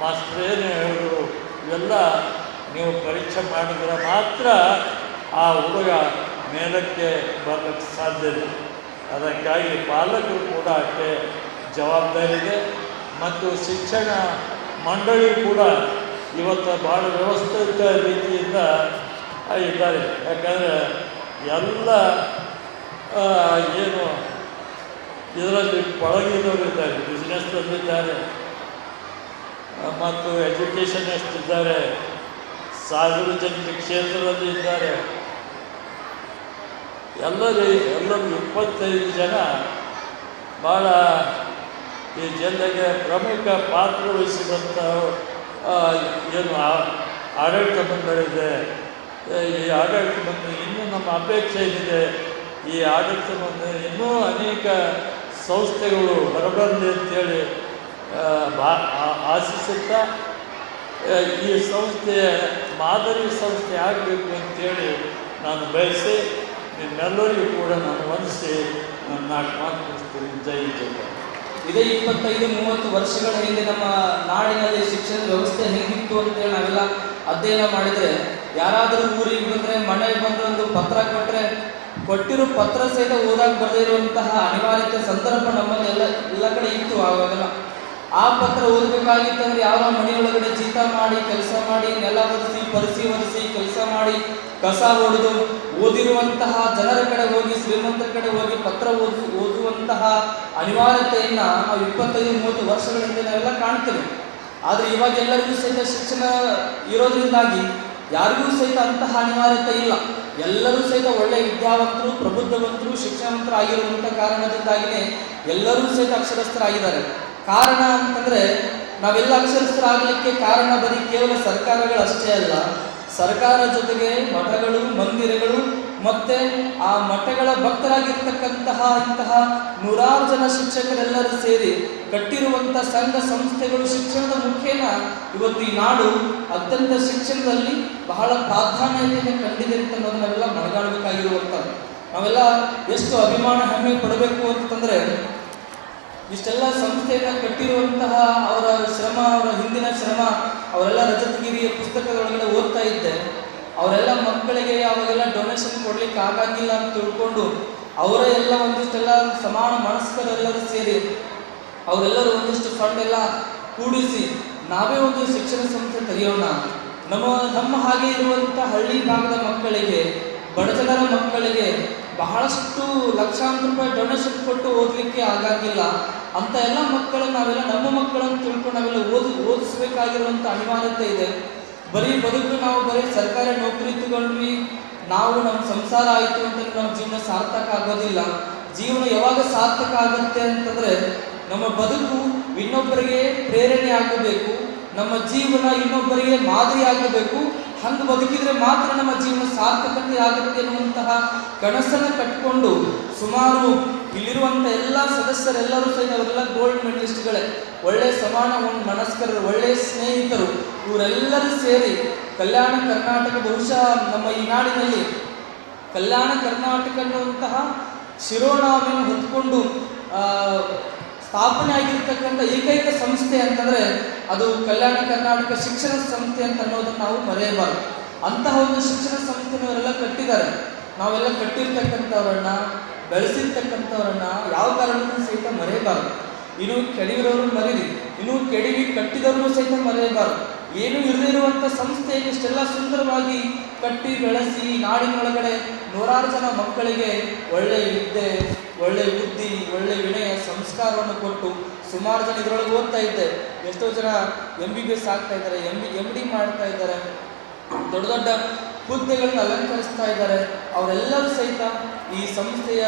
ಮಾಸ್ಟರ್ ಏನು ಹೇಳಿದ್ರು, ಇವೆಲ್ಲ ನೀವು ಪರೀಕ್ಷೆ ಮಾಡಿದ್ರೆ ಮಾತ್ರ ಆ ಹುಡುಗ ಮೇಲಕ್ಕೆ ಬರಲಿಕ್ಕೆ ಸಾಧ್ಯ ಇಲ್ಲ. ಅದಕ್ಕಾಗಿ ಪಾಲಕರು ಕೂಡ ಅಷ್ಟೇ ಜವಾಬ್ದಾರಿ ಇದೆ. ಮತ್ತು ಶಿಕ್ಷಣ ಮಂಡಳಿ ಕೂಡ ಇವತ್ತು ಭಾಳ ವ್ಯವಸ್ಥಿತ ರೀತಿಯಿಂದ ಇದ್ದಾರೆ. ಯಾಕಂದರೆ ಎಲ್ಲ ಏನು ಇದರಲ್ಲಿ ಪಳಗಿದವರು ಇದ್ದಾರೆ, ಬಿಸ್ನೆಸ್ನಲ್ಲಿದ್ದಾರೆ, ಮತ್ತು ಎಜುಕೇಷನಿಸ್ಟ್ ಇದ್ದಾರೆ, ಸಾರ್ವಜನಿಕ ಕ್ಷೇತ್ರದಲ್ಲಿ ಇದ್ದಾರೆ. ಎಲ್ಲರೂ 25 ಜನ ಭಾಳ ಈ ಜಿಲ್ಲೆಗೆ ಪ್ರಮುಖ ಪಾತ್ರ ವಹಿಸಿದಂಥ ಏನು ಆಡಳಿತ ಮಂಡಳಿದೆ. ಈ ಆಡಳಿತ ಮಂಡಳಿ ಇನ್ನೂ ನಮ್ಮ ಅಪೇಕ್ಷೆ ಏನಿದೆ, ಈ ಆಡಳಿತ ಮಂಡಳಿ ಇನ್ನೂ ಅನೇಕ ಸಂಸ್ಥೆಗಳು ಹೊರಬರಲಿ ಅಂತೇಳಿ ಆಶಿಸುತ್ತಾ ಈ ಸಂಸ್ಥೆಯ ಮಾದರಿ ಸಂಸ್ಥೆ ಆಗಬೇಕು ಅಂತೇಳಿ ನಾನು ಬಯಸಿ ನಿಮ್ಮೆಲ್ಲರಿಗೂ ಕೂಡ ನಾನು ವಂದಿಸಿ ನನ್ನ 4 ಮಾತು ಮುಗಿಸ್ತೀನಿ. ಜೈ ಜೈ. ಇದೇ 25-30 ವರ್ಷಗಳ ಹಿಂದೆ ನಮ್ಮ ನಾಡಿನಲ್ಲಿ ಶಿಕ್ಷಣ ವ್ಯವಸ್ಥೆ ಹೇಗಿತ್ತು ಅಂತೇಳಿ ನಾವೆಲ್ಲ ಅಧ್ಯಯನ ಮಾಡಿದರೆ, ಯಾರಾದರೂ ಊರಿಗೆ ಬಂದರೆ, ಮನೆಗೆ ಬಂದರೆ ಒಂದು ಪತ್ರ ಕೊಟ್ಟರೆ ಕೊಟ್ಟಿರೋ ಪತ್ರ ಸಹಿತ ಓದಾಕ ಬರದೇ ಇರುವಂತಹ ಅನಿವಾರ್ಯತೆ ಸಂದರ್ಭ ನಮ್ಮಲ್ಲಿ ಎಲ್ಲ ಕಡೆ ಇತ್ತು. ಆವಾಗೆಲ್ಲ ಆ ಪತ್ರ ಓದಬೇಕಾಗಿತ್ತಂದ್ರೆ ಯಾವ ಮನೆಯೊಳಗಡೆ ಜೀತ ಮಾಡಿ ಕೆಲಸ ಮಾಡಿ ನೆಲ ಒರೆಸಿ ಕೆಲಸ ಮಾಡಿ ಕಸ ಹೊಡೆದು ಓದಿರುವಂತಹ ಜನರ ಕಡೆ ಹೋಗಿ, ಶ್ರೀಮಂತರ ಕಡೆ ಹೋಗಿ ಪತ್ರ ಓದುವಂತಹ ಅನಿವಾರ್ಯತೆಯನ್ನು ನಾವು 25-30 ವರ್ಷಗಳ ಹಿಂದೆ ನಾವೆಲ್ಲ ಕಾಣ್ತೇವೆ. ಆದರೆ ಇವಾಗ ಎಲ್ಲರಿಗೂ ಸಹಿತ ಶಿಕ್ಷಣ ಇರೋದ್ರಿಂದಾಗಿ ಯಾರಿಗೂ ಸಹಿತ ಅಂತಹ ಅನಿವಾರ್ಯತೆ ಇಲ್ಲ. ಎಲ್ಲರೂ ಸಹಿತ ಒಳ್ಳೆಯ ವಿದ್ಯಾವಂತರು, ಪ್ರಬುದ್ಧವಂತರು, ಶಿಕ್ಷಣವಂತರು ಆಗಿರುವಂಥ ಕಾರಣದಿಂದಾಗಿಯೇ ಎಲ್ಲರೂ ಸಹಿತ ಅಕ್ಷರಸ್ಥರಾಗಿದ್ದಾರೆ. ಕಾರಣ ಅಂತಂದರೆ ನಾವೆಲ್ಲ ಅಕ್ಷರಸ್ಥರಾಗಲಿಕ್ಕೆ ಕಾರಣ ಬರೀ ಕೇವಲ ಸರ್ಕಾರಗಳು ಅಷ್ಟೇ ಅಲ್ಲ, ಸರ್ಕಾರ ಜೊತೆಗೆ ಮಠಗಳು, ಮಂದಿರಗಳು, ಮತ್ತೆ ಆ ಮಠಗಳ ಭಕ್ತರಾಗಿರ್ತಕ್ಕಂತಹ ಇಂತಹ 100 ಜನ ಶಿಕ್ಷಕರೆಲ್ಲರೂ ಸೇರಿ ಕಟ್ಟಿರುವಂಥ ಸಂಘ ಸಂಸ್ಥೆಗಳು ಶಿಕ್ಷಣದ ಮುಖೇನ ಇವತ್ತು ಈ ನಾಡು ಅತ್ಯಂತ ಶಿಕ್ಷಣದಲ್ಲಿ ಬಹಳ ಪ್ರಾಧಾನ್ಯತೆಯನ್ನು ಕಂಡಿದೆ ಅಂತ ಅನ್ನೋದು ನಾವೆಲ್ಲ ಮನಗಾಣಬೇಕಾಗಿರುವಂಥದ್ದು. ನಾವೆಲ್ಲ ಎಷ್ಟು ಅಭಿಮಾನ ಹೆಮ್ಮೆ ಪಡಬೇಕು ಅಂತಂದರೆ, ಇಷ್ಟೆಲ್ಲ ಸಂಸ್ಥೆಯನ್ನು ಕಟ್ಟಿರುವಂತಹ ಅವರ ಶ್ರಮ, ಅವರ ಹಿಂದಿನ ಶ್ರಮ, ಅವರೆಲ್ಲ ರಜತಗಿರಿಯ ಪುಸ್ತಕದೊಳಗಡೆ ಓದ್ತಾ ಇದ್ದೆ. ಅವರೆಲ್ಲ ಮಕ್ಕಳಿಗೆ ಅವಾಗೆಲ್ಲ ಡೊನೇಷನ್ ಕೊಡ್ಲಿಕ್ಕೆ ಆಗಂಗಿಲ್ಲ ಅಂತ ತಿಳ್ಕೊಂಡು ಅವರೇ ಎಲ್ಲ ಒಂದಿಷ್ಟೆಲ್ಲ ಸಮಾನ ಮನಸ್ಕರೆಲ್ಲರೂ ಸೇರಿ ಅವರೆಲ್ಲರೂ ಒಂದಿಷ್ಟು ಫಂಡ್ ಎಲ್ಲ ಕೂಡಿಸಿ ನಾವೇ ಒಂದು ಶಿಕ್ಷಣ ಸಂಸ್ಥೆ ತೆರೆಯೋಣ. ನಮ್ಮ ಹಾಗೆ ಇರುವಂಥ ಹಳ್ಳಿ ಭಾಗದ ಮಕ್ಕಳಿಗೆ, ಬಡಜನರ ಮಕ್ಕಳಿಗೆ ಬಹಳಷ್ಟು ಲಕ್ಷಾಂತರ ರೂಪಾಯಿ ಡೊನೇಷನ್ ಕೊಟ್ಟು ಓದಲಿಕ್ಕೆ ಆಗಂಗಿಲ್ಲ ಅಂತ ಎಲ್ಲ ಮಕ್ಕಳನ್ನು ನಾವೆಲ್ಲ ನಮ್ಮ ಮಕ್ಕಳನ್ನು ತಿಳ್ಕೊಂಡು ನಾವೆಲ್ಲ ಓದಿಸ್ಬೇಕಾಗಿರುವಂಥ ಅನಿವಾರ್ಯತೆ ಇದೆ. ಬರೀ ಬದುಕು ನಾವು ಬರೀ ಸರ್ಕಾರಿ ನೌಕರಿ ತಗೊಂಡ್ವಿ, ನಾವು ನಮ್ಮ ಸಂಸಾರ ಆಯಿತು ಅಂತ ನಮ್ಮ ಜೀವನ ಸಾರ್ಥಕ ಆಗೋದಿಲ್ಲ. ಜೀವನ ಯಾವಾಗ ಸಾರ್ಥಕ ಆಗುತ್ತೆ ಅಂತಂದರೆ ನಮ್ಮ ಬದುಕು ಇನ್ನೊಬ್ಬರಿಗೆ ಪ್ರೇರಣೆ ಆಗಬೇಕು, ನಮ್ಮ ಜೀವನ ಇನ್ನೊಬ್ಬರಿಗೆ ಮಾದರಿ ಆಗಬೇಕು. ಹಂಗೆ ಬದುಕಿದ್ರೆ ಮಾತ್ರ ನಮ್ಮ ಜೀವನ ಸಾರ್ಥಕತೆ ಆಗುತ್ತೆ ಅನ್ನುವಂತಹ ಕನಸನ್ನು ಕಟ್ಟಿಕೊಂಡು ಸುಮಾರು ಇಲ್ಲಿರುವಂಥ ಎಲ್ಲ ಸದಸ್ಯರೆಲ್ಲರೂ ಸಹಿತ ಅವರೆಲ್ಲ ಗೋಲ್ಡ್ ಮೆಡಲಿಸ್ಟ್ಗಳೇ, ಒಳ್ಳೆಯ ಸಮಾನ ಮನಸ್ಕರರು, ಒಳ್ಳೆಯ ಸ್ನೇಹಿತರು, ಇವರೆಲ್ಲರೂ ಸೇರಿ ಕಲ್ಯಾಣ ಕರ್ನಾಟಕ ಬಹುಶಃ ನಮ್ಮ ಈ ನಾಡಿನಲ್ಲಿ ಕಲ್ಯಾಣ ಕರ್ನಾಟಕ ಅನ್ನುವಂತಹ ಶಿರೋನಾಮೆಯನ್ನು ಹೊತ್ಕೊಂಡು ಸ್ಥಾಪನೆ ಆಗಿರ್ತಕ್ಕಂಥ ಏಕೈಕ ಸಂಸ್ಥೆ ಅಂತಂದರೆ ಅದು ಕಲ್ಯಾಣ ಕರ್ನಾಟಕ ಶಿಕ್ಷಣ ಸಂಸ್ಥೆ ಅಂತ ಅನ್ನೋದನ್ನು ನಾವು ಮರೆಯಬಾರದು. ಅಂತಹ ಒಂದು ಶಿಕ್ಷಣ ಸಂಸ್ಥೆಯವರೆಲ್ಲ ಕಟ್ಟಿದ್ದಾರೆ. ನಾವೆಲ್ಲ ಕಟ್ಟಿರ್ತಕ್ಕಂಥವ್ರನ್ನ, ಬೆಳೆಸಿರ್ತಕ್ಕಂಥವ್ರನ್ನ ಯಾವ ಕಾರಣಕ್ಕೂ ಸಹಿತ ಮರೆಯಬಾರದು. ಇನ್ನು ಕೆಡವಿರೋರು ಮರೀರಿ, ಇನ್ನು ಕೆಡವಿ ಕಟ್ಟಿದವರು ಸಹಿತ ಮರೆಯಬಾರದು. ಏನು ಇರದಿರುವಂಥ ಸಂಸ್ಥೆಯನ್ನು ಇಷ್ಟೆಲ್ಲ ಸುಂದರವಾಗಿ ಕಟ್ಟಿ ಬೆಳೆಸಿ ನಾಡಿನೊಳಗಡೆ ನೂರಾರು ಜನ ಮಕ್ಕಳಿಗೆ ಒಳ್ಳೆಯ ವಿದ್ಯೆ, ಒಳ್ಳೆಯ ಬುದ್ಧಿ, ಒಳ್ಳೆಯ ವಿನಯ ಸಂಸ್ಕಾರವನ್ನು ಕೊಟ್ಟು ಸುಮಾರು ಜನ ಇದರೊಳಗೆ ಓದ್ತಾ ಇದ್ದೆ. ಎಷ್ಟೋ ಜನ MBBS ಆಗ್ತಾ ಇದ್ದಾರೆ, MD ಮಾಡ್ತಾ ಇದ್ದಾರೆ, ದೊಡ್ಡ ದೊಡ್ಡ ಹುದ್ದೆಗಳನ್ನು ಅಲಂಕರಿಸ್ತಾ ಇದ್ದಾರೆ. ಅವರೆಲ್ಲರೂ ಸಹಿತ ಈ ಸಂಸ್ಥೆಯ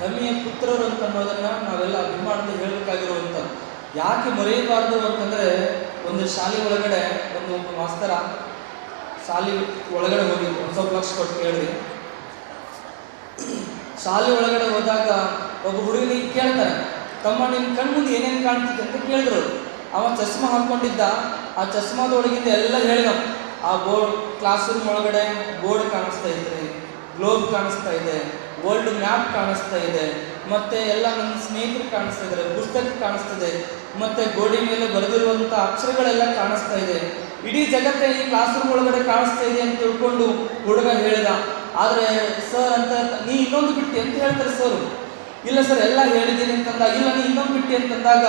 ಹೆಮ್ಮೆಯ ಪುತ್ರರು ಅಂತ ಅನ್ನೋದನ್ನು ನಾವೆಲ್ಲ ಅಭಿಮಾನದಿಂದ ಹೇಳಬೇಕಾಗಿರುವಂಥದ್ದು. ಯಾಕೆ ಮರೆಯಬಾರ್ದು ಅಂತಂದರೆ, ಒಂದು ಶಾಲೆ ಒಳಗಡೆ ಒಬ್ಬ ಮಾಸ್ತರ ಶಾಲೆ ಒಳಗಡೆ ಹೋಗಿ ಒಂದು ಸ್ವಲ್ಪ ಲಕ್ಷ ಕೊಟ್ಟು ಕೇಳಿದ್ರಿ. ಶಾಲೆ ಒಳಗಡೆ ಹೋದಾಗ ಒಬ್ಬ ಹುಡುಗನಿಗೆ ಕೇಳ್ತಾರೆ, ತಮ್ಮ ನಿಮ್ಮ ಕಣ್ಮುಂದೆ ಏನೇನು ಕಾಣ್ತಿದೆ ಅಂತ ಕೇಳಿದ್ರು. ಅವ ಚಸ್ಮಾ ಹಾಕ್ಕೊಂಡಿದ್ದ. ಆ ಚಸ್ಮಾದೊಳಗಿಂದ ಎಲ್ಲ ಹೇಳಿದ. ಆ ಕ್ಲಾಸ್ ರೂಮ್ ಒಳಗಡೆ ಬೋರ್ಡ್ ಕಾಣಿಸ್ತಾ ಇದ್ರಿ, ಗ್ಲೋಬ್ ಕಾಣಿಸ್ತಾ ಇದೆ, ವರ್ಲ್ಡ್ ಮ್ಯಾಪ್ ಕಾಣಿಸ್ತಾ ಇದೆ, ಮತ್ತೆ ಎಲ್ಲ ನನ್ನ ಸ್ನೇಹಿತರು ಕಾಣಿಸ್ತಾ ಇದ್ದಾರೆ, ಪುಸ್ತಕ ಕಾಣಿಸ್ತಿದೆ, ಮತ್ತೆ ಗೋಡೆ ಮೇಲೆ ಬರೆದಿರುವಂಥ ಅಕ್ಷರಗಳೆಲ್ಲ ಕಾಣಿಸ್ತಾ ಇದೆ. ಇಡೀ ಜಗತ್ತೇ ಈ ಕ್ಲಾಸ್ ರೂಮ್ ಒಳಗಡೆ ಕಾಣಿಸ್ತಾ ಇದೆ ಅಂತ ತಿಳ್ಕೊಂಡು ಹುಡುಗ ಹೇಳಿದ. ಆದರೆ ಸರ್ ಅಂತ, ನೀ ಇನ್ನೊಂದು ಬಿಟ್ಟಿ ಅಂತ ಹೇಳ್ತಾರೆ ಸರ್. ಇಲ್ಲ ಸರ್ ಎಲ್ಲ ಹೇಳಿದ್ದೀನಿ ಅಂತಂದಾಗ, ಇಲ್ಲ ನೀ ಇನ್ನೊಂದು ಬಿಟ್ಟಿ ಅಂತಂದಾಗ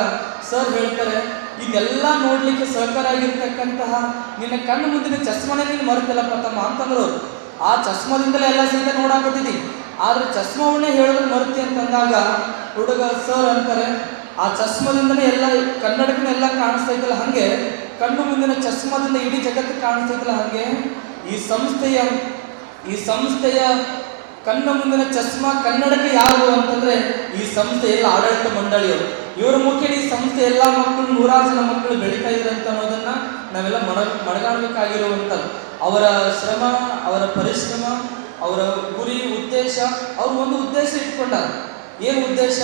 ಸರ್ ಹೇಳ್ತಾರೆ, ಇದೆಲ್ಲ ನೋಡ್ಲಿಕ್ಕೆ ಸಹಕಾರ ಆಗಿರ್ತಕ್ಕಂತಹ ನಿನ್ನ ಕಣ್ಣು ಮುಂದಿನ ಚಸ್ಮಾನೇ ನೀನು ಮರೆತಿಲ್ಲಪ್ಪ ತಮ್ಮ ಅಂತಂದ್ರು. ಆ ಚಸ್ಮಾದಿಂದಲೇ ಎಲ್ಲ ಸಹಿತ ನೋಡಾಕತ್ತಿದ್ದಿ, ಆದ್ರೆ ಚಸ್ಮಾವನ್ನೇ ಹೇಳಿದ್ರೆ ಮರ್ತಿ ಅಂತಂದಾಗ ಹುಡುಗ ಸರ್ ಅಂತಾರೆ, ಆ ಚಸ್ಮಾದಿಂದಲೇ ಎಲ್ಲ ಕನ್ನಡಕನೆಲ್ಲ ಕಾಣಿಸ್ತಾ ಇದ್ದಲ್ಲ, ಹಾಗೆ ಕಣ್ಣು ಮುಂದಿನ ಚಸ್ಮಾದಿಂದ ಇಡೀ ಜಗತ್ತು ಕಾಣಿಸ್ತಾ ಇದ್ದಲ್ಲ, ಹಾಗೆ ಈ ಸಂಸ್ಥೆಯ ಕಣ್ಣ ಮುಂದಿನ ಚಸ್ಮಾ ಕನ್ನಡಕ ಯಾರು ಅಂತಂದ್ರೆ ಈ ಸಂಸ್ಥೆ ಎಲ್ಲ ಆಡಳಿತ ಮಂಡಳಿಯವರು. ಇವರ ಮುಖ್ಯ ಈ ಸಂಸ್ಥೆ ಎಲ್ಲ ಮಕ್ಕಳು, ನೂರಾರು ಜನ ಮಕ್ಕಳು ಬೆಳೀತಾ ಇದ್ದಾರೆ ಅಂತ ಅನ್ನೋದನ್ನ ನಾವೆಲ್ಲ ಮಡಗಾಡಬೇಕಾಗಿರುವಂಥದ್ದು. ಅವರ ಶ್ರಮ, ಅವರ ಪರಿಶ್ರಮ, ಅವರ ಗುರಿ, ಉದ್ದೇಶ, ಅವ್ರು ಒಂದು ಉದ್ದೇಶ ಇಟ್ಕೊಂಡಾರ. ಏನು ಉದ್ದೇಶ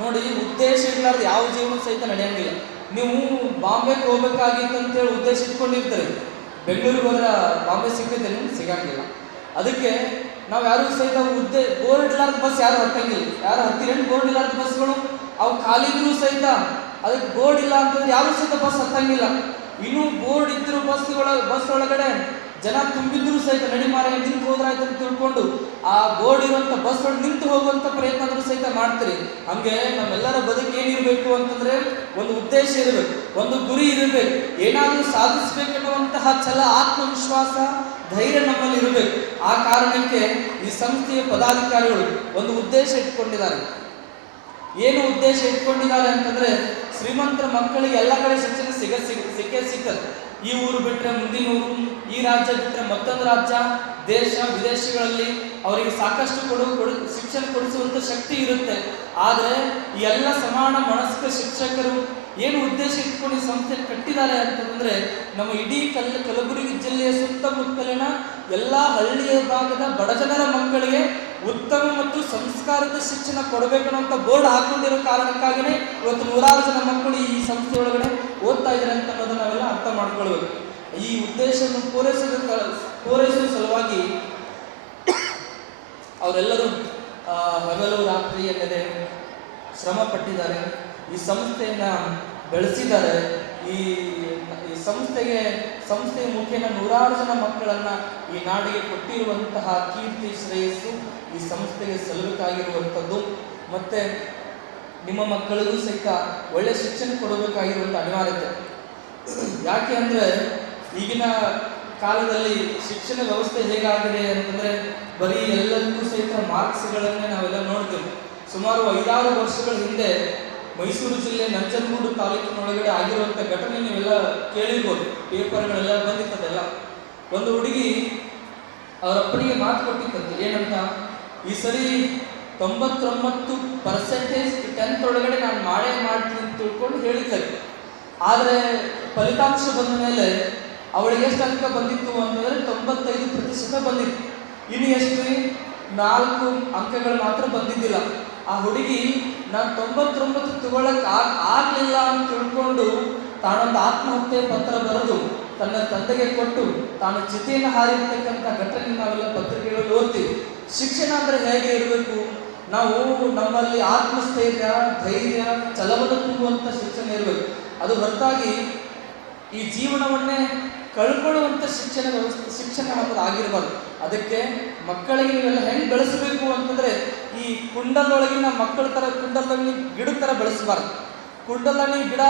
ನೋಡಿ, ಉದ್ದೇಶ ಇರ್ಲಾರ್ದು ಯಾವ ಜೀವನ ಸಹಿತ ನಡೆಯಂಗಿಲ್ಲ. ನೀವು ಬಾಂಬೆಗೆ ಹೋಗ್ಬೇಕಾಗಿತ್ತು ಅಂತೇಳಿ ಉದ್ದೇಶ ಇಟ್ಕೊಂಡಿರ್ತಾರೆ, ಬೆಂಗಳೂರಿಗೆ ಹೋದ್ರೆ ಬಾಂಬೆ ಸಿಗ್ತೈತೆ ಸಿಗಂಗಿಲ್ಲ. ಅದಕ್ಕೆ ನಾವು ಯಾರು ಸಹಿತ ಬೋರ್ಡ್ ಇಲ್ಲಾರ್ದ ಬಸ್ ಯಾರು ಹತ್ತಂಗಿಲ್ಲ. ಯಾರು ಹತ್ತಿರೇನು ಬೋರ್ಡ್ ಇಲ್ಲಾರ್ದ ಬಸ್ಗಳು? ಅವು ಖಾಲಿದ್ರು ಸಹಿತ ಅದಕ್ಕೆ ಬೋರ್ಡ್ ಇಲ್ಲ ಅಂತಂದ್ರೆ ಯಾರು ಸಹಿತ ಬಸ್ ಹತ್ತಂಗಿಲ್ಲ. ಇನ್ನೂ ಬೋರ್ಡ್ ಇದ್ರು ಬಸ್ ಒಳಗಡೆ ಜನ ತುಂಬಿದ್ರು ಸಹಿತ ನಡಿ ಮಾರ ನಿಂತು ಹೋದ್ರಾಯ್ತು ಅಂತ ತಿಳ್ಕೊಂಡು ಆ ಬೋರ್ಡ್ ಇರುವಂಥ ಬಸ್ ಒಳಗೆ ನಿಂತು ಹೋಗುವಂಥ ಪ್ರಯತ್ನ ಆದರೂ ಸಹಿತ ಮಾಡ್ತೀರಿ. ಹಂಗೆ ನಮ್ಮೆಲ್ಲರ ಬದುಕು ಏನಿರಬೇಕು ಅಂತಂದ್ರೆ ಒಂದು ಉದ್ದೇಶ ಇರಬೇಕು, ಒಂದು ಗುರಿ ಇರಬೇಕು, ಏನಾದರೂ ಸಾಧಿಸಬೇಕೆನ್ನುವಂತಹ ಛಲ, ಆತ್ಮವಿಶ್ವಾಸ, ಧೈರ್ಯ ನಮ್ಮಲ್ಲಿ ಇರಬೇಕು. ಆ ಕಾರಣಕ್ಕೆ ಈ ಸಂಸ್ಥೆಯ ಪದಾಧಿಕಾರಿಗಳು ಒಂದು ಉದ್ದೇಶ ಇಟ್ಕೊಂಡಿದ್ದಾರೆ. ಏನು ಉದ್ದೇಶ ಇಟ್ಕೊಂಡಿದ್ದಾರೆ ಅಂತಂದ್ರೆ, ಶ್ರೀಮಂತರ ಮಕ್ಕಳಿಗೆ ಎಲ್ಲ ಕಡೆ ಶಿಕ್ಷಣ ಸಿಕ್ಕೇ ಸಿಗ್ತದೆ. ಈ ಊರು ಬಿಟ್ಟರೆ ಮುಂದಿನ ಊರು, ಈ ರಾಜ್ಯ ಬಿಟ್ಟರೆ ಮತ್ತೊಂದು ರಾಜ್ಯ, ದೇಶ ವಿದೇಶಗಳಲ್ಲಿ ಅವರಿಗೆ ಸಾಕಷ್ಟು ಶಿಕ್ಷಣ ಕೊಡಿಸುವಂಥ ಶಕ್ತಿ ಇರುತ್ತೆ. ಆದರೆ ಈ ಎಲ್ಲ ಸಮಾನ ಮನಸ್ಕ ಶಿಕ್ಷಕರು ಏನು ಉದ್ದೇಶ ಇಟ್ಕೊಂಡು ಈ ಸಂಸ್ಥೆ ಕಟ್ಟಿದ್ದಾರೆ ಅಂತಂದ್ರೆ, ನಮ್ಮ ಇಡೀ ಕಲಬುರಗಿ ಜಿಲ್ಲೆಯ ಸುತ್ತಮುತ್ತಲಿನ ಎಲ್ಲ ಹಳ್ಳಿಯ ಭಾಗದ ಬಡಜನರ ಮಕ್ಕಳಿಗೆ ಉತ್ತಮ ಮತ್ತು ಸಂಸ್ಕಾರದ ಶಿಕ್ಷಣ ಕೊಡಬೇಕನ್ನುವಂಥ ಬೋರ್ಡ್ ಹಾಕೊಂಡಿರೋ ಕಾರಣಕ್ಕಾಗಿಯೇ ಇವತ್ತು ನೂರಾರು ಜನ ಮಕ್ಕಳು ಈ ಸಂಸ್ಥೆ ಒಳಗಡೆ ಓದ್ತಾ ಇದ್ದಾರೆ ಅಂತ ಅನ್ನೋದನ್ನ ನಾವೆಲ್ಲ ಅರ್ಥ ಮಾಡ್ಕೊಳ್ಬೇಕು. ಈ ಉದ್ದೇಶವನ್ನು ಪೂರೈಸುವ ಸಲುವಾಗಿ ಅವರೆಲ್ಲರೂ ಹಗಲು ರಾತ್ರಿ ಎನ್ನದೆ ಶ್ರಮ ಪಟ್ಟಿದ್ದಾರೆ. ಈ ಸಂಸ್ಥೆಯನ್ನ ಬೆಳೆಸಿದ್ದಾರೆ. ಈ ಸಂಸ್ಥೆಯ ಮುಖೇನ ನೂರಾರು ಜನ ಮಕ್ಕಳನ್ನ ಈ ನಾಡಿಗೆ ಕೊಟ್ಟಿರುವಂತಹ ಕೀರ್ತಿ, ಶ್ರೇಯಸ್ಸು ಈ ಸಂಸ್ಥೆಗೆ ಸಲ್ಲಬೇಕಾಗಿರುವಂಥದ್ದು. ಮತ್ತೆ ನಿಮ್ಮ ಮಕ್ಕಳಿಗೂ ಸಹಿತ ಒಳ್ಳೆ ಶಿಕ್ಷಣ ಕೊಡಬೇಕಾಗಿರುವಂಥ ಅನಿವಾರ್ಯತೆ. ಯಾಕೆ ಅಂದರೆ ಈಗಿನ ಕಾಲದಲ್ಲಿ ಶಿಕ್ಷಣ ವ್ಯವಸ್ಥೆ ಹೇಗಾಗಿದೆ ಅಂತಂದರೆ, ಬರೀ ಎಲ್ಲರಿಗೂ ಸಹಿತ ಮಾರ್ಕ್ಸ್ಗಳನ್ನೇ ನಾವೆಲ್ಲ ನೋಡ್ತೇವೆ. ಸುಮಾರು 5-6 ವರ್ಷಗಳ ಹಿಂದೆ ಮೈಸೂರು ಜಿಲ್ಲೆ ನಂಜನಗೂಡು ತಾಲೂಕಿನೊಳಗಡೆ ಆಗಿರುವಂಥ ಘಟನೆ ನೀವೆಲ್ಲ ಕೇಳಿರ್ಬೋದು, ಪೇಪರ್ಗಳೆಲ್ಲ ಬಂದಿತ್ತದೆಲ್ಲ. ಒಂದು ಹುಡುಗಿ ಅವರ ಅಪ್ಪನಿಗೆ ಮಾತು ಕೊಟ್ಟಿತ್ತಂತೆ, ಏನಂತ, ಈ ಸರಿ 99% 10th ಒಳಗಡೆ ನಾನು ಮಾಡ್ತೀನಿ ಅಂತ ತಿಳ್ಕೊಂಡು ಹೇಳಿದ್ದೆ. ಆದರೆ ಫಲಿತಾಂಶ ಬಂದ ಮೇಲೆ ಅವಳಿಗೆ ಎಷ್ಟು ಅಂಕ ಬಂದಿತ್ತು ಅಂತಂದರೆ 95% ಬಂದಿತ್ತು. ಇನ್ನು ಎಷ್ಟು 4 ಅಂಕಗಳು ಮಾತ್ರ ಬಂದಿದ್ದಿಲ್ಲ. ಆ ಹುಡುಗಿ ನಾನು 99 ತಗೊಳ್ಳಕ್ಕೆ ಆಗಲಿಲ್ಲ ಅಂತ ತಿಳ್ಕೊಂಡು ತಾನೊಂದು ಆತ್ಮಹತ್ಯೆ ಪತ್ರ ಬರೆದು ತನ್ನ ತಂದೆಗೆ ಕೊಟ್ಟು ತಾನು ಚಿತೆಯನ್ನು ಹಾರಿರ್ತಕ್ಕಂಥ ಘಟನೆ ನಾವೆಲ್ಲ ಪತ್ರಿಕೆಗಳಲ್ಲಿ ಓದ್ತೀವಿ. ಶಿಕ್ಷಣ ಅಂದರೆ ಹೇಗೆ ಇರಬೇಕು, ನಾವು ನಮ್ಮಲ್ಲಿ ಆತ್ಮಸ್ಥೈರ್ಯ, ಧೈರ್ಯ, ಛಲವನ್ನು ತುಂಬುವಂಥ ಶಿಕ್ಷಣ ಇರಬೇಕು. ಅದು ಹೊರತಾಗಿ ಈ ಜೀವನವನ್ನೇ ಕಳ್ಕೊಳ್ಳುವಂಥ ಶಿಕ್ಷಣ ನಮ್ಮದು ಆಗಿರಬಾರ್ದು. ಅದಕ್ಕೆ ಮಕ್ಕಳಿಗೆ ನೀವೆಲ್ಲ ಹೆಂಗೆ ಬೆಳೆಸಬೇಕು ಅಂತಂದರೆ, ಈ ಕುಂಡಲೊಳಗಿನ ಮಕ್ಕಳ ಥರ ಕುಂಡಲಲ್ಲಿ ಗಿಡದ ಥರ ಬೆಳೆಸಬಾರ್ದು. ಕುಂಡಲಲ್ಲಿ ಗಿಡ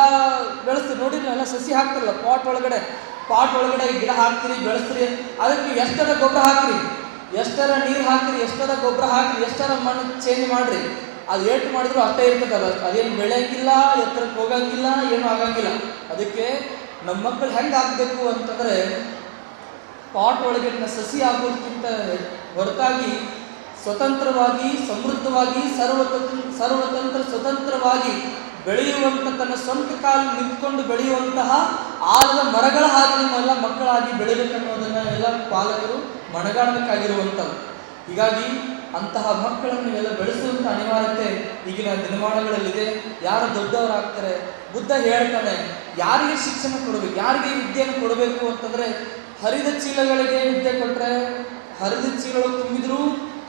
ಬೆಳೆಸ್ತೀರಿ ನೋಡಿ, ಎಲ್ಲ ಸಸಿ ಹಾಕ್ತಿರಲ್ಲ ಪಾಟ್ ಒಳಗಡೆ ಗಿಡ ಹಾಕ್ತೀರಿ, ಬೆಳೆಸ್ತೀರಿ. ಅದಕ್ಕೆ ಎಷ್ಟರ ಗೊಬ್ಬರ ಹಾಕ್ರಿ, ಎಷ್ಟರ ನೀರು ಹಾಕ್ರಿ, ಎಷ್ಟರ ಗೊಬ್ಬರ ಹಾಕ್ರಿ, ಎಷ್ಟರ ಮಣ್ಣು ಚೇಂಜ್ ಮಾಡ್ರಿ, ಅದು ಏಟು ಮಾಡಿದ್ರು ಅಷ್ಟೇ ಇರ್ತದಲ್ಲ, ಅದೇನು ಬೆಳೆಯಂಗಿಲ್ಲ, ಎತ್ತರಕ್ಕೆ ಹೋಗಂಗಿಲ್ಲ, ಏನೂ ಆಗಂಗಿಲ್ಲ. ಅದಕ್ಕೆ ನಮ್ಮ ಮಕ್ಕಳು ಹೆಂಗೆ ಆಗಬೇಕು ಅಂತಂದರೆ, ಪಾಟ್ ಒಳಗೆ ಸಸಿ ಆಗೋದಕ್ಕಿಂತ ಹೊರತಾಗಿ ಸ್ವತಂತ್ರವಾಗಿ, ಸಮೃದ್ಧವಾಗಿ, ಸರ್ವತಂತ್ರ ಸ್ವತಂತ್ರವಾಗಿ ಬೆಳೆಯುವಂಥ, ತನ್ನ ಸ್ವಂತ ಕಾಲು ನಿಂತ್ಕೊಂಡು ಬೆಳೆಯುವಂತಹ ಆಲದ ಮರಗಳ ಹಾಗೆ ನಿಮ್ಮೆಲ್ಲ ಮಕ್ಕಳಾಗಿ ಬೆಳಿಬೇಕನ್ನೋದನ್ನ ಎಲ್ಲ ಪಾಲಕರು ಮನಗಾಣಬೇಕಾಗಿರುವಂಥದ್ದು. ಹೀಗಾಗಿ ಅಂತಹ ಮಕ್ಕಳನ್ನು ಎಲ್ಲ ಬೆಳೆಸುವಂಥ ಅನಿವಾರ್ಯತೆ ಈಗಿನ ದಿನಮಾನಗಳಲ್ಲಿದೆ. ಯಾರು ದೊಡ್ಡವರಾಗ್ತಾರೆ, ಬುದ್ಧ ಹೇಳ್ತಾನೆ, ಯಾರಿಗೆ ಶಿಕ್ಷಣ ಕೊಡಬೇಕು, ಯಾರಿಗೆ ವಿದ್ಯೆಯನ್ನು ಕೊಡಬೇಕು ಅಂತಂದರೆ, ಹರಿದ ಚೀಲಗಳಿಗೆ ವಿದ್ಯೆ ಕೊಟ್ಟರೆ ಹರಿದ ಚೀಲಗಳು ತುಂಬಿದ್ರು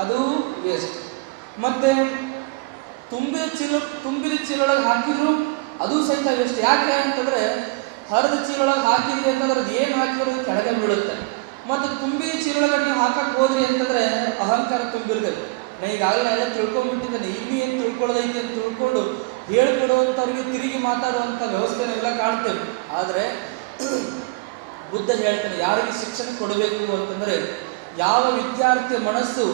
ಅದು ವೇಸ್ಟ್, ಮತ್ತು ತುಂಬಿದ ಚೀಲೊಳಗೆ ಹಾಕಿದ್ರು ಅದು ಸಹಿತ ವೇಸ್ಟ್. ಯಾಕೆ ಅಂತಂದರೆ, ಹರಿದ ಚೀಲೊಳಗೆ ಹಾಕಿದ್ರಿ ಅಂತಂದ್ರೆ ಅದು ಏನು ಹಾಕಿದ್ರು ಕೆಳಗೆ ಬೀಳುತ್ತೆ. ಮತ್ತು ತುಂಬಿದ ಚೀಲೊಳಗೆ ನೀವು ಹಾಕಕ್ಕೆ ಹೋದ್ರಿ ಅಂತಂದರೆ ಅಹಂಕಾರ ತುಂಬಿರ್ತದೆ. ನಾ ಈಗಾಗಲೇ ಎಲ್ಲ ತಿಳ್ಕೊಂಡ್ಬಿಟ್ಟಿದ್ದೇನೆ, ಇನ್ನೂ ಏನು ತಿಳ್ಕೊಳ್ಳೋದೈತಿ ಅಂತ ತಿಳ್ಕೊಂಡು ಹೇಳ್ಕೊಡುವಂಥವ್ರಿಗೆ ತಿರುಗಿ ಮಾತಾಡುವಂಥ ವ್ಯವಸ್ಥೆನೆಲ್ಲ ಕಾಣ್ತೇವೆ. ಆದರೆ ಬುದ್ಧ ಹೇಳ್ತಾನೆ, ಯಾರಿಗೆ ಶಿಕ್ಷಣ ಕೊಡಬೇಕು ಅಂತಂದರೆ, ಯಾವ ವಿದ್ಯಾರ್ಥಿಯ ಮನಸ್ಸು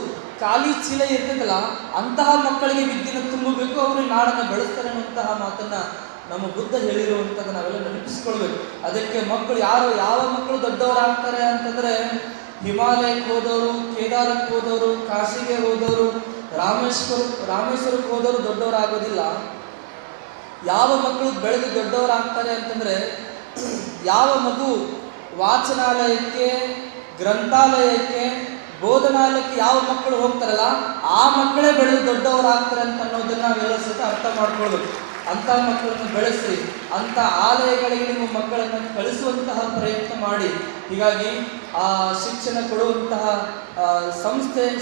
ಖಾಲಿ ಚೀಲ ಇರ್ತದಲ್ಲ ಅಂತಹ ಮಕ್ಕಳಿಗೆ ವಿದ್ಯೆನ ತುಂಬಬೇಕು, ಅವರು ನಾಡನ್ನು ಬೆಳೆಸ್ತಾರೆ ಅನ್ನುವಂತಹ ಮಾತನ್ನು ನಮ್ಮ ಬುದ್ಧ ಹೇಳಿರುವಂಥದ್ದು ನಾವೆಲ್ಲ ನೆನಪಿಸ್ಕೊಳ್ಬೇಕು. ಅದಕ್ಕೆ ಮಕ್ಕಳು ಯಾವ ಮಕ್ಕಳು ದೊಡ್ಡವರಾಗ್ತಾರೆ ಅಂತಂದರೆ, ಹಿಮಾಲಯಕ್ಕೆ ಹೋದವರು, ಕೇದಾರಕ್ಕೆ ಹೋದವರು, ಕಾಶಿಗೆ ಹೋದವರು, ರಾಮೇಶ್ವರಕ್ಕೆ ಹೋದವರು ದೊಡ್ಡವರಾಗೋದಿಲ್ಲ. ಯಾವ ಮಕ್ಕಳು ಬೆಳೆದು ದೊಡ್ಡವರಾಗ್ತಾರೆ ಅಂತಂದರೆ, ಯಾವ ಮಗು ವಾಚನಾಲಯಕ್ಕೆ, ಗ್ರಂಥಾಲಯಕ್ಕೆ, ಬೋಧನಾಲಯಕ್ಕೆ ಯಾವ ಮಕ್ಕಳು ಹೋಗ್ತಾರಲ್ಲ ಆ ಮಕ್ಕಳೇ ಬೆಳೆದು ದೊಡ್ಡವರಾಗ್ತಾರೆ ಅಂತ ಅನ್ನೋದನ್ನು ನಾವೆಲ್ಲ ಸಹಿತ ಅರ್ಥ ಮಾಡ್ಕೊಳ್ಬೇಕು. ಅಂಥ ಮಕ್ಕಳನ್ನು ಬೆಳೆಸಿ ಅಂಥ ಆಲಯಗಳಿಗೆ ನಿಮ್ಮ ಮಕ್ಕಳನ್ನು ಕಳಿಸುವಂತಹ ಪ್ರಯತ್ನ ಮಾಡಿ. ಹೀಗಾಗಿ ಆ ಶಿಕ್ಷಣ ಕೊಡುವಂತಹ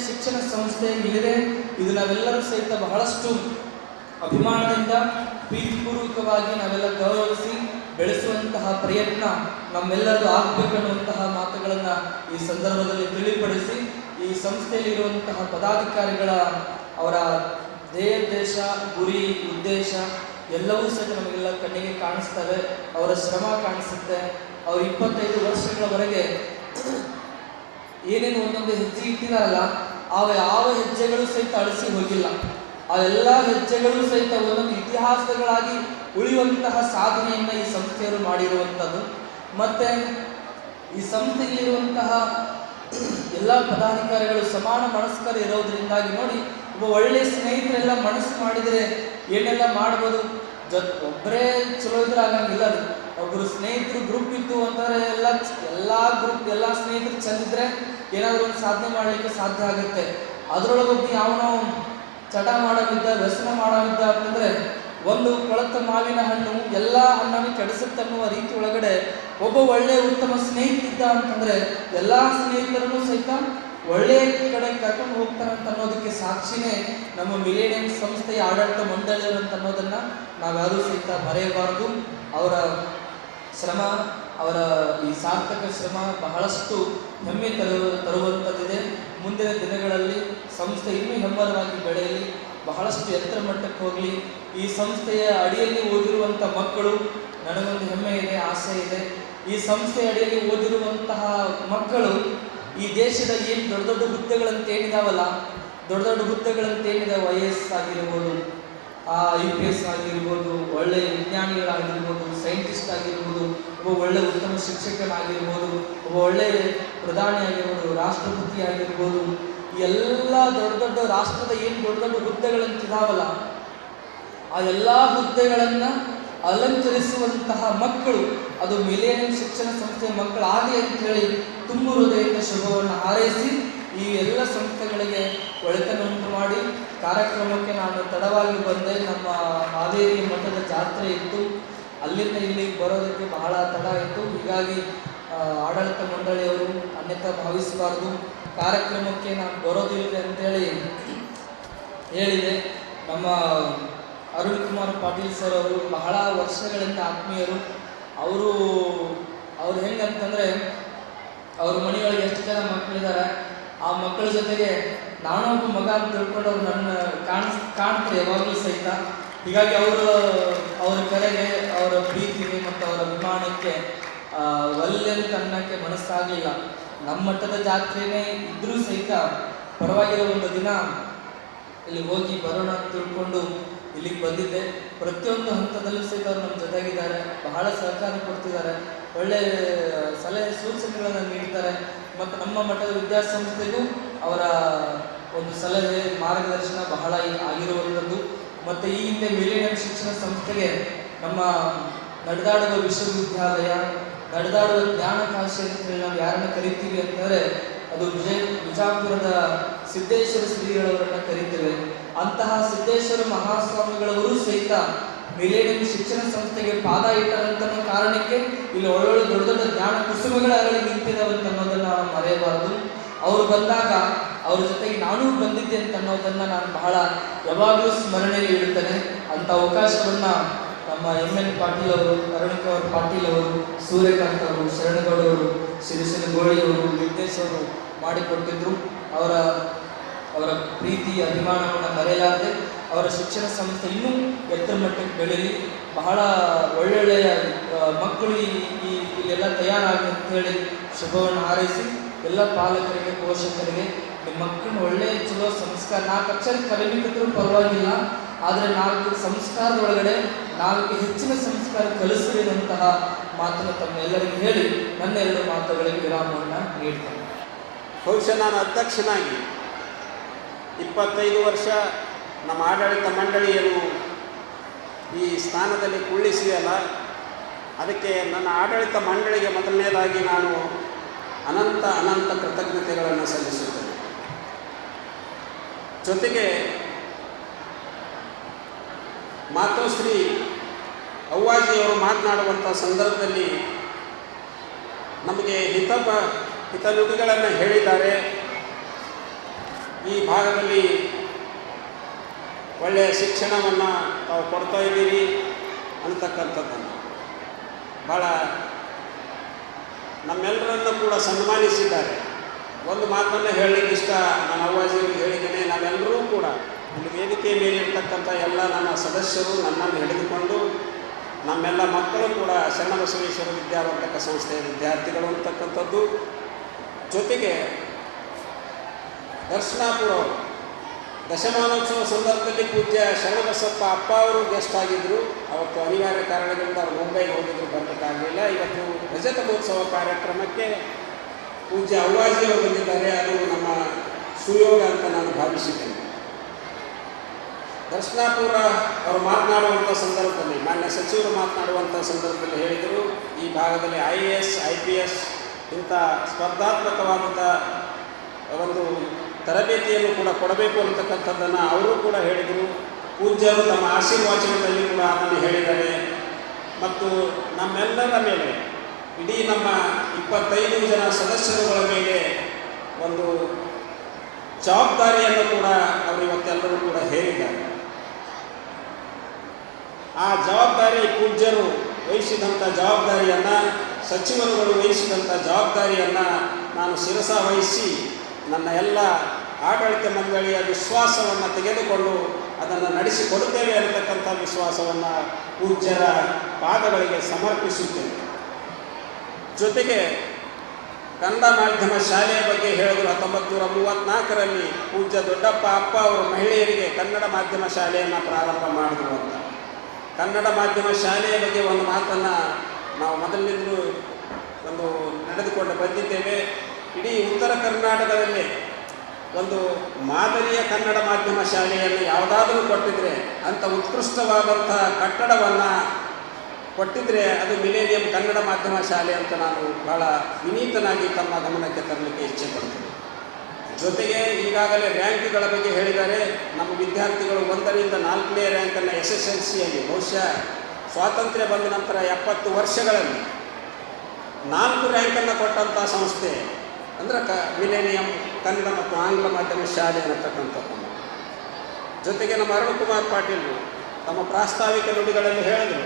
ಶಿಕ್ಷಣ ಸಂಸ್ಥೆ ಇಲ್ಲಿದೆ. ಇದು ನಾವೆಲ್ಲರೂ ಸಹಿತ ಬಹಳಷ್ಟು ಅಭಿಮಾನದಿಂದ, ಪ್ರೀತಿಪೂರ್ವಕವಾಗಿ ನಾವೆಲ್ಲ ಗೌರವಿಸಿ ಬೆಳೆಸುವಂತಹ ಪ್ರಯತ್ನ ನಮ್ಮೆಲ್ಲರೂ ಆಗಬೇಕನ್ನುವಂತಹ ಮಾತುಗಳನ್ನು ಈ ಸಂದರ್ಭದಲ್ಲಿ ತಿಳಿಪಡಿಸಿ, ಈ ಸಂಸ್ಥೆಯಲ್ಲಿರುವಂತಹ ಪದಾಧಿಕಾರಿಗಳ ಅವರ ದೇಶ, ಗುರಿ, ಉದ್ದೇಶ ಎಲ್ಲವೂ ಸಹಿತ ನಮಗೆಲ್ಲ ಕಣ್ಣಿಗೆ ಕಾಣಿಸ್ತವೆ. ಅವರ ಶ್ರಮ ಕಾಣಿಸುತ್ತೆ. ಅವರು 25 ವರ್ಷಗಳವರೆಗೆ ಏನೇನು ಒಂದೊಂದು ಹೆಜ್ಜೆ ಇಟ್ಟಿದಾರಲ್ಲ, ಯಾವ ಹೆಜ್ಜೆಗಳು ಸಹಿತ ಅಳಿಸಿ ಹೋಗಿಲ್ಲ. ಆ ಎಲ್ಲ ಹೆಜ್ಜೆಗಳು ಸಹಿತ ಒಂದೊಂದು ಇತಿಹಾಸಗಳಾಗಿ ಉಳಿಯುವಂತಹ ಸಾಧನೆಯನ್ನು ಈ ಸಂಸ್ಥೆಯವರು ಮಾಡಿರುವಂಥದ್ದು. ಮತ್ತು ಈ ಸಂಸ್ಥೆಯಲ್ಲಿರುವಂತಹ ಎಲ್ಲ ಪದಾಧಿಕಾರಿಗಳು ಸಮಾನ ಮನಸ್ಕರು ಇರೋದ್ರಿಂದಾಗಿ ನೋಡಿ, ಒಬ್ಬ ಒಳ್ಳೆಯ ಸ್ನೇಹಿತರೆಲ್ಲ ಮನಸ್ಸು ಮಾಡಿದರೆ ಏನೆಲ್ಲ ಮಾಡ್ಬೋದು. ಒಬ್ಬರೇ ಚಲೋ ಇದ್ರೆ ಆಗಂಗಿಲ್ಲ. ಅದು ಒಬ್ಬರು ಸ್ನೇಹಿತರು ಗ್ರೂಪ್ ಇತ್ತು ಅಂತಂದರೆ ಎಲ್ಲ ಸ್ನೇಹಿತರು ಚೆಂದಿದ್ರೆ ಏನಾದರೂ ಒಂದು ಸಾಧನೆ ಮಾಡಲಿಕ್ಕೆ ಸಾಧ್ಯ ಆಗುತ್ತೆ. ಅದರೊಳಗೊಬ್ಬ ಯಾವನೋ ಚಟ ಮಾಡೋದಿದ್ದ, ವ್ಯಸನ ಮಾಡೋದಿದ್ದ ಅಂತಂದರೆ, ಒಂದು ಕೊಳತ ಮಾವಿನ ಹಣ್ಣು ಎಲ್ಲ ಹಣ್ಣನ್ನು ಕೆಡಿಸುತ್ತನ್ನುವ ರೀತಿ ಒಳಗಡೆ ಒಬ್ಬ ಒಳ್ಳೆಯ ಉತ್ತಮ ಸ್ನೇಹಿತಿದ್ದ ಅಂತಂದರೆ ಎಲ್ಲ ಸ್ನೇಹಿತರನ್ನು ಸಹಿತ ಒಳ್ಳೆಯ ಕಡೆ ಕರ್ಕೊಂಡು ಹೋಗ್ತಾರೆ ಅಂತ ಅನ್ನೋದಕ್ಕೆ ಸಾಕ್ಷಿನೇ ನಮ್ಮ ಮಿಲೇನಿಯಂ ಸಂಸ್ಥೆಯ ಆಡಳಿತ ಮಂಡಳಿಯವರು ಅಂತ ಅನ್ನೋದನ್ನು ನಾವ್ಯಾರೂ ಸಹಿತ ಮರೆಯಬಾರದು. ಅವರ ಶ್ರಮ, ಅವರ ಈ ಸಾರ್ಥಕ ಶ್ರಮ ಬಹಳಷ್ಟು ಹೆಮ್ಮೆ ತರುವಂಥದ್ದಿದೆ. ಮುಂದಿನ ದಿನಗಳಲ್ಲಿ ಸಂಸ್ಥೆ ಇನ್ನೂ ಹೆಮ್ಮರವಾಗಿ ಬೆಳೆಯಲಿ, ಬಹಳಷ್ಟು ಎತ್ತರ ಮಟ್ಟಕ್ಕೆ ಹೋಗಲಿ. ಈ ಸಂಸ್ಥೆಯ ಅಡಿಯಲ್ಲಿ ಓದಿರುವಂಥ ಮಕ್ಕಳು, ನನಗೊಂದು ಹೆಮ್ಮೆ ಇದೆ, ಆಸೆ ಇದೆ. ಈ ಸಂಸ್ಥೆಯ ಅಡಿಯಲ್ಲಿ ಓದಿರುವಂತಹ ಮಕ್ಕಳು ಈ ದೇಶದ ಏನು ದೊಡ್ಡ ದೊಡ್ಡ ಹುದ್ದೆಗಳಂತ ಏನಿದಾವಲ್ಲ, ದೊಡ್ಡ ಹುದ್ದೆಗಳಂತೇನಿದೆ, IAS ಆಗಿರ್ಬೋದು, IPS ಆಗಿರ್ಬೋದು, ಒಳ್ಳೆಯ ವಿಜ್ಞಾನಿಗಳಾಗಿರ್ಬೋದು, ಸೈಂಟಿಸ್ಟ್ ಆಗಿರ್ಬೋದು, ಒಬ್ಬ ಒಳ್ಳೆಯ ಉತ್ತಮ ಶಿಕ್ಷಕನಾಗಿರ್ಬೋದು, ಒಬ್ಬ ಒಳ್ಳೆಯ ಪ್ರಧಾನಿ ಆಗಿರ್ಬೋದು, ರಾಷ್ಟ್ರಪತಿ ಆಗಿರ್ಬೋದು, ಎಲ್ಲ ದೊಡ್ಡ ರಾಷ್ಟ್ರದ ಏನು ದೊಡ್ಡ ಹುದ್ದೆಗಳಂತಿದಾವಲ್ಲ ಆ ಎಲ್ಲ ಹುದ್ದೆಗಳನ್ನು ಅಲಂಕರಿಸುವಂತಹ ಮಕ್ಕಳು ಅದು ಮಿಲೇನಿಯಂ ಶಿಕ್ಷಣ ಸಂಸ್ಥೆಯ ಮಕ್ಕಳಾಗಲಿ ಅಂತ ಹೇಳಿ ತುಂಬ ಹೃದಯದ ಶುಭವನ್ನು ಹಾರೈಸಿ ಈ ಎಲ್ಲ ಸಂಸ್ಥೆಗಳಿಗೆ ಒಳಿತನ್ನುಂಟು ಮಾಡಿ. ಕಾರ್ಯಕ್ರಮಕ್ಕೆ ನಾನು ತಡವಾಗಿ ಬಂದೆ. ನಮ್ಮ ಹಾವೇರಿ ಮಠದ ಜಾತ್ರೆ ಇತ್ತು, ಅಲ್ಲಿಂದ ಇಲ್ಲಿಗೆ ಬರೋದಕ್ಕೆ ಬಹಳ ತಡ ಇತ್ತು. ಹೀಗಾಗಿ ಆಡಳಿತ ಮಂಡಳಿಯವರು ಅನ್ಯತಾ ಭಾವಿಸಬಾರ್ದು. ಕಾರ್ಯಕ್ರಮಕ್ಕೆ ನಾನು ಬರೋದಿಲ್ಲ ಅಂತೇಳಿ ಹೇಳಿದೆ. ನಮ್ಮ ಅರುಣ್ ಕುಮಾರ್ ಪಾಟೀಲ್ ಸರ್ ಅವರು ಬಹಳ ವರ್ಷಗಳಿಂದ ಆತ್ಮೀಯರು. ಅವ್ರು ಹೆಂಗಂತಂದರೆ ಅವ್ರ ಮನೆಯೊಳಗೆ ಎಷ್ಟು ಜನ ಮಕ್ಕಳಿದ್ದಾರೆ, ಆ ಮಕ್ಕಳ ಜೊತೆಗೆ ನಾನೊಬ್ಬ ಮಗ ಅಂತ ತಿಳ್ಕೊಂಡು ಅವ್ರು ನನ್ನ ಕಾಣ್ತಾರೆ ಯಾವಾಗಲೂ ಸಹಿತ. ಹೀಗಾಗಿ ಅವರ ಕರೆಗೆ, ಅವರ ಪ್ರೀತಿಗೆ ಮತ್ತು ಅವರ ಅಭಿಮಾನಕ್ಕೆ ಒಲ್ಲೆ ಅಂತ ಅನ್ನೋಕ್ಕೆ ಮನಸ್ಸಾಗಲಿಲ್ಲ. ನಮ್ಮ ಮಟ್ಟದ ಜಾತ್ರೆನೇ ಇದ್ರೂ ಸಹಿತ ಪರವಾಗಿರೋ ಒಂದು ದಿನ ಇಲ್ಲಿ ಹೋಗಿ ಬರೋಣ ಅಂತ ತಿಳ್ಕೊಂಡು ಇಲ್ಲಿಗೆ ಬಂದಿದ್ದೆ. ಪ್ರತಿಯೊಂದು ಹಂತದಲ್ಲೂ ಸಹಿತ ಅವ್ರು ನಮ್ಮ ಜೊತೆಗಿದ್ದಾರೆ, ಬಹಳ ಸಹಕಾರ ಕೊಡ್ತಿದ್ದಾರೆ, ಒಳ್ಳೆ ಸಲಹೆ ಸೂಚನೆಗಳನ್ನು ನೀಡ್ತಾರೆ. ಮತ್ತು ನಮ್ಮ ಮಟ್ಟದ ವಿದ್ಯಾಸಂಸ್ಥೆಗೂ ಅವರ ಒಂದು ಸಲಹೆ ಮಾರ್ಗದರ್ಶನ ಬಹಳ ಆಗಿರುವಂಥದ್ದು. ಮತ್ತು ಈ ಹಿಂದೆ ಮಿಲೇನಿಯಂ ಶಿಕ್ಷಣ ಸಂಸ್ಥೆಗೆ ನಮ್ಮ ನಡೆದಾಡುವ ವಿಶ್ವವಿದ್ಯಾಲಯ, ನಡೆದಾಡುವ ಜ್ಞಾನಕಾಶಿ ಅಂತೇಳಿ ನಾವು ಯಾರನ್ನು ಕರಿತೀವಿ ಅಂತಂದರೆ ಅದು ವಿಜಾಪುರದ ಸಿದ್ದೇಶ್ವರ ಶ್ರೀಗಳವರನ್ನು ಕರೀತೇವೆ. ಅಂತಹ ಸಿದ್ದೇಶ್ವರ ಮಹಾಸ್ವಾಮಿಗಳವರು ಸಹಿತ ಮಿಲೇನಿಯಂ ಶಿಕ್ಷಣ ಸಂಸ್ಥೆಗೆ ಪಾದ ಇಟ್ಟರಂತ ಕಾರಣಕ್ಕೆ ಇಲ್ಲಿ ಒಳ್ಳೊಳ್ಳೆ ದೊಡ್ಡ ದೊಡ್ಡ ಜ್ಞಾನ ಕುಸುಮಗಳ ಅರಳಿ ನಿಂತಿದ್ದಾವಂತ ಅನ್ನೋದನ್ನು ನಾವು ಮರೆಯಬಾರದು. ಅವರು ಬಂದಾಗ ಅವ್ರ ಜೊತೆಗೆ ನಾನೂ ಬಂದಿದ್ದೆ ಅಂತ ಅನ್ನೋದನ್ನು ನಾನು ಬಹಳ ಯಾವಾಗಲೂ ಸ್ಮರಣೆಯಲ್ಲಿ ಇಡುತ್ತೇನೆ. ಅಂಥ ಅವಕಾಶವನ್ನು ನಮ್ಮ ಎನ್ ಪಾಟೀಲ್ ಅವರು, ಅರುಣ್ ಕುಮಾರ್ ಪಾಟೀಲ್ ಅವರು, ಸೂರ್ಯಕಾಂತ್ ಅವರು, ಶರಣಗೌಡವರು, ಗೋಳಿ ಅವರು, ವಿಘ್ನೇಶ್ ಅವರು ಮಾಡಿಕೊಟ್ಟಿದ್ರು. ಅವರ ಪ್ರೀತಿ ಅಭಿಮಾನವನ್ನು ಮರೆಯಲಾರದೆ ಅವರ ಶಿಕ್ಷಣ ಸಂಸ್ಥೆ ಇನ್ನೂ ಎತ್ತರ ಮಟ್ಟಕ್ಕೆ ಬೆಳೀಲಿ, ಬಹಳ ಒಳ್ಳೊಳ್ಳೆಯ ಮಕ್ಕಳು ಇಲ್ಲೆಲ್ಲ ತಯಾರಾಗಲಿ ಅಂತ ಹೇಳಿ ಶುಭವನ್ನು ಹಾರೈಸಿ ಎಲ್ಲ ಪಾಲಕರಿಗೆ, ಪೋಷಕರಿಗೆ ನಿಮ್ಮ ಮಕ್ಕಳನ್ನ ಒಳ್ಳೆಯ ಚಲೋ ಸಂಸ್ಕಾರ 4 ಅಕ್ಷರ ಕಲಿಬೇಕಿದ್ರೂ ಪರವಾಗಿಲ್ಲ, ಆದರೆ 4 ಸಂಸ್ಕಾರದೊಳಗಡೆ 4 ಹೆಚ್ಚಿನ ಸಂಸ್ಕಾರ ಕಲಿಸಿರುವಂತಹ ಮಾತನ್ನು ತಮ್ಮೆಲ್ಲರಿಗೂ ಹೇಳಿ ನನ್ನ 2 ಮಾತುಗಳಿಗೆ ವಿರಾಮವನ್ನು ನೀಡ್ತೇನೆ. ಬಹುಶಃ ನಾನು ಅಧ್ಯಕ್ಷನಾಗಿ 25 ವರ್ಷ ನಮ್ಮ ಆಡಳಿತ ಮಂಡಳಿಯನ್ನು ಈ ಸ್ಥಾನದಲ್ಲಿ ಕುಳ್ಳಿಸಿದೆಯಲ್ಲ, ಅದಕ್ಕೆ ನನ್ನ ಆಡಳಿತ ಮಂಡಳಿಗೆ ಮೊದಲನೇದಾಗಿ ನಾನು ಅನಂತ ಕೃತಜ್ಞತೆಗಳನ್ನು ಸಲ್ಲಿಸುತ್ತೇನೆ. ಜೊತೆಗೆ ಮಾತೋಶ್ರೀ ಅವ್ವಾಜಿಯವರು ಮಾತನಾಡುವಂಥ ಸಂದರ್ಭದಲ್ಲಿ ನಮಗೆ ಹಿತನುಡಿಗಳನ್ನು ಹೇಳಿದ್ದಾರೆ. ಈ ಭಾಗದಲ್ಲಿ ಒಳ್ಳೆಯ ಶಿಕ್ಷಣವನ್ನು ತಾವು ಕೊಡ್ತಾ ಇದ್ದೀರಿ ಅಂತಕ್ಕಂಥದ್ದನ್ನು ಭಾಳ ನಮ್ಮೆಲ್ಲರನ್ನು ಕೂಡ ಸನ್ಮಾನಿಸಿದ್ದಾರೆ. ಒಂದು ಮಾತನ್ನು ಹೇಳಲಿಕ್ಕೆ ಇಷ್ಟ, ನಾನು ಅವ್ವಾಜಿಯವರಿಗೆ ಹೇಳಿದ್ದೇನೆ, ನಾವೆಲ್ಲರೂ ಕೂಡ ಇಲ್ಲಿ ವೇದಿಕೆ ಮೇಲೆ ಇರ್ತಕ್ಕಂಥ ಎಲ್ಲ ನನ್ನ ಸದಸ್ಯರು ನನ್ನನ್ನು ಹಿಡಿದುಕೊಂಡು ನಮ್ಮೆಲ್ಲ ಮಕ್ಕಳು ಕೂಡ ಶರಣಬಸವೇಶ್ವರ ವಿದ್ಯಾವರ್ಧಕ ಸಂಸ್ಥೆಯ ವಿದ್ಯಾರ್ಥಿಗಳು ಅಂತಕ್ಕಂಥದ್ದು. ಜೊತೆಗೆ ದರ್ಶನಾಪುರ ದಶಮಾನೋತ್ಸವ ಸಂದರ್ಭದಲ್ಲಿ ಪೂಜ್ಯ ಶರಣಬಸಪ್ಪ ಅಪ್ಪ ಅವರು ಗೆಸ್ಟ್ ಆಗಿದ್ದರು. ಅವತ್ತು ಅನಿವಾರ್ಯ ಕಾರಣದಿಂದ ಅವರು ಮುಂಬೈಗೆ ಹೋಗಿದ್ರು, ಬರಲಿಕ್ಕಾಗಲಿಲ್ಲ. ಇವತ್ತು ರಜತ ಮಹೋತ್ಸವ ಕಾರ್ಯಕ್ರಮಕ್ಕೆ ಪೂಜ್ಯ ಅವ್ವಾಜಿಯವರು ಬಂದಿದ್ದಾರೆ. ಅದು ನಮ್ಮ ಸುಯೋಗ ಅಂತ ನಾನು ಭಾವಿಸಿದ್ದೇನೆ. ದರ್ಶನಾಪುರ ಅವರು ಮಾತನಾಡುವಂಥ ಸಂದರ್ಭದಲ್ಲಿ, ಮಾನ್ಯ ಸಚಿವರು ಮಾತನಾಡುವಂಥ ಸಂದರ್ಭದಲ್ಲಿ ಹೇಳಿದರು, ಈ ಭಾಗದಲ್ಲಿ IAS IPS ಇಂಥ ಸ್ಪರ್ಧಾತ್ಮಕವಾದಂಥ ಒಂದು ತರಬೇತಿಯನ್ನು ಕೂಡ ಕೊಡಬೇಕು ಅಂತಕ್ಕಂಥದ್ದನ್ನು ಅವರು ಕೂಡ ಹೇಳಿದರು. ಪೂಜ್ಯರು ತಮ್ಮ ಆಶೀರ್ವಚನದಲ್ಲಿ ಕೂಡ ಅದನ್ನು ಹೇಳಿದ್ದಾರೆ. ಮತ್ತು ನಮ್ಮೆಲ್ಲರ ಮೇಲೆ, ಇಡೀ ನಮ್ಮ 25 ಜನ ಸದಸ್ಯರುಗಳ ಮೇಲೆ ಒಂದು ಜವಾಬ್ದಾರಿಯನ್ನು ಕೂಡ ಅವರು ಇವತ್ತೆಲ್ಲರೂ ಕೂಡ ಹೇರಿದ್ದಾರೆ. ಆ ಜವಾಬ್ದಾರಿ ಪೂಜ್ಯರು ವಹಿಸಿದಂಥ ಜವಾಬ್ದಾರಿಯನ್ನು, ಸಚಿವರುಗಳು ವಹಿಸಿದಂಥ ಜವಾಬ್ದಾರಿಯನ್ನು ನಾನು ಶಿರಸ ವಹಿಸಿ ನನ್ನ ಎಲ್ಲ ಆಡಳಿತ ಮಂಡಳಿಯ ವಿಶ್ವಾಸವನ್ನು ತೆಗೆದುಕೊಂಡು ಅದನ್ನು ನಡೆಸಿಕೊಡುತ್ತೇವೆ ಅನ್ನತಕ್ಕಂಥ ವಿಶ್ವಾಸವನ್ನು ಪೂಜ್ಯರ ಪಾದಗಳಿಗೆ ಸಮರ್ಪಿಸುತ್ತೇನೆ. ಜೊತೆಗೆ ಕನ್ನಡ ಮಾಧ್ಯಮ ಶಾಲೆಯ ಬಗ್ಗೆ ಹೇಳಿದರು. 1934ರಲ್ಲಿ ಪೂಜ್ಯ ದೊಡ್ಡಪ್ಪ ಅಪ್ಪ ಅವರು ಮಹಿಳೆಯರಿಗೆ ಕನ್ನಡ ಮಾಧ್ಯಮ ಶಾಲೆಯನ್ನು ಪ್ರಾರಂಭ ಮಾಡಿದರು ಅಂತ. ಕನ್ನಡ ಮಾಧ್ಯಮ ಶಾಲೆಯ ಬಗ್ಗೆ ಒಂದು ಮಾತನ್ನು ನಾವು ಮೊದಲಿನಿಂದಲೂ ಒಂದು ನಡೆದುಕೊಂಡು ಬಂದಿದ್ದೇವೆ. ಇಡೀ ಉತ್ತರ ಕರ್ನಾಟಕದಲ್ಲಿ ಒಂದು ಮಾದರಿಯ ಕನ್ನಡ ಮಾಧ್ಯಮ ಶಾಲೆಯನ್ನು ಯಾವುದಾದರೂ ಕೊಟ್ಟಿದ್ರೆ, ಅಂಥ ಉತ್ಕೃಷ್ಟವಾದಂಥ ಕಟ್ಟಡವನ್ನು ಕೊಟ್ಟಿದ್ರೆ ಅದು ಮಿಲೇನಿಯಂ ಕನ್ನಡ ಮಾಧ್ಯಮ ಶಾಲೆ ಅಂತ ನಾನು ಬಹಳ ವಿನೀತನಾಗಿ ತಮ್ಮ ಗಮನಕ್ಕೆ ತರಲಿಕ್ಕೆ ಇಚ್ಛೆ ಪಡ್ತೇನೆ. ಜೊತೆಗೆ ಈಗಾಗಲೇ ರ್ಯಾಂಕ್ಗಳ ಬಗ್ಗೆ ಹೇಳಿದ್ದಾರೆ. ನಮ್ಮ ವಿದ್ಯಾರ್ಥಿಗಳು 1ರಿಂದ 4ನೇ ರ್ಯಾಂಕನ್ನು SSLCಯಲ್ಲಿ ಬಹುಶಃ ಸ್ವಾತಂತ್ರ್ಯ ಬಂದ ನಂತರ 70 ವರ್ಷಗಳಲ್ಲಿ 4 ರ್ಯಾಂಕನ್ನು ಕೊಟ್ಟಂಥ ಸಂಸ್ಥೆ ಅಂದರೆ ಮಿಲೇನಿಯಂ ಕನ್ನಡ ಮತ್ತು ಆಂಗ್ಲ ಮಾಧ್ಯಮ ಶಾಲೆ ಅನ್ನತಕ್ಕಂಥದ್ದು. ಜೊತೆಗೆ ನಮ್ಮ ಅರುಣಕುಮಾರ್ ಪಾಟೀಲ್ ತಮ್ಮ ಪ್ರಾಸ್ತಾವಿಕ ನುಡಿಗಳಲ್ಲಿ ಹೇಳಿದರು,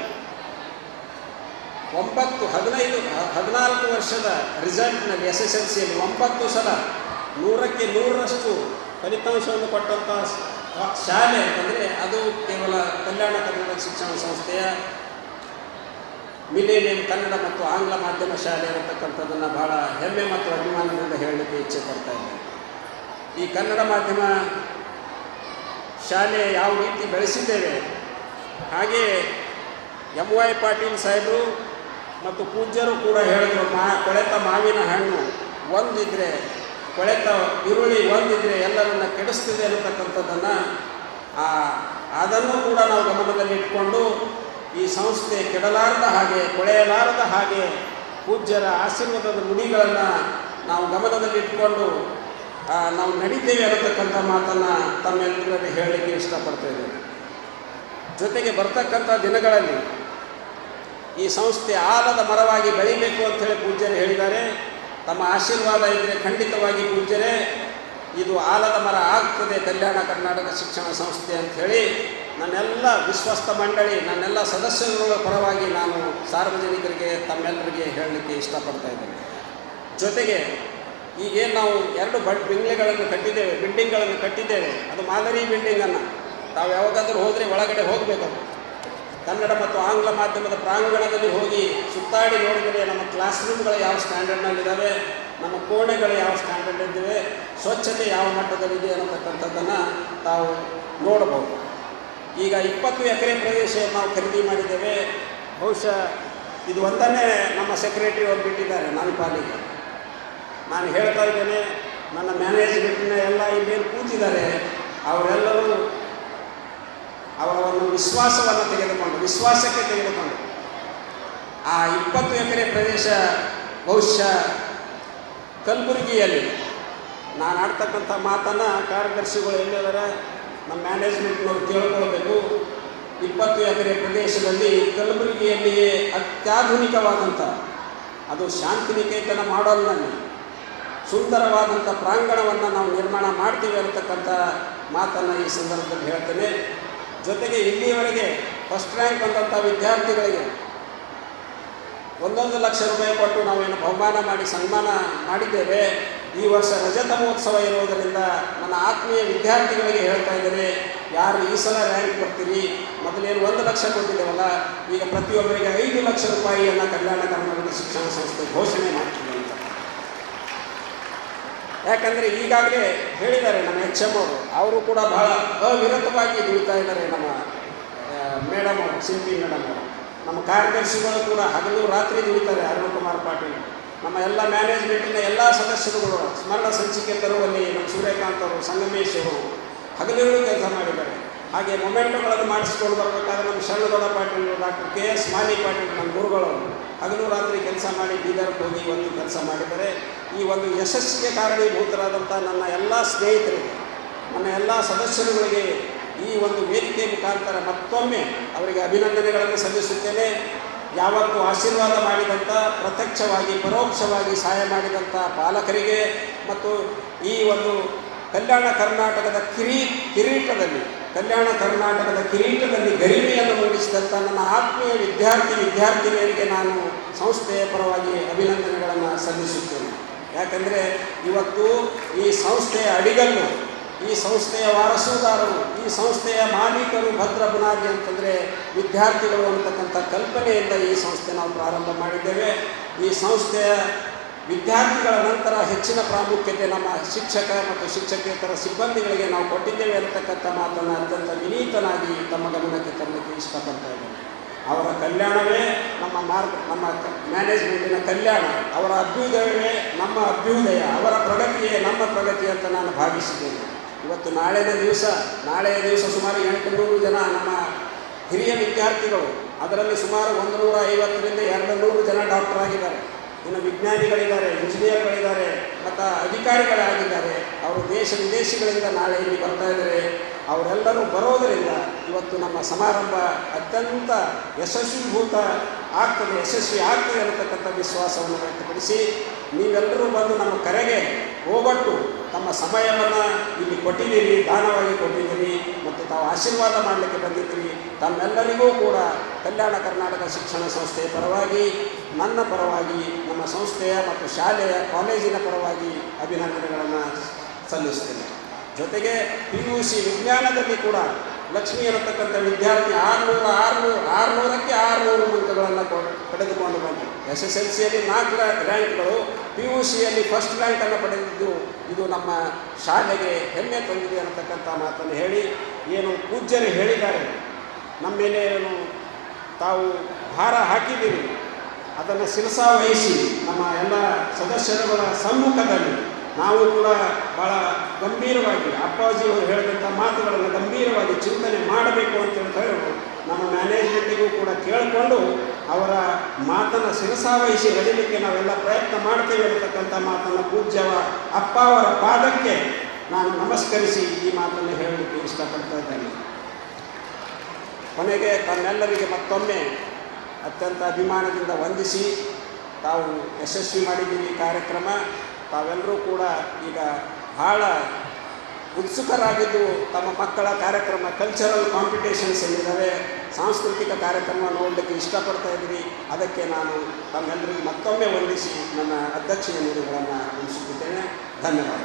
14 ವರ್ಷದ ರಿಸಲ್ಟ್ನಲ್ಲಿ SSLCಯಲ್ಲಿ 9 ಸಲ 100ಕ್ಕೆ 100ರಷ್ಟು ಫಲಿತಾಂಶವನ್ನು ಕೊಟ್ಟಂಥ ಶಾಲೆ ಅಂತಂದರೆ ಅದು ಕೇವಲ ಕಲ್ಯಾಣ ಕರ್ನಾಟಕ ಶಿಕ್ಷಣ ಸಂಸ್ಥೆಯ ಮಿಲೇನಿಯಂ ಕನ್ನಡ ಮತ್ತು ಆಂಗ್ಲ ಮಾಧ್ಯಮ ಶಾಲೆ ಇರತಕ್ಕಂಥದ್ದನ್ನು ಬಹಳ ಹೆಮ್ಮೆ ಮತ್ತು ಅಭಿಮಾನದಿಂದ ಹೇಳಲಿಕ್ಕೆ ಇಚ್ಛೆ ಪಡ್ತಾ ಇದ್ದೇನೆ. ಈ ಕನ್ನಡ ಮಾಧ್ಯಮ ಶಾಲೆ ಯಾವ ರೀತಿ ಬೆಳೆಸಿದ್ದೇವೆ, ಹಾಗೆಯೇ MY ಪಾಟೀಲ್ ಸಾಹೇಬರು ಮತ್ತು ಪೂಜ್ಯರು ಕೂಡ ಹೇಳಿದ್ರು, ಕೊಳೆತ ಮಾವಿನ ಹಣ್ಣು ಒಂದಿದ್ರೆ, ಕೊಳೆತ ಈರುಳ್ಳಿ ಒಂದಿದ್ರೆ ಎಲ್ಲರನ್ನ ಕೆಡಿಸ್ತಿದೆ ಅನ್ನತಕ್ಕಂಥದ್ದನ್ನು ಅದನ್ನು ಕೂಡ ನಾವು ಗಮನದಲ್ಲಿ ಇಟ್ಕೊಂಡು ಈ ಸಂಸ್ಥೆ ಕೆಡಲಾರದ ಹಾಗೆ, ಕೊಳೆಯಲಾರದ ಹಾಗೆ ಪೂಜ್ಯರ ಆಶೀರ್ವಾದದ ನುಡಿಗಳನ್ನು ನಾವು ಗಮನದಲ್ಲಿ ಇಟ್ಕೊಂಡು ನಾವು ನಡೀತೇವೆ ಅನ್ನತಕ್ಕಂಥ ಮಾತನ್ನು ತಮ್ಮೆಲ್ಲರಲ್ಲಿ ಹೇಳಲಿಕ್ಕೆ ಇಷ್ಟಪಡ್ತೇವೆ. ಜೊತೆಗೆ ಬರ್ತಕ್ಕಂಥ ದಿನಗಳಲ್ಲಿ ಈ ಸಂಸ್ಥೆ ಆಲದ ಮರವಾಗಿ ಬೆಳಿಬೇಕು ಅಂಥೇಳಿ ಪೂಜ್ಯರು ಹೇಳಿದ್ದಾರೆ. ತಮ್ಮ ಆಶೀರ್ವಾದ ಇದ್ದರೆ ಖಂಡಿತವಾಗಿ ಪೂಜ್ಯರೇ ಇದು ಆಲದ ಮರ ಆಗ್ತದೆ ಕಲ್ಯಾಣ ಕರ್ನಾಟಕ ಶಿಕ್ಷಣ ಸಂಸ್ಥೆ ಅಂಥೇಳಿ ನನ್ನೆಲ್ಲ ವಿಶ್ವಸ್ತ ಮಂಡಳಿ, ನನ್ನೆಲ್ಲ ಸದಸ್ಯರುಗಳ ಪರವಾಗಿ ನಾನು ಸಾರ್ವಜನಿಕರಿಗೆ ತಮ್ಮೆಲ್ಲರಿಗೆ ಹೇಳಲಿಕ್ಕೆ ಇಷ್ಟಪಡ್ತಾ ಇದ್ದೇನೆ. ಜೊತೆಗೆ ಈಗೇನು ನಾವು 2 ಬಿಲ್ಡಿಂಗ್ಗಳನ್ನು ಕಟ್ಟಿದ್ದೇವೆ, ಅದು ಮಾದರಿ ಬಿಲ್ಡಿಂಗನ್ನು ತಾವು ಯಾವಾಗಾದರೂ ಹೋದರೆ ಒಳಗಡೆ ಹೋಗಬೇಕು. ಕನ್ನಡ ಮತ್ತು ಆಂಗ್ಲ ಮಾಧ್ಯಮದ ಪ್ರಾಂಗಣದಲ್ಲಿ ಹೋಗಿ ಸುತ್ತಾಡಿ ನೋಡಿದರೆ ನಮ್ಮ ಕ್ಲಾಸ್ ರೂಮ್ಗಳು ಯಾವ ಸ್ಟ್ಯಾಂಡರ್ಡ್ನಲ್ಲಿದ್ದಾವೆ, ನಮ್ಮ ಕೋಣೆಗಳು ಯಾವ ಸ್ಟ್ಯಾಂಡರ್ಡ್ ಇದ್ದಾವೆ, ಸ್ವಚ್ಛತೆ ಯಾವ ಮಟ್ಟದಲ್ಲಿದೆ ಅನ್ನತಕ್ಕಂಥದ್ದನ್ನು ತಾವು ನೋಡಬಹುದು. ಈಗ 20 ಎಕರೆ ಪ್ರದೇಶ ನಾವು ಖರೀದಿ ಮಾಡಿದ್ದೇವೆ. ಬಹುಶಃ ಇದು ಒಂದನ್ನೇ ನಮ್ಮ ಸೆಕ್ರೆಟರಿ ಅವರು ಬಿಟ್ಟಿದ್ದಾರೆ ನನ್ನ ಪಾಲಿಗೆ. ನಾನು ಹೇಳ್ತಾ ಇದ್ದೇನೆ, ನನ್ನ ಮ್ಯಾನೇಜ್ಮೆಂಟಿನ ಎಲ್ಲ ಇಲ್ಲೇನು ಕೂತಿದ್ದಾರೆ ಅವರೆಲ್ಲರೂ ಅವರ ಒಂದು ವಿಶ್ವಾಸಕ್ಕೆ ತೆಗೆದುಕೊಂಡು ಆ 20 ಎಕರೆ ಪ್ರದೇಶ ಬಹುಶಃ ಕಲಬುರಗಿಯಲ್ಲಿ ನಾನು ಆಡ್ತಕ್ಕಂಥ ಮಾತನ್ನು ಕಾರ್ಯದರ್ಶಿಗಳು ಎಲ್ಲಿದ್ದಾರೆ ನಮ್ಮ ಮ್ಯಾನೇಜ್ಮೆಂಟ್ನವರು ಕೇಳ್ಕೊಳ್ಬೇಕು. 20 ಎಕರೆ ಪ್ರದೇಶದಲ್ಲಿ ಕಲಬುರಗಿಯಲ್ಲಿಯೇ ಅತ್ಯಾಧುನಿಕವಾದಂಥ, ಅದು ಶಾಂತಿನಿಕೇತನ ಮಾಡಲ್ನಲ್ಲಿ ಸುಂದರವಾದಂಥ ಪ್ರಾಂಗಣವನ್ನು ನಾವು ನಿರ್ಮಾಣ ಮಾಡ್ತೀವಿ ಅನ್ನತಕ್ಕಂಥ ಮಾತನ್ನು ಈ ಸಂದರ್ಭದಲ್ಲಿ ಹೇಳ್ತೇನೆ. ಜೊತೆಗೆ ಇಲ್ಲಿಯವರೆಗೆ ಫಸ್ಟ್ ರ್ಯಾಂಕ್ ಬಂದಂಥ ವಿದ್ಯಾರ್ಥಿಗಳಿಗೆ 1 ಲಕ್ಷ ರೂಪಾಯಿ ಕೊಟ್ಟು ನಾವೇನು ಬಹುಮಾನ ಮಾಡಿ ಸನ್ಮಾನ ಮಾಡಿದ್ದೇವೆ. ಈ ವರ್ಷ ರಜತ ಮಹೋತ್ಸವ ಇರುವುದರಿಂದ ನನ್ನ ಆತ್ಮೀಯ ವಿದ್ಯಾರ್ಥಿಗಳಿಗೆ ಹೇಳ್ತಾ ಇದ್ದೇನೆ, ಯಾರು ಈ ಸಲ ರ್ಯಾಂಕ್ ಬರ್ತೀರಿ, ಮೊದಲೇನು 1 ಲಕ್ಷ ಕೊಟ್ಟಿದ್ದೇವಲ್ಲ, ಈಗ ಪ್ರತಿಯೊಬ್ಬರಿಗೆ 5 ಲಕ್ಷ ರೂಪಾಯಿಯನ್ನು ಕಲ್ಯಾಣ ಕರ್ನಾಟಕ ಶಿಕ್ಷಣ ಸಂಸ್ಥೆ ಘೋಷಣೆ ಮಾಡ್ತೀವಿ ಅಂತ. ಯಾಕಂದರೆ ಈಗಾಗಲೇ ಹೇಳಿದ್ದಾರೆ ನಮ್ಮ HM ಅವರು ಕೂಡ ಬಹಳ ಅವಿರತವಾಗಿ ದುಡಿತಾ ಇದ್ದಾರೆ. ನಮ್ಮ ಮೇಡಮ್ ಅವರು, ಸಿಂಪಿ ಮೇಡಮ್ ಅವರು, ನಮ್ಮ ಕಾರ್ಯದರ್ಶಿಗಳು ಕೂಡ ಹಗಲು ರಾತ್ರಿ ದುಡಿತಾರೆ. ಅರುಣಕುಮಾರ್ ಪಾಟೀಲ್, ನಮ್ಮ ಎಲ್ಲ ಮ್ಯಾನೇಜ್ಮೆಂಟಿನ ಎಲ್ಲ ಸದಸ್ಯರುಗಳು ಸ್ಮರಣ ಸಂಚಿಕೆ ತರುವಲ್ಲಿ ನಮ್ಮ ಸೂರ್ಯಕಾಂತ್ ಅವರು, ಸಂಗಮೇಶ್ ಅವರು ಹಗಲಿರುಳು ಕೆಲಸ ಮಾಡಿದ್ದಾರೆ. ಹಾಗೆ ಮೊಮೆಂಟುಗಳನ್ನು ಮಾಡಿಸ್ಕೊಂಡು ಬರಬೇಕಾದ್ರೆ ನಮ್ಮ ಶರಣಗೌಡ ಪಾಟೀಲ್, ಡಾಕ್ಟರ್ KS ಮಾಲಿ ಪಾಟೀಲ್, ನಮ್ಮ ಗುರುಗಳು ಹಗಲು ರಾತ್ರಿ ಕೆಲಸ ಮಾಡಿ ಬೀದರ್ಗೆ ಹೋಗಿ ಒಂದು ಕೆಲಸ ಮಾಡಿದ್ದಾರೆ. ಈ ಒಂದು ಯಶಸ್ಸಿಗೆ ಕಾರಣೀಭೂತರಾದಂಥ ನನ್ನ ಎಲ್ಲ ಸ್ನೇಹಿತರಿಗೆ, ನನ್ನ ಎಲ್ಲ ಸದಸ್ಯರುಗಳಿಗೆ ಈ ಒಂದು ವೇದಿಕೆ ಮುಖಾಂತರ ಮತ್ತೊಮ್ಮೆ ಅವರಿಗೆ ಅಭಿನಂದನೆಗಳನ್ನು ಸಲ್ಲಿಸುತ್ತೇನೆ. ಯಾವತ್ತೂ ಆಶೀರ್ವಾದ ಮಾಡಿದಂಥ, ಪ್ರತ್ಯಕ್ಷವಾಗಿ ಪರೋಕ್ಷವಾಗಿ ಸಹಾಯ ಮಾಡಿದಂಥ ಪಾಲಕರಿಗೆ ಮತ್ತು ಈ ಒಂದು ಕಲ್ಯಾಣ ಕರ್ನಾಟಕದ ಕಿರೀಟದಲ್ಲಿ ಗರಿಮೆಯನ್ನು ಮೂಡಿಸಿದಂಥ ನನ್ನ ಆತ್ಮೀಯ ವಿದ್ಯಾರ್ಥಿನಿಯರಿಗೆ ನಾನು ಸಂಸ್ಥೆಯ ಪರವಾಗಿ ಅಭಿನಂದನೆಗಳನ್ನು ಸಲ್ಲಿಸುತ್ತೇನೆ. ಯಾಕಂದರೆ ಇವತ್ತು ಈ ಸಂಸ್ಥೆಯ ಅಡಿಗಲ್ಲು, ಈ ಸಂಸ್ಥೆಯ ವಾರಸುದಾರರು, ಈ ಸಂಸ್ಥೆಯ ಮಾಲೀಕರು ಭದ್ರ ಬುನಾದಿ ಅಂತಂದರೆ ವಿದ್ಯಾರ್ಥಿಗಳು ಅಂತಕ್ಕಂಥ ಕಲ್ಪನೆಯಿಂದ ಈ ಸಂಸ್ಥೆ ನಾವು ಪ್ರಾರಂಭ ಮಾಡಿದ್ದೇವೆ. ಈ ಸಂಸ್ಥೆಯ ವಿದ್ಯಾರ್ಥಿಗಳ ನಂತರ ಹೆಚ್ಚಿನ ಪ್ರಾಮುಖ್ಯತೆ ನಮ್ಮ ಶಿಕ್ಷಕ ಮತ್ತು ಶಿಕ್ಷಕೇತರ ಸಿಬ್ಬಂದಿಗಳಿಗೆ ನಾವು ಕೊಟ್ಟಿದ್ದೇವೆ ಅಂತಕ್ಕಂಥ ಮಾತನ್ನು ಅತ್ಯಂತ ವಿನೀತನಾಗಿ ತಮ್ಮ ಗಮನಕ್ಕೆ ತರಲಿಕ್ಕೆ ಇಷ್ಟಪಡ್ತಾ ಇದ್ದೇನೆ. ಅವರ ಕಲ್ಯಾಣವೇ ನಮ್ಮ ಮ್ಯಾನೇಜ್ಮೆಂಟಿನ ಕಲ್ಯಾಣ, ಅವರ ಅಭ್ಯುದಯವೇ ನಮ್ಮ ಅಭ್ಯುದಯ, ಅವರ ಪ್ರಗತಿಯೇ ನಮ್ಮ ಪ್ರಗತಿ ಅಂತ ನಾನು ಭಾವಿಸಿದ್ದೇನೆ. ಇವತ್ತು ನಾಳೆಯ ದಿವಸ ಸುಮಾರು 800 ಜನ ನಮ್ಮ ಹಿರಿಯ ವಿದ್ಯಾರ್ಥಿಗಳು, ಅದರಲ್ಲಿ ಸುಮಾರು 150ರಿಂದ 200 ಜನ ಡಾಕ್ಟರ್ ಆಗಿದ್ದಾರೆ. ಇನ್ನು ವಿಜ್ಞಾನಿಗಳಿದ್ದಾರೆ, ಇಂಜಿನಿಯರ್ಗಳಿದ್ದಾರೆ ಮತ್ತು ಅಧಿಕಾರಿಗಳಾಗಿದ್ದಾರೆ. ಅವರು ದೇಶ ವಿದೇಶಗಳಿಂದ ನಾಳೆ ಇಲ್ಲಿ ಬರ್ತಾ ಇದ್ದಾರೆ. ಅವರೆಲ್ಲರೂ ಬರೋದರಿಂದ ಇವತ್ತು ನಮ್ಮ ಸಮಾರಂಭ ಅತ್ಯಂತ ಯಶಸ್ವಿ ಆಗ್ತದೆ ಅನ್ನತಕ್ಕಂಥ ವಿಶ್ವಾಸವನ್ನು ವ್ಯಕ್ತಪಡಿಸಿ ನೀವೆಲ್ಲರೂ ಬಂದು ನಮ್ಮ ಕರೆಗೆ ಹೋಗೊಟ್ಟು ತಮ್ಮ ಸಮಯವನ್ನು ಇಲ್ಲಿ ಕೊಟ್ಟಿದ್ದೀರಿ, ದಾನವಾಗಿ ಕೊಟ್ಟಿದ್ದೀರಿ ಮತ್ತು ತಾವು ಆಶೀರ್ವಾದ ಮಾಡಲಿಕ್ಕೆ ಬಂದಿದ್ದೀರಿ. ತಮ್ಮೆಲ್ಲರಿಗೂ ಕೂಡ ಕಲ್ಯಾಣ ಕರ್ನಾಟಕ ಶಿಕ್ಷಣ ಸಂಸ್ಥೆಯ ಪರವಾಗಿ, ನನ್ನ ಪರವಾಗಿ, ನಮ್ಮ ಸಂಸ್ಥೆಯ ಮತ್ತು ಶಾಲೆಯ ಕಾಲೇಜಿನ ಪರವಾಗಿ ಅಭಿನಂದನೆಗಳನ್ನು ಸಲ್ಲಿಸ್ತೇನೆ. ಜೊತೆಗೆ PUC ವಿಜ್ಞಾನದಲ್ಲಿ ಕೂಡ ಲಕ್ಷ್ಮಿ ಅನ್ನತಕ್ಕಂಥ ವಿದ್ಯಾರ್ಥಿ 600ಕ್ಕೆ 600 ಅಂಕಗಳನ್ನು ಪಡೆದುಕೊಂಡು ಬಂದರು. SSLCಯಲ್ಲಿ 4 ರ್ಯಾಂಕ್ಗಳು, PUCಯಲ್ಲಿ ಫಸ್ಟ್ ರ್ಯಾಂಕನ್ನು ಪಡೆದಿದ್ದು ಇದು ನಮ್ಮ ಶಾಲೆಗೆ ಹೆಮ್ಮೆ ತಂದಿದೆ ಅನ್ನತಕ್ಕಂಥ ಮಾತನ್ನು ಹೇಳಿ, ಏನು ಪೂಜ್ಯರು ಹೇಳಿದ್ದಾರೆ, ನಮ್ಮ ಮೇಲೆ ಏನು ತಾವು ಭಾರ ಹಾಕಿದ್ದೀರಿ ಅದನ್ನು ಶಿರಸಾವಹಿಸಿ ನಮ್ಮ ಎಲ್ಲ ಸದಸ್ಯರುಗಳ ಸಮ್ಮುಖದಲ್ಲಿ ನಾವು ಕೂಡ ಭಾಳ ಗಂಭೀರವಾಗಿ ಅಪ್ಪಾಜಿಯವರು ಹೇಳಿದಂಥ ಮಾತುಗಳನ್ನು ಗಂಭೀರವಾಗಿ ಚಿಂತನೆ ಮಾಡಬೇಕು ಅಂತೇಳಿ ಹೇಳಿ ನಮ್ಮ ಮ್ಯಾನೇಜ್ಮೆಂಟಿಗೂ ಕೂಡ ಕೇಳಿಕೊಂಡು ಅವರ ಮಾತನ್ನು ಶಿರಸಾವಹಿಸಿ ನಡೀಲಿಕ್ಕೆ ನಾವೆಲ್ಲ ಪ್ರಯತ್ನ ಮಾಡ್ತೇವೆ ಅನ್ನತಕ್ಕಂಥ ಮಾತನ್ನು ಪೂಜ್ಯ ಅಪ್ಪ ಅವರ ಪಾದಕ್ಕೆ ನಾನು ನಮಸ್ಕರಿಸಿ ಈ ಮಾತನ್ನು ಹೇಳಲಿಕ್ಕೆ ಇಷ್ಟಪಡ್ತಾ ಇದ್ದೇನೆ. ಕೊನೆಗೆ ತಮ್ಮೆಲ್ಲರಿಗೆ ಮತ್ತೊಮ್ಮೆ ಅತ್ಯಂತ ಅಭಿಮಾನದಿಂದ ವಂದಿಸಿ, ತಾವು ಯಶಸ್ವಿ ಮಾಡಿದ್ದೀರಿ ಕಾರ್ಯಕ್ರಮ. ತಾವೆಲ್ಲರೂ ಕೂಡ ಈಗ ಭಾಳ ಉತ್ಸುಕರಾಗಿದ್ದು ತಮ್ಮ ಮಕ್ಕಳ ಕಾರ್ಯಕ್ರಮ, ಕಲ್ಚರಲ್ ಕಾಂಪಿಟೇಷನ್ಸ್ ಏನಿದ್ದಾವೆ, ಸಾಂಸ್ಕೃತಿಕ ಕಾರ್ಯಕ್ರಮ ನೋಡಲಿಕ್ಕೆ ಇಷ್ಟಪಡ್ತಾ ಇದ್ದೀರಿ. ಅದಕ್ಕೆ ನಾನು ತಮ್ಮೆಲ್ಲರಿಗೂ ಮತ್ತೊಮ್ಮೆ ವಂದಿಸಿ ನನ್ನ ಅಧ್ಯಕ್ಷೀಯ ನುಡಿಗಳನ್ನು ಮುಗಿಸುತ್ತಿದ್ದೇನೆ. ಧನ್ಯವಾದ.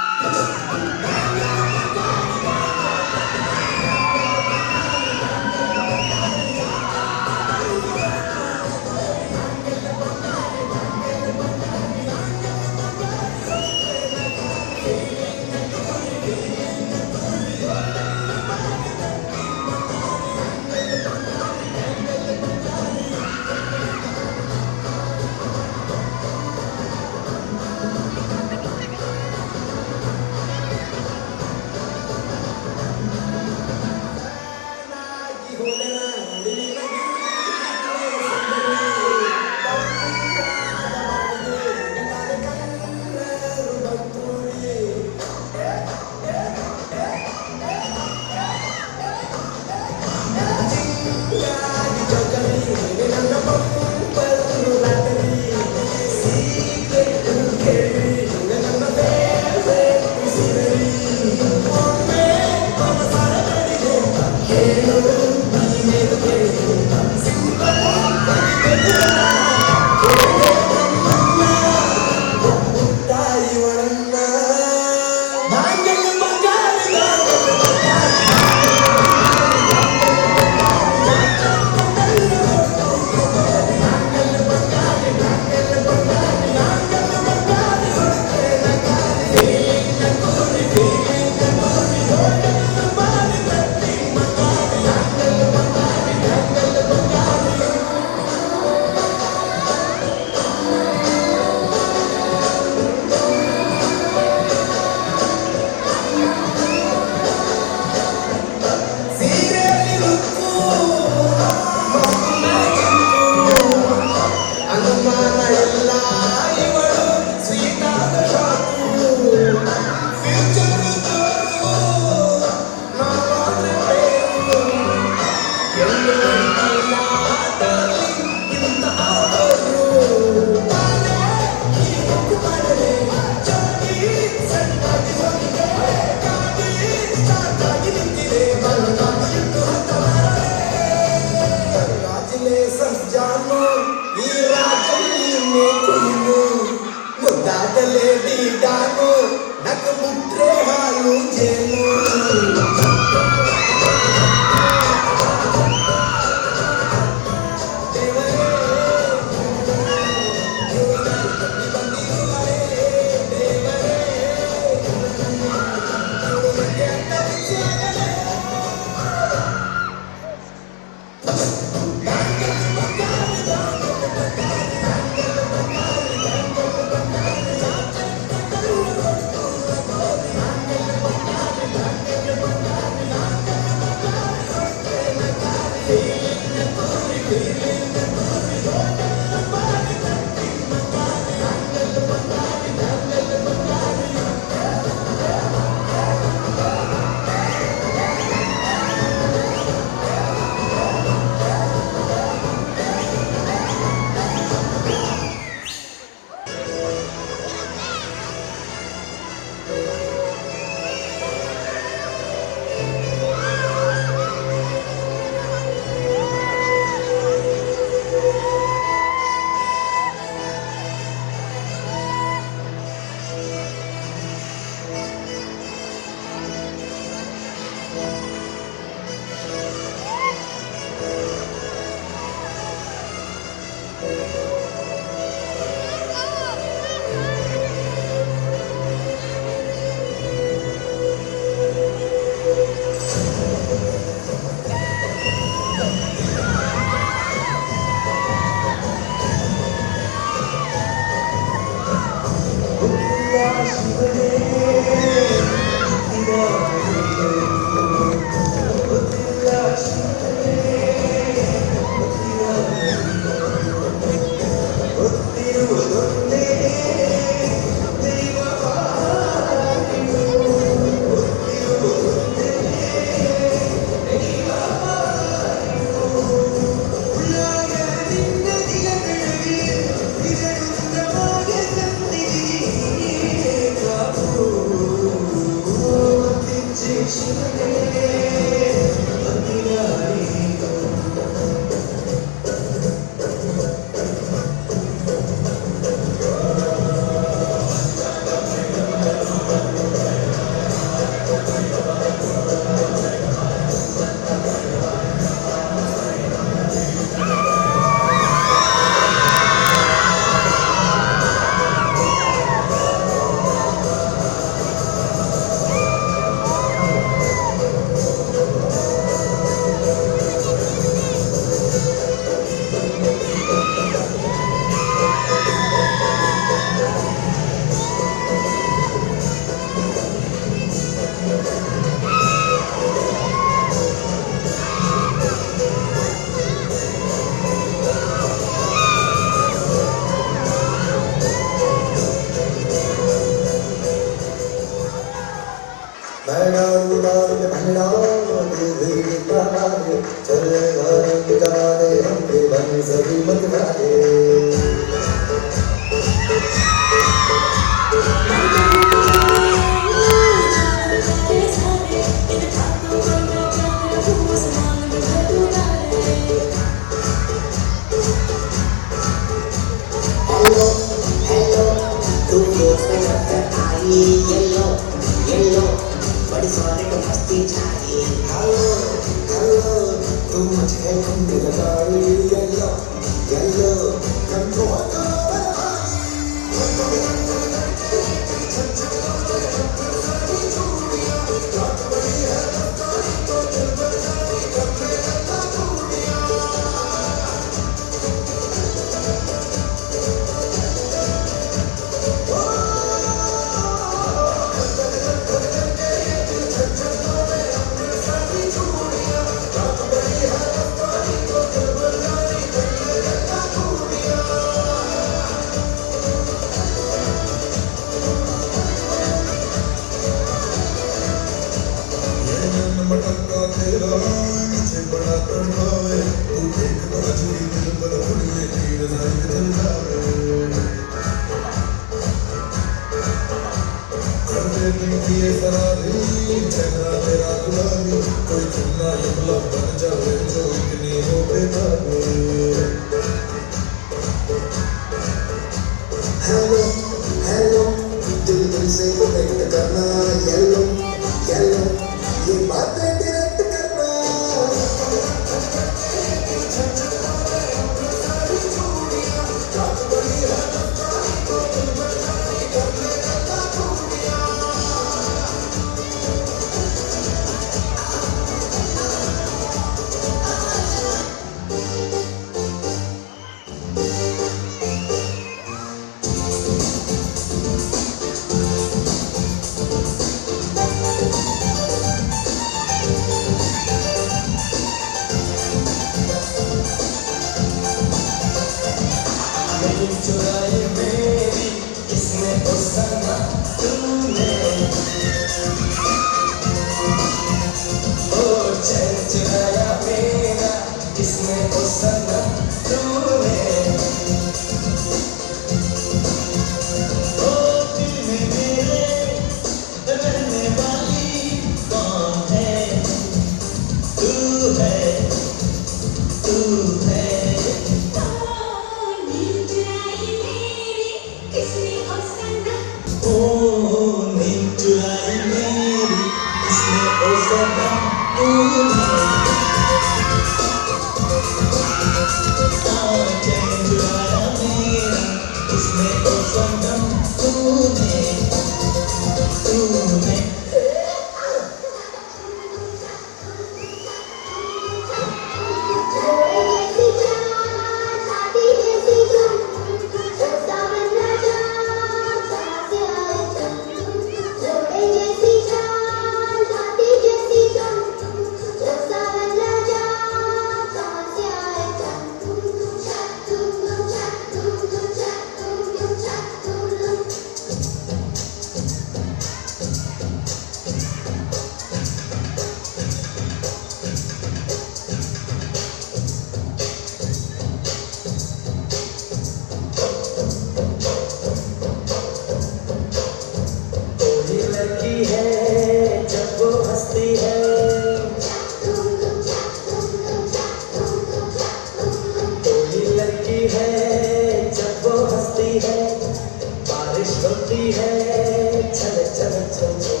है चल चल चल चल